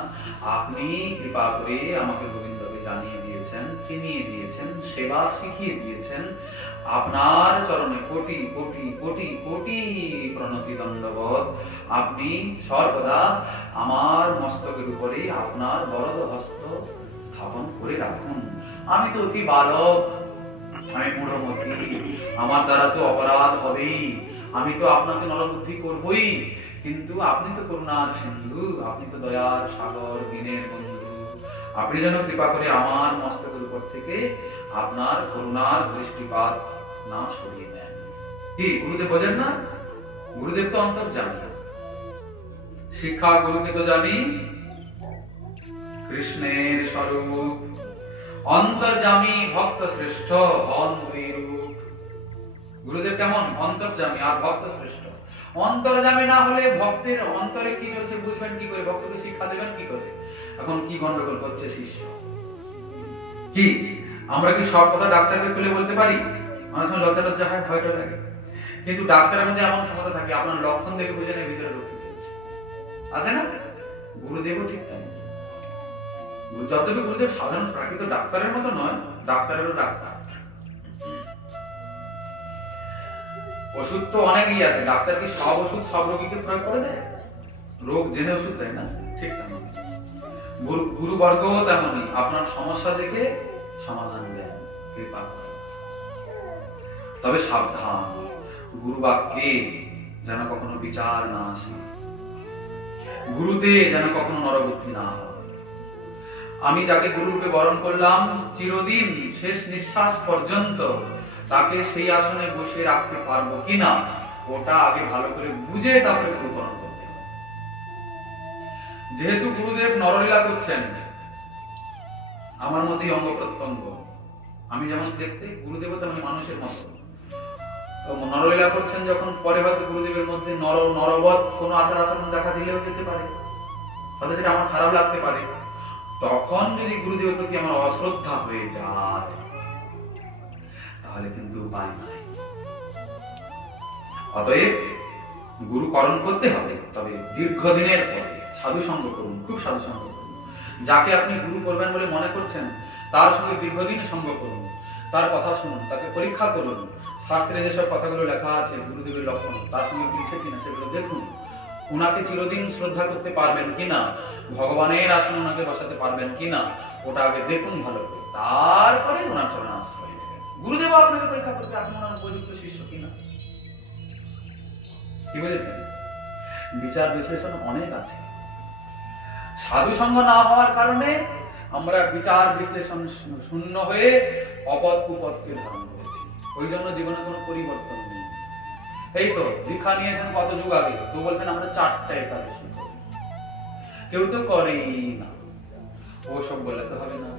আপনি কৃপা করে আমাকে গোবিন্দকে জানিয়ে দিয়েছেন, চিনিয়ে দিয়েছেন, সেবা শিখিয়ে দিয়েছেন। আপনার চরণে কোটি কোটি কোটি কোটি প্রণতি দণ্ডবত। আপনি সর্বদা আমার মস্তকের উপরে আপনার বরদ হস্ত স্থাপন করে রাখুন। আমি তো অতি বালক, আমি মূঢ়মতি, আমার দ্বারা তো অপরাধ হবেই, আমি তো আপনাকে নরবুদ্ধি করবই, কিন্তু আপনি তো করুণার সিন্ধু, আপনি তো দয়ার সাগর, দিনের বন্ধু। আপনি যেন কৃপা করে আমার মস্তকের উপর থেকে আপনার করুণার দৃষ্টিপাত না সরিয়ে নেন। কি গুরুদেব বোঝেন না? গুরুদেব তো অন্তর্যামী। শিক্ষা গুরুকে তো জানি কৃষ্ণের স্বরূপ, অন্তর্যামী ভক্ত শ্রেষ্ঠ হন দুই রূপ। গুরুদেব কেমন? অন্তর্যামী আর ভক্ত শ্রেষ্ঠ। অন্তর্যামী না হলে ভক্তের অন্তরে কি চলছে বুঝবেন কি করে? ভক্তকে শিক্ষা দেবেন কি করে? এখন কি গন্ডগোল করছে শিষ্য? কি আমরা কি সব কথা ডাক্তারকে খুলে বলতে পারি? অনেক সময় লজ্জা লজ্জা হয়, ভয়টা লাগে। কিন্তু ডাক্তারের মধ্যে এমন কথা থাকে, আপনার লক্ষণ দেখে বুঝে নেয় ভিতরে রোগ চলছে, আছে না? গুরুদেবও ঠিক তাই। যতটুকু গুরুদেব সাধারণ প্রাকৃত ডাক্তারের মতো নয়, ডাক্তারেরও ডাক্তার। ওষুধ তো অনেকই আছে, ডাক্তার কি সব ওষুধ সব রোগীকে প্রয়োগ করে দেয়? রোগ জেনে ওষুধ দেয় না, ঠিক তেমন গুরুবর্গও তেমনই। আপনার সমস্যা দেখে সমাধান দেন, কৃপা করেন। তবে সাবধান, গুরু বাক্যে যেন কখনো বিচার না আসে, গুরুতে যেন কখনো নরবুদ্ধি না হয়। আমি যাকে গুরুরূপে বরণ করলাম, চিরদিন শেষ নিঃশ্বাস পর্যন্ত তাকে সেই আসনে বসিয়ে রাখতে পারবো কিনা ওটা আগে ভালো করে বুঝে তারপরে গুরুকরণ করতে হবে। যেহেতু গুরুদেব নরলীলা করছেন, আমার মধ্যেই অঙ্গ প্রত্যঙ্গ, আমি যেমন দেখতে, গুরুদেব তেমনি মানুষের মতো। তো নরলীলা করছেন যখন, পরে হয়তো গুরুদেবের মধ্যে নরবৎ কোনো আচার আচরণ দেখা দিলেও যেতে পারে, তাতে সেটা আমার খারাপ লাগতে পারে। তখন যদি গুরুদেবের প্রতি আমার অশ্রদ্ধা হয়ে যায়, তাহলে কিন্তু উপায় নাই। অতএব গুরুকরণ করতে হবে, তবে দীর্ঘদিনের পরে সাধু সঙ্গ করুন, খুব সাধু সঙ্গ করুন। যাকে আপনি গুরু করবেন বলে মনে করছেন, তার সঙ্গে দীর্ঘদিন সঙ্গ করুন, তার কথা শুনুন, তাকে পরীক্ষা করুন। শাস্ত্রে যেসব কথাগুলো লেখা আছে গুরুদেবের লক্ষণ, তার সঙ্গে মিলছে কিনা সেগুলো দেখুন। উনাকে চিরদিন শ্রদ্ধা করতে পারবেন কিনা, ভগবানের আসনে ওনাকে বসাতে পারবেন কিনা, ওটা আগে দেখুন ভালো করে, তারপরে ওনার চরণে আশ্রয় নেবেন। গুরুদেব আপনাকে পরীক্ষা করবে আপনি ওনার উপযুক্ত শিষ্য কিনা। কি বুঝেছেন? বিচার বিশ্লেষণ অনেক আছে। সাধু সঙ্গ না হওয়ার কারণে আমরা বিচার বিশ্লেষণ শূন্য হয়ে অপদ কুপদকে ধারণ করেছি। ওই জন্য জীবনে কোনো পরিবর্তন নেই। এই তো দীক্ষা নিয়েছেন কত যুগ আগে, তো বলছেন আমরা 4টা একাদশী করি, কেউ তো করেই না। ও সব বলে তো হবে না।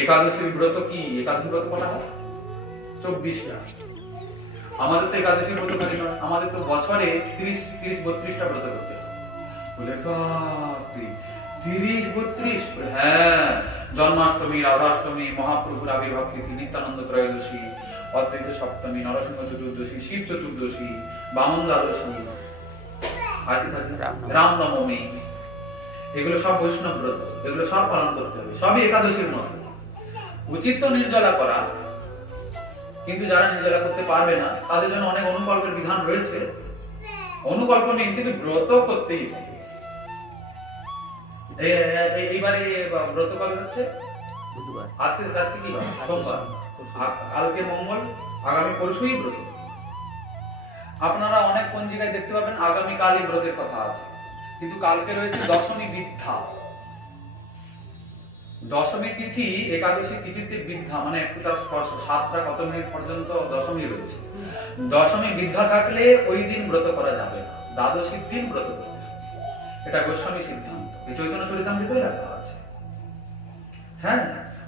একাদশীর ব্রত কি? একাদশী ব্রত কটা হয়? 24টা। আমাদের তো একাদশী ব্রত করি না, আমাদের তো বছরে 30-32টা ব্রত করতে হয়। বলে 30-32? হ্যাঁ, জন্মাষ্টমী, রাধাষ্টমী, মহাপ্রভুর আবির্ভাব তিথি, নিত্যানন্দ ত্রয়োদশী, অদ্বৈত সপ্তমী, নরসিংহ চতুর্দশী, শিব চতুর্দশী, বামন দ্বাদশী, রামনবমী, এগুলো সব বৈষ্ণব ব্রত, এগুলো সব পালন করতে হবে, সবই একাদশীর মতো। উচিত তো নির্জলা করা, কিন্তু যারা নির্জলা করতে পারবে না তাদের জন্য অনেক অনুকল্পের বিধান রয়েছে। অনুকল্প নেই, কিন্তু ব্রত করতেই হবে। এইবারে ব্রত কবে হচ্ছে? বুধবার। আজকে কি বার? সোমবার। কালকে মঙ্গল, আগামী পরশুই ব্রত। আপনারা অনেক পঞ্জিকায় দেখতে পাবেন আগামী কালই ব্রতের কথা আছে, কিন্তু কালকে রয়েছে দশমী বিদ্ধা। দশমী তিথি, একাদশী তিথিতে বিদ্ধা মানে একটু তার স্পর্শ, 7টা কত মিনিট পর্যন্ত দশমী রয়েছে। দশমী বিদ্ধা থাকলে ওই দিন ব্রত করা যাবে না, দ্বাদশীর দিন ব্রত করতে হবে। এটা গোস্বামী সিদ্ধান্ত, এই চৈতন্য চরিতামৃতেও লেখা আছে। হ্যাঁ,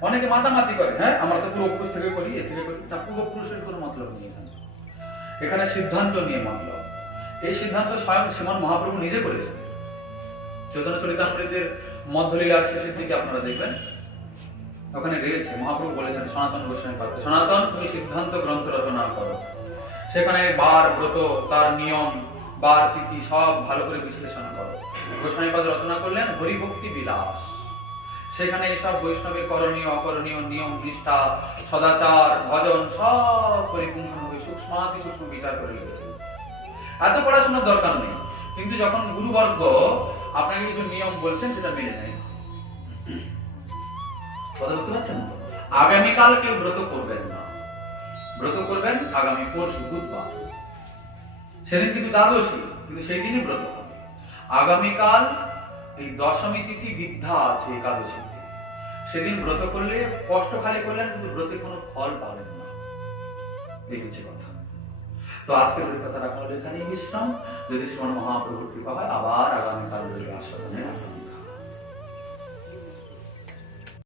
অনেকে মাতামাতি করে, হ্যাঁ আমরা তো পূর্বপুরুষ থেকে করি, এ থেকে করি, তা পূর্বপুরুষের কোনো মতলব নেই এখানে সিদ্ধান্ত নিয়ে মতলব। এই সিদ্ধান্ত স্বয়ং শ্রীমন মহাপ্রভু নিজে করেছেন। চৈতন্য চরিতামৃতের মধ্যলীলার শেষের দিকে আপনারা দেখবেন, ওখানে রয়েছে মহাপ্রভু বলেছেন সনাতন গোস্বামী পাত্র, সনাতন তুমি সিদ্ধান্ত গ্রন্থ রচনা করো। সেখানে বার, ব্রত, তার নিয়ম, বার, তিথি সব ভালো করে বিশ্লেষণ করো। গোস্বামী পাদ রচনা করলেন হরিভক্তি বিলাস। সেখানে এসব বৈষ্ণবের করণীয় অকরণীয়, নিয়ম, নিষ্ঠা, সদাচার, ভজন সব পরিপূর্ণভাবে সূক্ষ্মাতি সূক্ষ্ম বিচার করে লিখেছেন। এত পড়াশোনার দরকার নেই, কিন্তু যখন গুরুবর্গ আপনাকে কিছু নিয়ম বলছেন সেটা মেনে নেয়। কথা বুঝতে পারছেন? আগামীকাল কেউ ব্রত করবেন না, ব্রত করবেন আগামী পরশু বুধবার। সেদিন কিন্তু দ্বাদশী, কিন্তু সেই দিনই ব্রত হবে। আগামীকাল এই দশমী তিথি বিদ্ধা আছে একাদশীতে, সেদিন ব্রত করলে কষ্ট খালি করলেন, কিন্তু ব্রতের কোনো ফল পাবেন না। এই হচ্ছে কথা। তো আজকের ওই কথা রাখা হলো এখানেই বিশ্রাম। যদি শ্রীমন মহাপ্রভুর কৃপা হয় আবার আগামীকাল রইল আস্বাদনের।